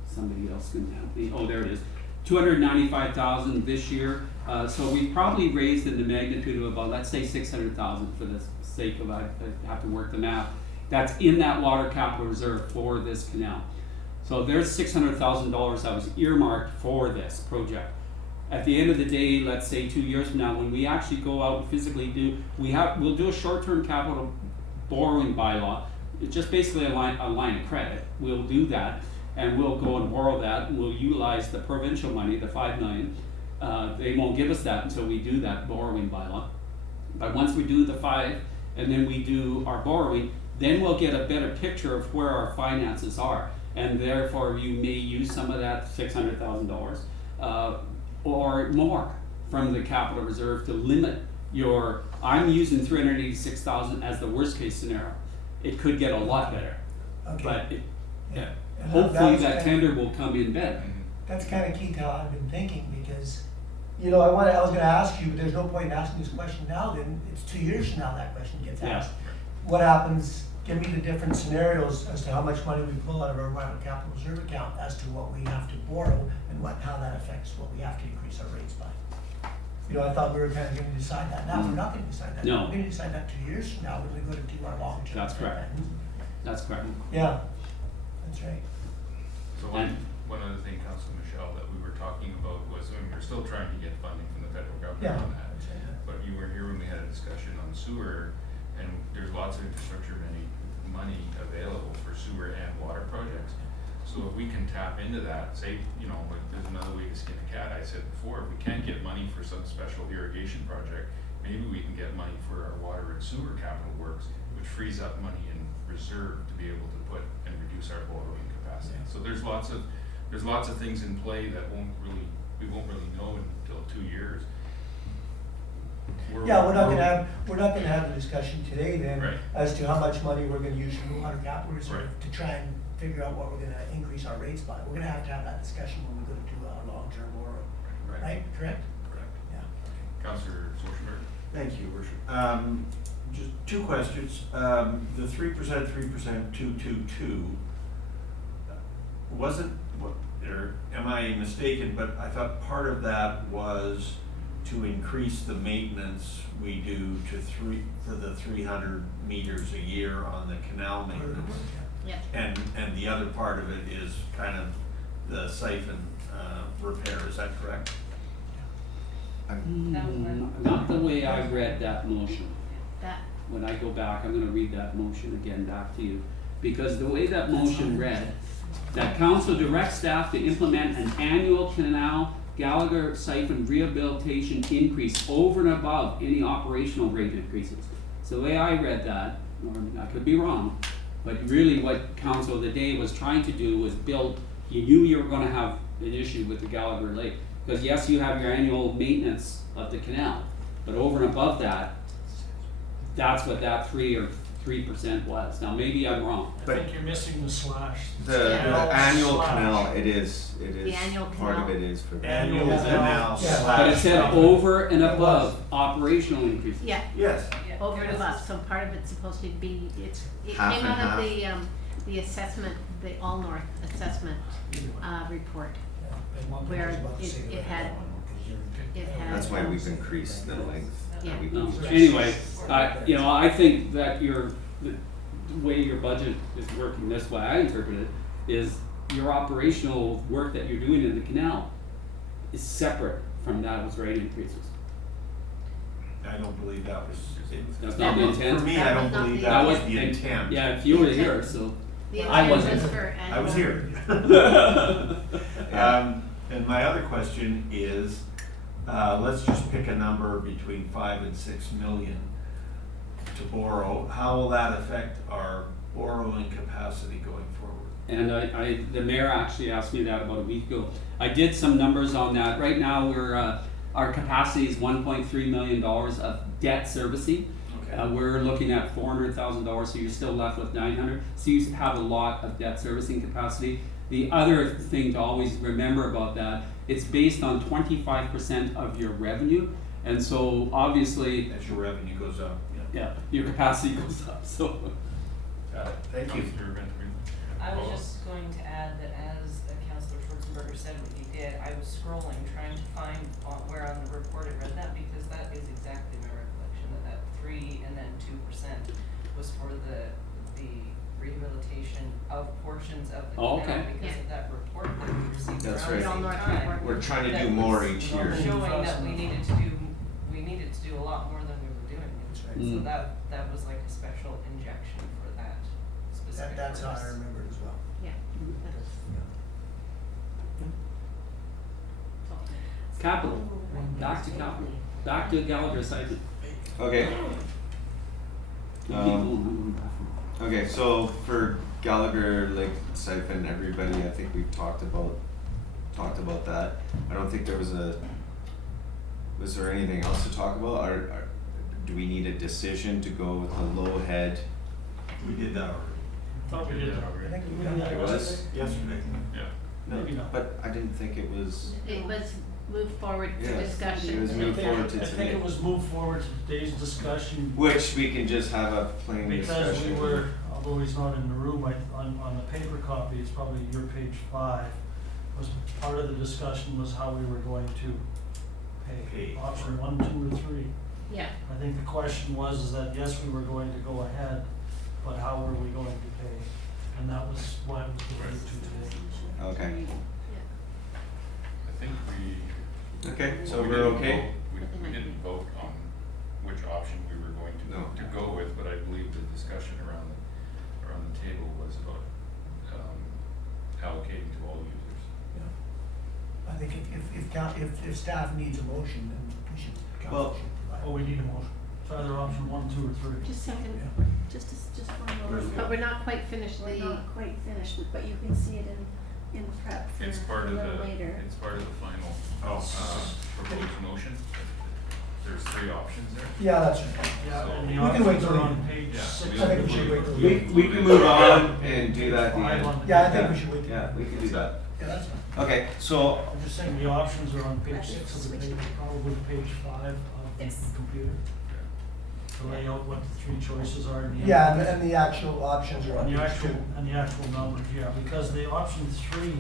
Somebody else can help me. Oh, there it is. 295,000 this year. So we've probably raised in the magnitude of about, let's say 600,000 for the sake of, I have to work the math. That's in that water capital reserve for this canal. So there's $600,000 that was earmarked for this project. At the end of the day, let's say 2 years from now, when we actually go out and physically we'll do a short-term capital borrowing bylaw. It's just basically a line of credit. We'll do that, and we'll go and borrow that, and we'll utilize the provincial money, the $5 million. They won't give us that until we do that borrowing bylaw. But once we do the 5, and then we do our borrowing, then we'll get a better picture of where our finances are. And therefore, you may use some of that $600,000 or more from the capital reserve to limit your. I'm using 386,000 as the worst case scenario. It could get a lot better, Okay. but And hopefully that's that kinda- tender will come in better. That's kind of key to how I've been thinking because, I was gonna ask you, but there's no point in asking this question now, then it's 2 years from now that question gets Yeah. asked. What happens, give me the different scenarios as to how much money we pull out of our water capital reserve account as to what we have to borrow and how that affects what we have to increase our rates by. I thought we were kind of gonna decide that. Now, we're not gonna decide that. No. We're gonna decide that 2 years from now when we go to do our long-term. That's correct. That's correct. Yeah, that's right. So And- one other thing, Councilor Michelle, that we were talking about was, we're still trying to get funding from the federal government Yeah. on that. But you were here when we had a discussion on sewer, and there's lots of infrastructure money available for sewer and water projects. So if we can tap into that, say, like there's another way to skin a cat. I said before, if we can't get money for some special irrigation project, maybe we can get money for our water and sewer capital works, which frees up money in reserve to be able to put and reduce our borrowing capacity. Yeah. So there's lots of things in play that we won't really know until 2 years. Yeah, we're not gonna have the discussion today then Right. as to how much money we're gonna use from the water capital reserve Right. to try and figure out what we're gonna increase our rates by. We're gonna have that discussion when we go to do our long-term borrow, right? Correct? Correct. Yeah. Councillor Schwarzenberg. Thank you, Worship. Just two questions. The 3%, 222, wasn't, or am I mistaken, but I thought part of that was to increase the maintenance we do for the 300 meters a year on the canal maintenance. Yeah. And the other part of it is kind of the siphon repair, is that correct? Not the way I read that motion. That, When I go back, I'm gonna read that motion again back to you. Because the way that motion read, that council directs staff to implement an annual canal Gallagher siphon rehabilitation increase over and above any operational rate increases. So the way I read that, or I could be wrong, but really what council of the day was trying to do was build, you knew you were gonna have an issue with the Gallagher Lake. Because yes, you have your annual maintenance of the canal, but over and above that, that's what that 3% was. Now, maybe I'm wrong. I think you're missing the slash. The annual Slash. canal, it is, annual part of canal. it is for the. Annual Yeah. canal Yeah. But it slash. said over and above operational increases. yeah, Yes. over and above, so part of it's supposed to be, it Half came and out of half. the assessment, the All North assessment, report. Where it had- it had- That's why we've increased the length. Yeah. We've No, increased- anyway, I think that the way your budget is working this way, I interpret it, is your operational work that you're doing in the canal is separate from those rate increases. I don't believe that was. That's not the intent? For me, That I don't was not believe the that was intent. the intent. Yeah, if you were The here, intent. so. The I intent wasn't. was for I was annual- here. And my other question is, let's just pick a number between 5 and 6 million to borrow. How will that affect our borrowing capacity going forward? And the mayor actually asked me that about a week ago. I did some numbers on that. Right now, our capacity is $1.3 million of debt servicing. Okay. We're looking at $400,000, so you're still left with 900. So you have a lot of debt servicing capacity. The other thing to always remember about that, it's based on 25% of your revenue. And so obviously, As your revenue goes up, yeah. yeah, your capacity goes up, so. Got it. Thank you. Councillor Benjamin. I was just going to add that as Councillor Schwarzenberger said what he did, I was scrolling, trying to find where on the report it read that, because that is exactly my recollection, that 3 and then 2% was for the rehabilitation of portions of the Oh, canal, okay. because of that report that we received That's around the right. same All North time. report. We're trying to that do more was each year. Showing that we needed to do a lot more than we were doing. That's right. So Mm. that was like a special injection for that specific That's how I purpose. remember it as well. Yeah. Capital, back to capital, back to Gallagher side. Okay, Keep going. okay, so for Gallagher Lake siphon, everybody, I think we've talked about that. I don't think was there anything else to talk about? Do we need a decision to go with the low head? We did that already. Thought we did that I already. think we It got that. was? Yesterday. Yeah. Maybe not. But I didn't think it was, It was moved forward to Yeah. discussion. It was I moved think- forward to I think today. it was moved forward to today's discussion which we can just have a plain because discussion. we were, although he's not in the room, on the paper copy, it's probably your page 5, was part of the discussion was how we were going to pay, Pay. option 1, 2, or 3. Yeah, I think the question was is that, yes, we were going to go ahead, but how were we going to pay? And that was why we agreed to today. Okay, I think okay, so we we're didn't okay? vote- We didn't vote on which option we were going No. to go with, but I believe the discussion around the table was about allocating to all users. I think if staff needs a motion, then we should, Well- council should provide. Oh, we need a motion. It's either option 1, 2, or 3. Just second, Yeah. just one Where's more. but we're not quite finished We're the, not quite finished, but you can see it in prep for It's a part of little the, later. it's part of the final, Oh. proposed motion. There's there's 3 options there. Yeah, that's right. Yeah, and the We can wait options till are on the- page Yeah, 6. we I think we should wait till We, we can move on and do that at the end. Yeah, I think we should wait. till- Yeah, we can do that. Yeah, that's fine. Okay, so, I'm just saying the options are on page 6 of the paper, probably page 5 of the Yes. computer. To lay out what the 3 choices are in the. Yeah, and the actual options are on And the page actual, 2. and the actual numbers, yeah, because the option 3,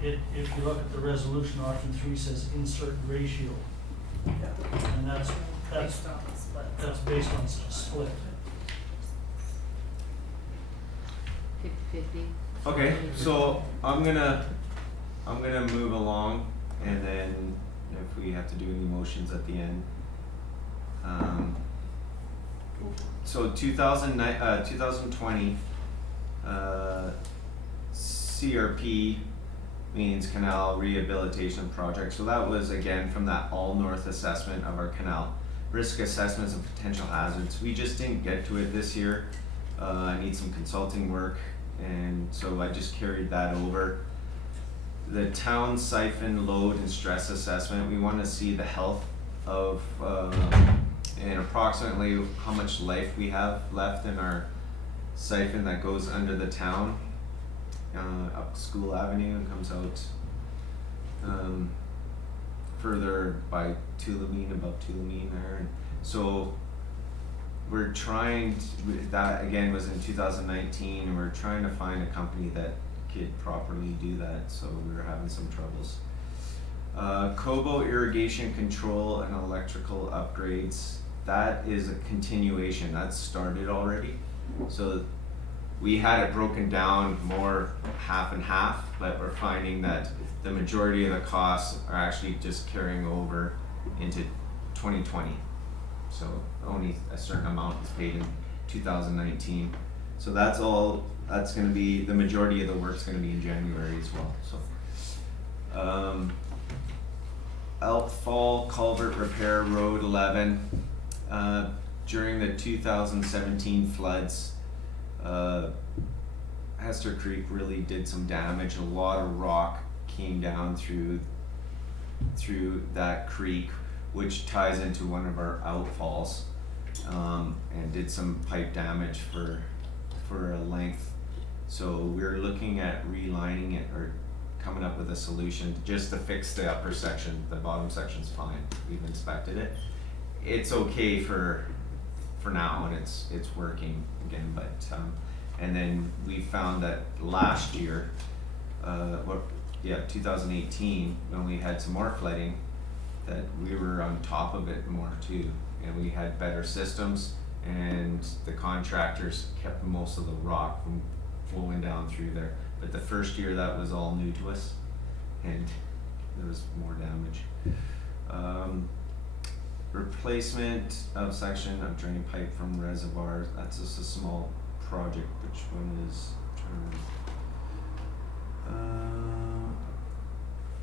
if you look at the resolution, option 3 says insert ratio, Yeah. and that's Based on the split. based on split. 50/50. okay, so I'm gonna move along, and then if we have to do any motions at the end. So 2020, CRP means Canal Rehabilitation Project. So that was again from that all north assessment of our canal. Risk assessments of potential hazards. We just didn't get to it this year. I need some consulting work, and so I just carried that over. The town siphon load and stress assessment, we want to see the health of and approximately how much life we have left in our siphon that goes under the town up School Avenue and comes out further by Tulameen, above Tulameen there. And so we're trying to, that again was in 2019, and we're trying to find a company that could properly do that, so we were having some troubles. Cobo irrigation control and electrical upgrades, that is a continuation, that's started already. So we had it broken down more half and half, but we're finding that the majority of the costs are actually just carrying over into 2020. So only a certain amount is paid in 2019. So that's all, that's gonna be, the majority of the work's gonna be in January as well, so. Elk Fall Culvert Repair Road 11, during the 2017 floods, Hester Creek really did some damage. A lot of rock came down through that creek, which ties into one of our outfalls, and did some pipe damage for a length. So we're looking at relining it or coming up with a solution just to fix the upper section. The bottom section's fine. We've inspected it. It's okay for now, and it's working again, but and then we found that last year, 2018, when we had some more flooding, that we were on top of it more too, and we had better systems, and the contractors kept most of the rock from flowing down through there. But the first year that was all new to us, and there was more damage. Replacement of section of drain pipe from reservoirs, that's just a small project. Which one is,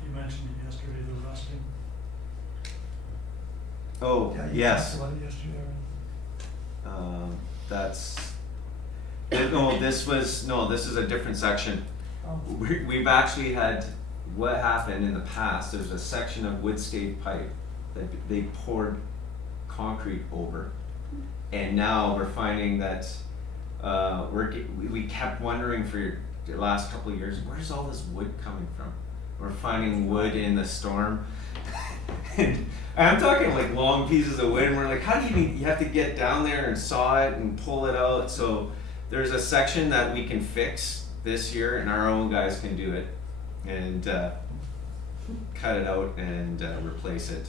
You mentioned it yesterday, the rusting. oh, Yeah, you yes. talked about it yesterday, right? That's, this is a different section. Oh. We've actually had, what happened in the past, there's a section of wood stayed pipe that they poured concrete over. And now we're finding that, we kept wondering for the last couple of years, where's all this wood coming from? We're finding wood in the storm. And I'm talking like long pieces of wood, and we're like, how do you have to get down there and saw it and pull it out? So there's a section that we can fix this year, and our own guys can do it and cut it out and replace it.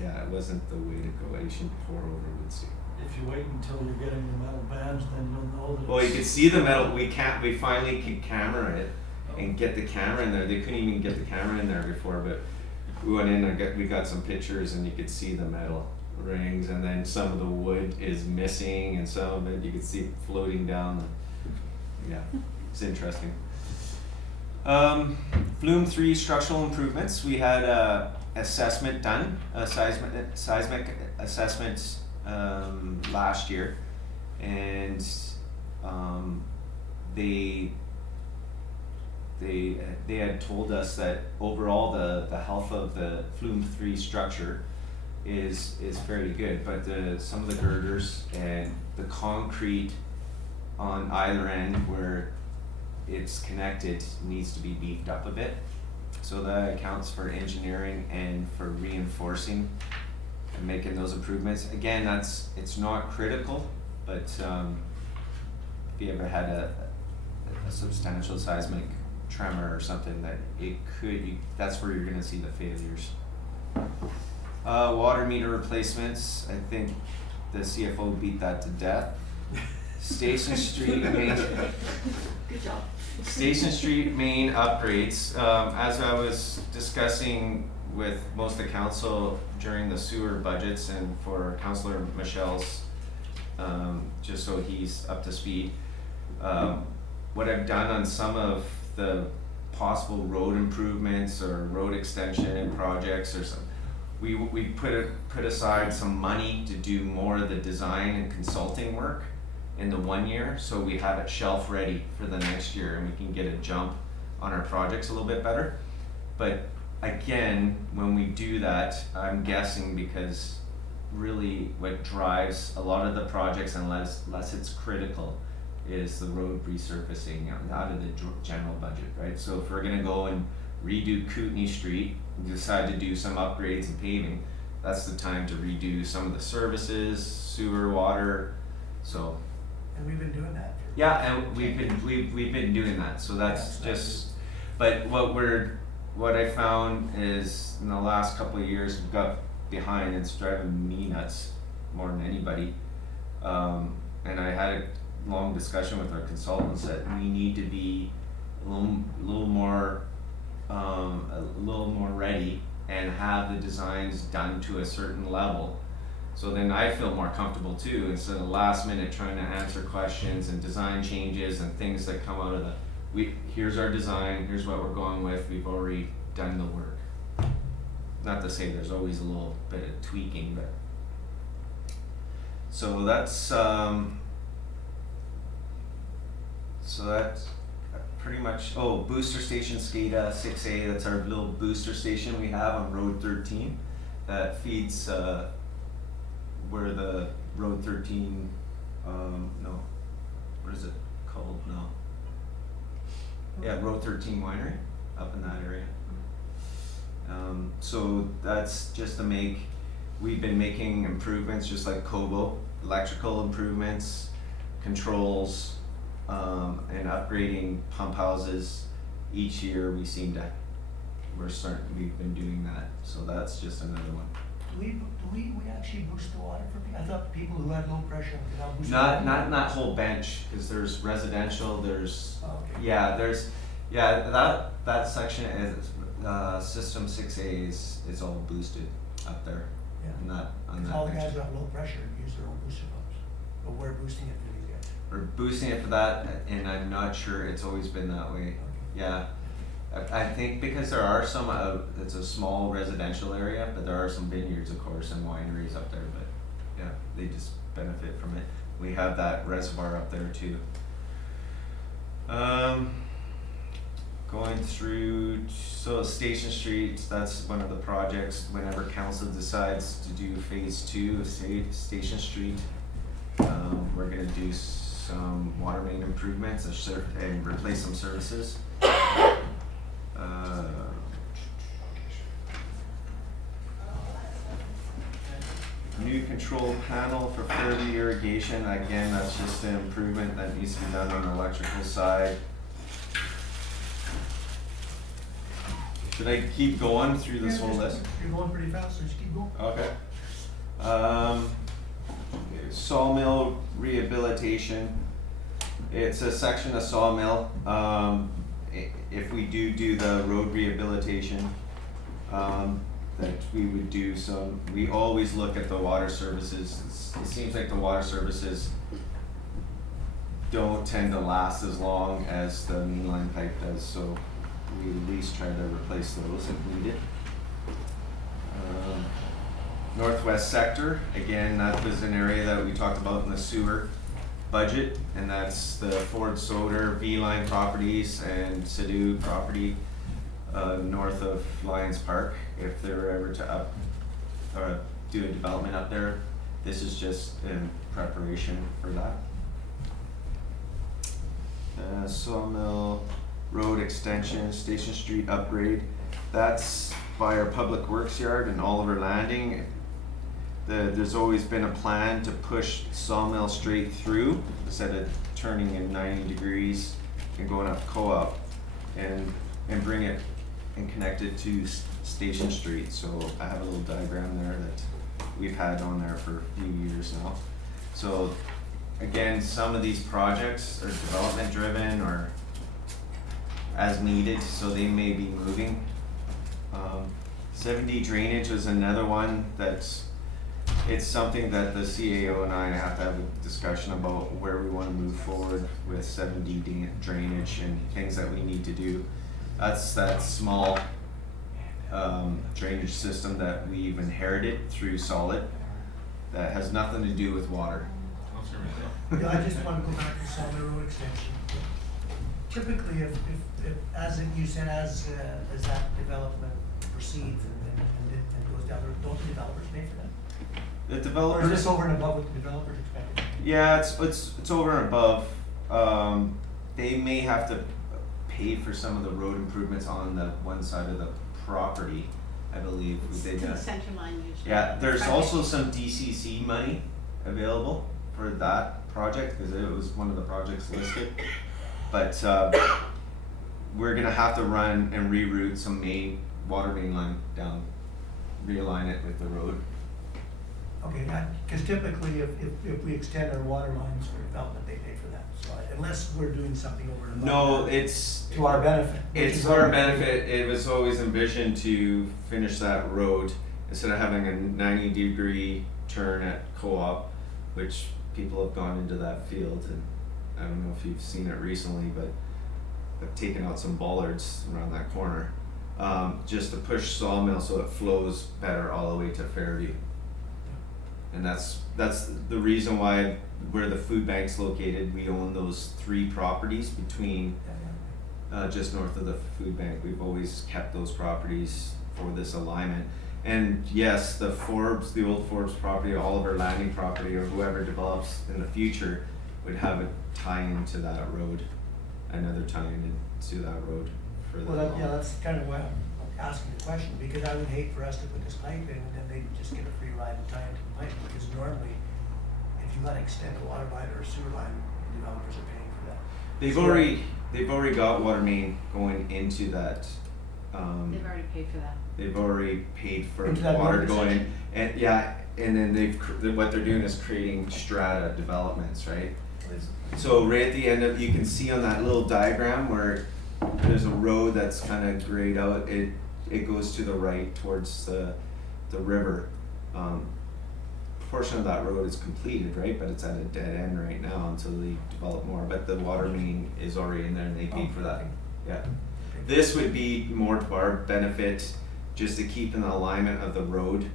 Yeah, it wasn't the way to go. You shouldn't pour over wood steel. If you wait until you're getting the metal bands, then you'll know that Well, you it's- can see the metal. We finally could camera it and get the camera in there. They couldn't even get the camera in there before, but we went in and we got some pictures, and you could see the metal rings, and then some of the wood is missing, and some of it you could see floating down. Yeah, it's interesting. Flume 3 structural improvements. We had a assessment done, a seismic assessment last year, and they had told us that overall the health of the Flume 3 structure is fairly good, but some of the girders and the concrete on either end where it's connected needs to be beefed up a bit. So that accounts for engineering and for reinforcing and making those improvements. Again, it's not critical, but if you ever had a substantial seismic tremor or something, that it could, that's where you're gonna see the failures. Water meter replacements, I think the CFO beat that to death. Station Street main. Good job. Station Street main upgrades, as I was discussing with most of the council during the sewer budgets and for Councillor Michelle's, just so he's up to speed. What I've done on some of the possible road improvements or road extension projects or some, we put aside some money to do more of the design and consulting work in the 1 year, so we have it shelf ready for the next year and we can get a jump on our projects a little bit better. But again, when we do that, I'm guessing because really what drives a lot of the projects, unless it's critical, is the road resurfacing out of the general budget, right? So if we're gonna go and redo Kootenai Street, and decide to do some upgrades and paving, that's the time to redo some of the services, sewer, water, so. And we've been doing that. Yeah, and we've been doing that, so that's just, but what I found is in the last couple of years, we've got behind, it's driving me nuts more than anybody. And I had a long discussion with our consultants that we need to be a little more ready and have the designs done to a certain level. So then I feel more comfortable too, instead of last minute trying to answer questions and design changes and things that come out of here's our design, here's what we're going with, we've already done the work. Not to say there's always a little bit of tweaking, but. So that's pretty much, booster station SCADA 6A, that's our little booster station we have on Road 13 that feeds where the Road 13, what is it called now? Yeah, Road 13 winery up in that area. So that's just to we've been making improvements just like Kobo, electrical improvements, controls, and upgrading pump houses. Each year we've been doing that, so that's just another one. Do we actually boost the water for people? I thought people who had low pressure could now boost. Not that whole bench, cause there's residential, there's, that section is, system 6A is all boosted up there. Yeah. On that All the bench. guys who have low pressure use their own booster pumps, but we're boosting it for these guys. We're boosting it for that, and I'm not sure it's always been that way. Okay. Yeah, I think because there are some, it's a small residential area, but there are some vineyards, of course, and wineries up there, but yeah, they just benefit from it. We have that reservoir up there too. Going through, so Station Street, that's one of the projects, whenever council decides to do phase 2 of Station Street, we're gonna do some water main improvements and replace some services. New control panel for further irrigation, again, that's just an improvement that needs to be done on the electrical side. Should I keep going through this whole list? You're going pretty fast, so just keep going. Okay. Sawmill rehabilitation. It's a section of sawmill. If we do the road rehabilitation, that we would do some, we always look at the water services. It seems like the water services don't tend to last as long as the mainline pipe does, so we at least try to replace those if needed. Northwest sector, again, that was an area that we talked about in the sewer budget, and that's the Ford Soder V-Line properties and Sidhu property north of Lions Park. If they were ever to do a development up there. This is just in preparation for that. Sawmill Road extension, Station Street upgrade. That's by our Public Works yard and Oliver Landing. There's always been a plan to push Sawmill straight through instead of turning in 90 degrees and going up Co-op and bring it and connect it to Station Street. So I have a little diagram there that we've had on there for a few years now. So again, some of these projects are development driven or as needed, so they may be moving. 7D drainage is another one that's, it's something that the CAO and I have to have a discussion about where we want to move forward with 7D drainage and things that we need to do. That's that small drainage system that we've inherited through Solid that has nothing to do with water. Yeah, I just want to go back to Sawmill Road extension. Typically, if as you said, as that development proceeds and goes down, don't the developers pay for that? The Or is developers. this over and above what the developers expected? Yeah, it's over and above. They may have to pay for some of the road improvements on the one side of the property, I believe. They To the did. center line usually. Yeah, there's Project. also some DCC money available for that project because it was one of the projects listed. But we're gonna have to run and reroute some water main line down, realign it with the road. Okay, because typically if we extend our water lines for development, they pay for that. So unless we're doing something over and above. No, that, it's to our benefit. which It's is for our our benefit. It was always envisioned to finish that road instead of having a 90-degree turn at Co-op, which people have gone into that field, and I don't know if you've seen it recently, but I've taken out some bollards around that corner, just to push Sawmill so it flows better all the way to Fairview. And that's the reason why where the food bank's located, we own those 3 properties between just north of the food bank. We've always kept those properties for this alignment. And yes, the old Forbes property, Oliver Landing property, or whoever develops in the future would have a tie-in to that road, another tie-in to that road for the. Well, that's kind of why I'm asking the question, because I would hate for us to put this pipe in and then they just get a free ride and tie into the pipe, because normally, if you gotta extend a water line or a sewer line, the developers are paying for that. They've already got water main going into that. They've already paid for that. They've already paid for Into that water road going in, section? and yeah, and then what they're doing is creating strata developments, right? So right at the end of, you can see on that little diagram where there's a road that's kind of grayed out. It goes to the right towards the river. Portion of that road is completed, right? But it's at a dead end right now until they develop more. But the water main is already in there and they paid for that. Yeah. This would be more to our benefit, just to keep in alignment of the road,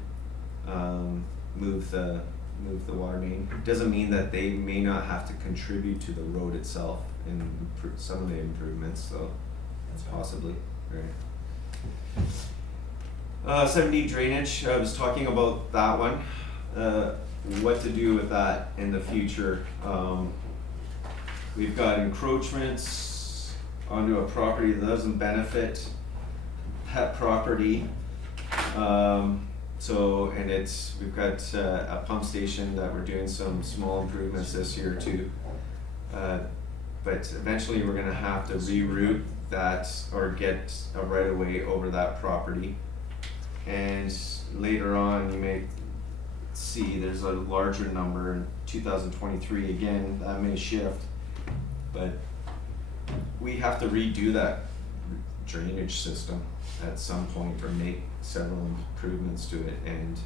move the water main. Doesn't mean that they may not have to contribute to the road itself in some of the improvements, so that's possibly, right. 7D drainage, I was talking about that one, what to do with that in the future. We've got encroachments onto a property that doesn't benefit that property. We've got a pump station that we're doing some small improvements this year too. But eventually we're gonna have to reroute that or get a right of way over that property. And later on, you may see there's a larger number in 2023, again, that may shift. But we have to redo that drainage system at some point or make several improvements to it, and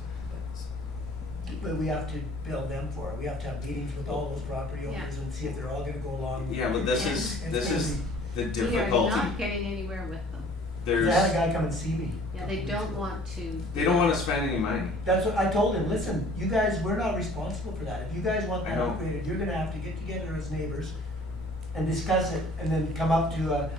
But we have to bill them for it. We have to have meetings with all those property owners Yeah. and see if they're all gonna go along. yeah, but this Yeah. is It's the We are difficulty. not getting anywhere with them. I had a There's, guy come and see me. Yeah, they don't want to. they don't wanna spend any money. That's what I told him, listen, you guys, we're not responsible for that. If you guys want I that know. upgraded, you're gonna have to get together as neighbors and discuss it and then come up to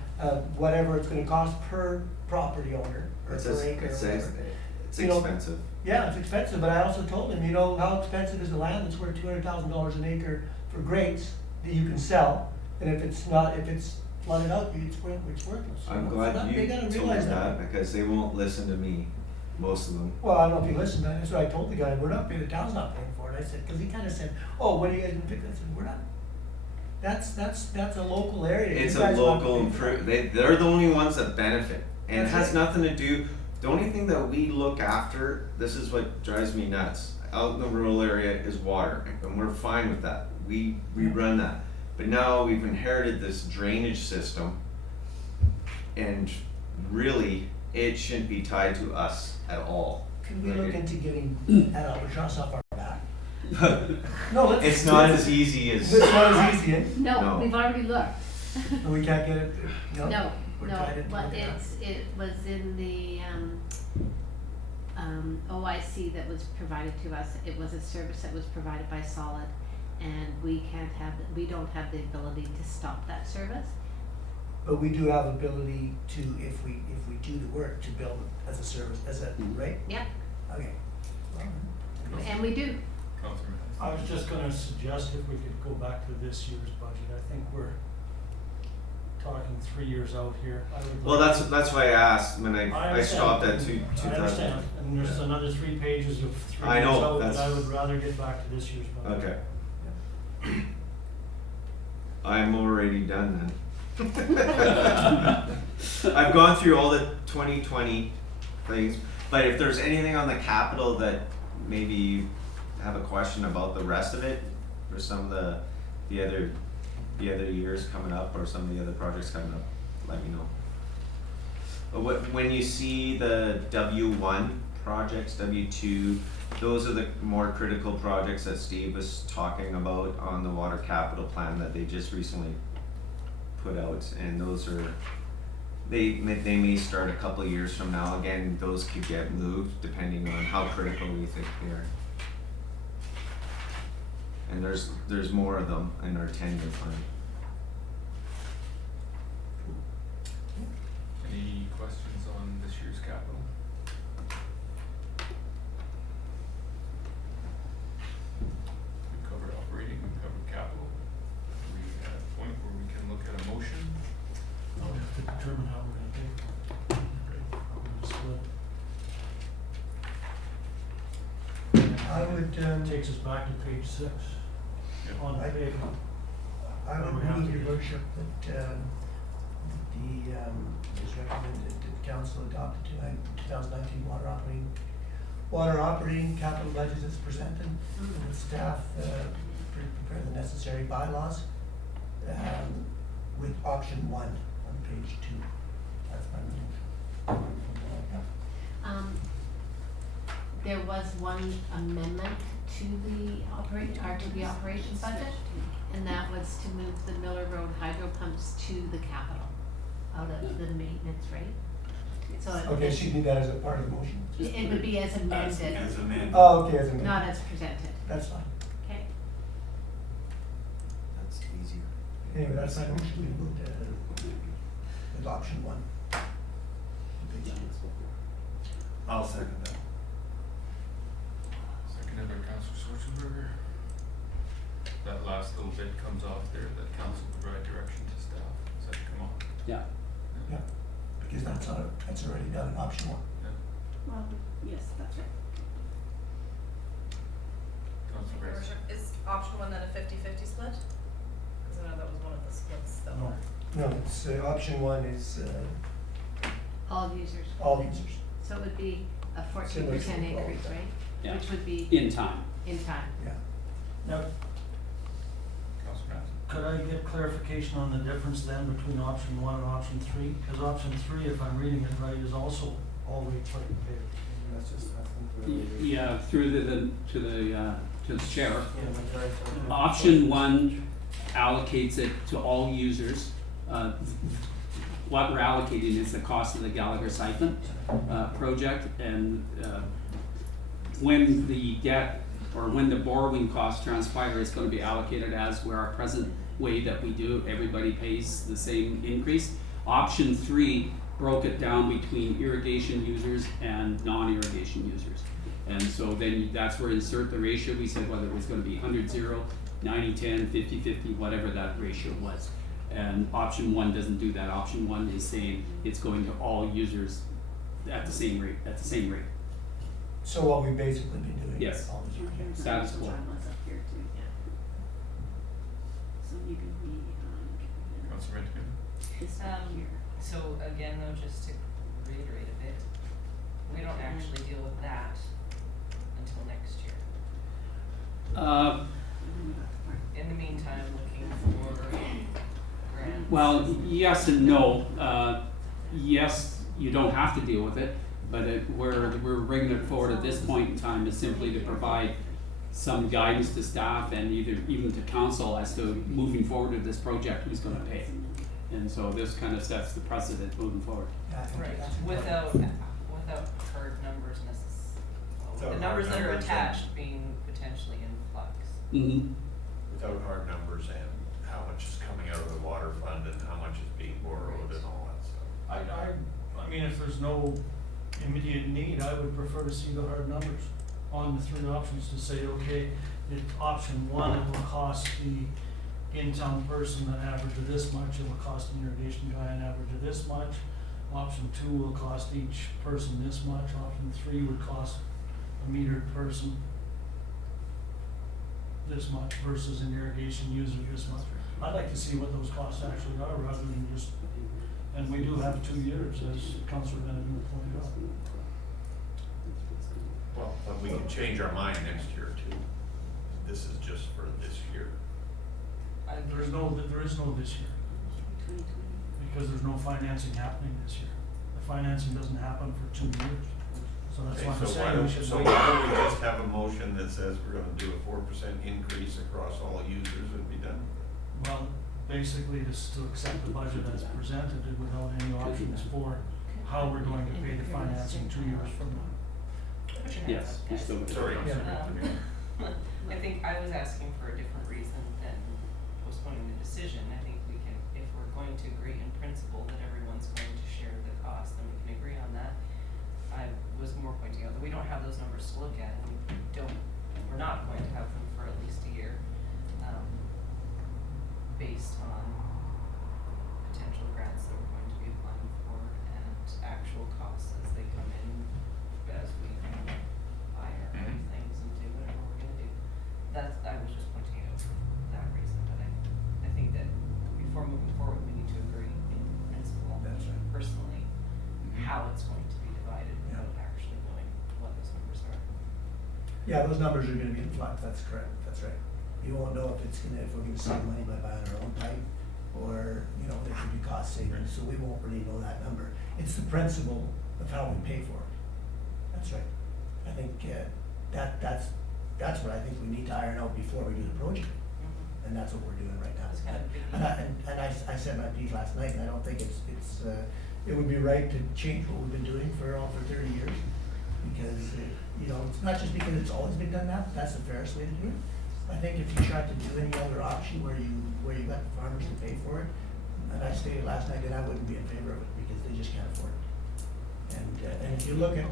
whatever it's gonna cost per property owner or It per says, acre or it says, whatever. It's you know, expensive. yeah, it's expensive, but I also told him, you know, how expensive is the land that's worth $200,000 an acre for grapes that you can sell, and if it's flooded out, it's worthless. you I'm know? So glad that- you they gotta told me realize that because they won't listen to me, most of them. Well, I don't know if he listened, that's what I told the guy, we're not paying, the town's not paying for it, I said, cause he kinda said, oh, when are you guys gonna pick that? I said, we're not. That's a local area. It's You a guys are not local paying for it. they're the only ones that benefit. And it That's has right. nothing to do, the only thing that we look after, this is what drives me nuts, out in the rural area is water, and we're fine with that. We run that. But now we've inherited this drainage system, and really, it shouldn't be tied to us at all. Can we Like look it- into getting an albatross off our back? No, let's. It's not as easy as. It's not as easy, eh? No, No. we've already looked. We can't get it, no? No, We're no, tied into but it, yeah. it was in the, OIC that was provided to us. It was a service that was provided by Solid, and we don't have the ability to stop that service. But we do have ability to, if we do the work, to build as a service, right? Yep, Okay. Well, and we do. Councillor Matthews. I was just gonna suggest if we could go back to this year's budget. I think we're talking 3 years out here. I would Well, like that's why I asked when I understand. stopped at two I thousand. understand, and there's another 3 pages of 3 I years know, out, but I that's- would rather get back to this year's budget. Okay. I'm already done then. I've gone through all the 2020 things, but if there's anything on the capital that maybe you have a question about the rest of it, or some of the other years coming up, or some of the other projects coming up, let me know. But when you see the W1 projects, W2, those are the more critical projects that Steve was talking about on the water capital plan that they just recently put out, and those are, they may start a couple of years from now. Again, those could get moved depending on how critical we think they are. And there's more of them in our 10-year plan. Any questions on this year's capital? We covered operating, we covered capital. We at a point where we can look at a motion. Now we have to determine how we're gonna pay for it. How we're gonna split I would, it. Takes us back to page 6 Yep. on the I- paper. I would We have move, to your do- worship, that, is recommended that the council adopt the 2019 water operating capital budget as presented, and the staff, prepare the necessary bylaws, with option 1 on page 2. That's my motion. There was one amendment to the operations budget, and that was to move the Miller Road hydro pumps to the capital, out of the maintenance rate. So Okay, so you need that as a part of the motion? it would be as amended, As amended. Oh, okay, as a. not as presented, That's fine. okay? That's easier. Anyway, that's my motion, we moved, with option 1. I'll second that. Seconded by Councillor Schwarzenberger. That last little bit comes off there, that council provide direction to staff. Does that come off? Yeah. Yeah, because that's already done in option 1. Well, yes, that's right. Councillor Your Rice. worship, is option 1 then a 50-50 split? Cause I know that was one of the splits that No. were. No, it's, option 1 is, All users. all users. So it would be a 14% Similar to the increase, vote. right? Yeah. Which would be In time. in time. Yeah. Now, Councillor Matthews. could I get clarification on the difference then between option 1 and option 3? Because option 3, if I'm reading it right, is also all rates right paid. That's just asking for. Yeah, through to the chair. Yeah, majority. Option 1 allocates it to all users. What we're allocating is the cost of the Gallagher siphon project, and when the debt or when the borrowing costs transpire, it's going to be allocated as where our present way that we do. Everybody pays the same increase. Option 3 broke it down between irrigation users and non-irrigation users. And so then that's where insert the ratio, we said whether it was gonna be 100-0, 90-10, 50-50, whatever that ratio was. And option one doesn't do that, option one is saying it's going to all users at the same rate, So what we've basically been doing. Yes. all this year. Status quo. John was up here too, yeah. So maybe we, Councilor Minton? this one here. So again, though, just to reiterate a bit, we don't actually deal with that until next year. In the meantime, looking for grants. Well, yes and no. Yes, you don't have to deal with it, but we're bringing it forward at this point in time is simply to provide some guidance to staff and even to council as to moving forward with this project, who's gonna pay. And so this kind of sets the precedent moving forward. Yeah, I think Right, that's important. without hard numbers Without the hard numbers that are numbers, attached being potentially in flux. Mm-hmm. Without hard numbers and how much is coming out of the water fund and how much is being borrowed and all that stuff. I mean, if there's no immediate need, I would prefer to see the hard numbers on the three options to say, okay, option one, it will cost the in-town person an average of this much, it will cost an irrigation guy an average of this much. Option two will cost each person this much, option three would cost a metered person this much versus an irrigation user this much. I'd like to see what those costs actually are rather than just, and we do have 2 years, as Councilor Benedict pointed out. Well, but we can change our mind next year too. This is just for this year. There is no this year, because there's no financing happening this year. The financing doesn't happen for 2 years. So that's Okay, why I'm so why saying we don't, should so wait. why don't we just have a motion that says we're gonna do a 4% increase across all users and be done? Well, basically just to accept the budget as presented and without any options for how we're going to pay the financing 2 years from now. Put your hands Yes, up, you guys. still got it. Sorry. I think I was asking for a different reason than postponing the decision. I think we can, if we're going to agree in principle that everyone's going to share the cost, then we can agree on that. I was more pointing out that we don't have those numbers to look at, and we're not going to have them for at least a year, based on potential grants that we're going to be applying for and actual costs as they come in, as we buy our own things and do whatever we're gonna do. I was just pointing out for that reason, but I think that before moving forward, we need to agree in principle, That's right. personally, how it's going to be divided Yeah. without actually knowing what those numbers are. Yeah, those numbers are gonna be in flux, that's correct, that's right. You won't know if we're gonna save money by buying our own pipe, or, there could be cost savings, so we won't really know that number. It's the principle of how we pay for it. That's right. I think, that's what I think we need to iron out before we do the project, and that's what we're doing right now. It's kind of big. And I said my piece last night, and I don't think it would be right to change what we've been doing for 30 years, because, it's not just because it's always been done that, but that's the fairest way to do it. I think if you tried to do any other option where you got the farmers to pay for it, and I stated last night that I wouldn't be in favor of it, because they just can't afford it. And if you look at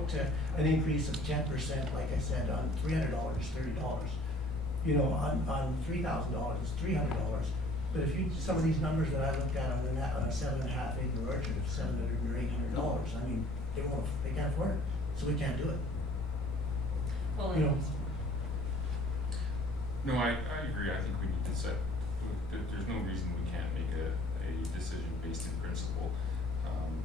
an increase of 10%, like I said, on $300, $30, on $3,000, it's $300. But if some of these numbers that I looked at on a 7.5 acre orchard of $700 or $800, I mean, they can't afford it, so we can't do it. Well, You know. No, I agree. I think we need to there's no reason we can't make a decision based in principle.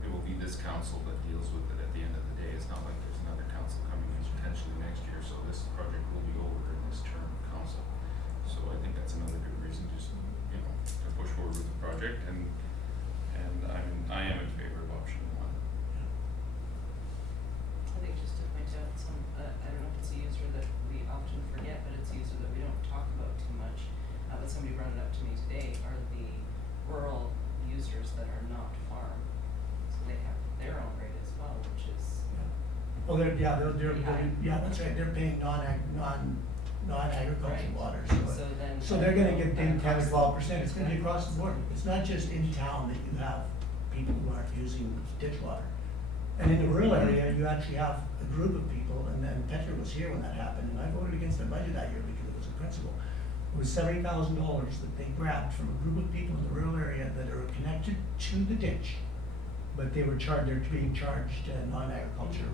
It will be this council that deals with it at the end of the day. It's not like there's another council coming in potentially next year, so this project will be over in this term of council. So I think that's another good reason just, to push forward with the project, and I am in favor of option one. I think just to point out I don't know if it's a user that we often forget, but it's a user that we don't talk about too much. But somebody brought it up to me today, are the rural users that are not farm. So they have their own rate as well, which is, Well, that's right, they're paying non-agricultural Right. water, So then they're gonna get paid that 10 or across- 12%, it's gonna be across the board. It's not just in town that you have people who aren't using ditch water. And in the rural area, you actually have a group of people, and then Petra was here when that happened, and I voted against their budget that year because it was a principle. It was $70,000 that they grabbed from a group of people in the rural area that are connected to the ditch, but they're being charged non-agriculture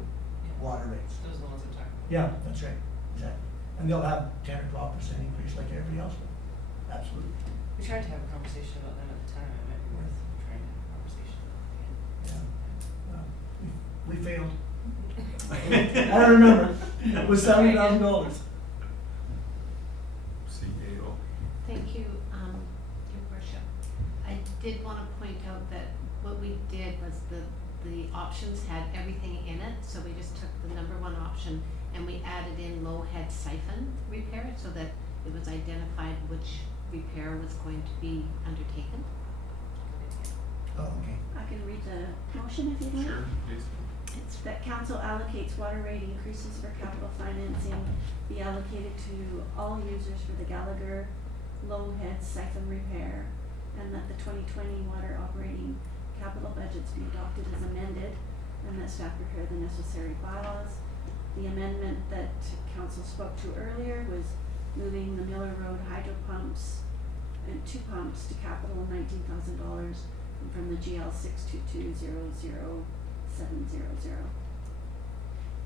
water rates. Those are the ones I'm talking about. Yeah, that's right, exactly. And they'll have 10 or 12% increase like everybody else will. Absolutely. We tried to have a conversation about them at the time, it might be worth trying to have a conversation about Yeah. We failed. I remember, it was $70,000. CAO. Thank you, Your Worship. I did wanna point out that what we did was the options had everything in it, so we just took the number one option and we added in low head siphon repair, so that it was identified which repair was going to be undertaken. Oh, okay. I can read the motion if you'd like. Sure, please. It's that council allocates water rate increases for capital financing be allocated to all users for the Gallagher low head siphon repair, and that the 2020 water operating capital budgets be adopted as amended, and that staff prepare the necessary bylaws. The amendment that council spoke to earlier was moving the Miller Road hydro pumps and 2 pumps to capital of $19,000 from the GL 622000700.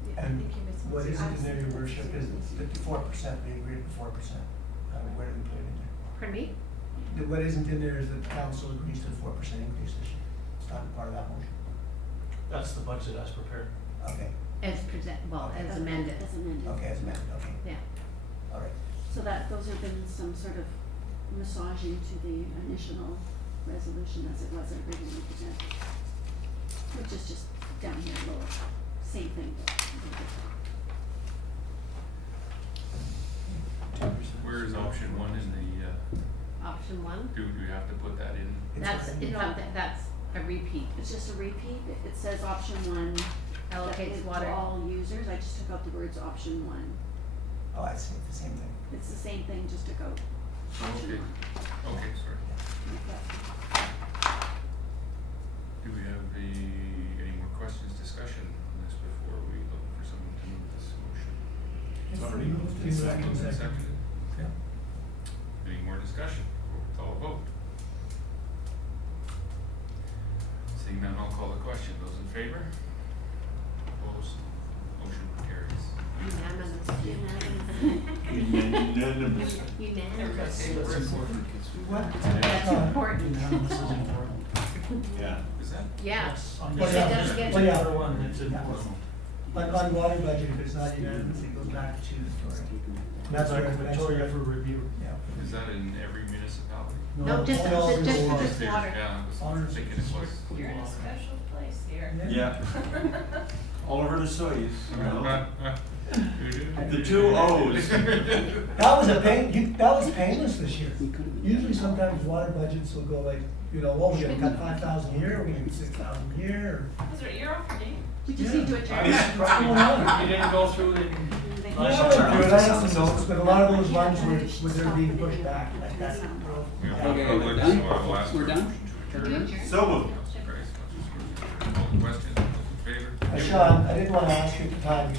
Yeah, I And think you're missing what some- isn't in there, your worship, is 54%, we agreed to 4%. Where do we put it in there? Pardon me? What isn't in there is that the council agrees to a 4% increase this year. It's not part of that motion. That's the budget as prepared. Okay, As as amended. As amended. okay, as amended, okay, Yeah. all right. So that, those have been some sort of massaging to the initial resolution as it was originally presented. Which is just down here lower, same thing, but a little different. Where is option one in the, Option one, do we have to put that in? that's, It's- that's a repeat. It's just a repeat, it says option one. Allocates to water. all users, I just took out the words option one. Oh, I see, the same thing. It's the same thing, just took out option Okay. one. Okay, sorry. Yeah. Do we have any more questions, discussion on this before we look for someone to move this motion? It's already moved. It's moved and seconded. Yeah. Any more discussion? Call a vote. Seeing none, I'll call the question. Those in favor? Opposed? Motion carries. Unanimous. Unanimous. Unanimous. What? That's important. Yeah. Is that? Yeah. Well, It yeah. does get. Well, yeah. Other one, it's important. On water budget, if it's not unanimous, it goes back to Victoria. That's where Victoria for review. Yeah. Is that in every municipality? No, just for all just for water. this water. Yeah, I was Honors. thinking it was. You're in a special place here. Yeah. Oliver the Soyuz, you know. The The 2 O's. That was that was painless this year. Usually sometimes water budgets will go like, we're gonna cut 5,000 here, we're gonna cut 6,000 here. You're off your game. We just need to adjourn. What's going on? You didn't go through it. Yeah, I went through it, I have some notes, but a lot of those ones were they're being pushed back, like that. We have Okay, public, we're so done? I'll ask We're for a done? motion to You adjourn. adjourn? So moved. Grace, call the question, those in favor? Sean, I didn't wanna ask you at the time,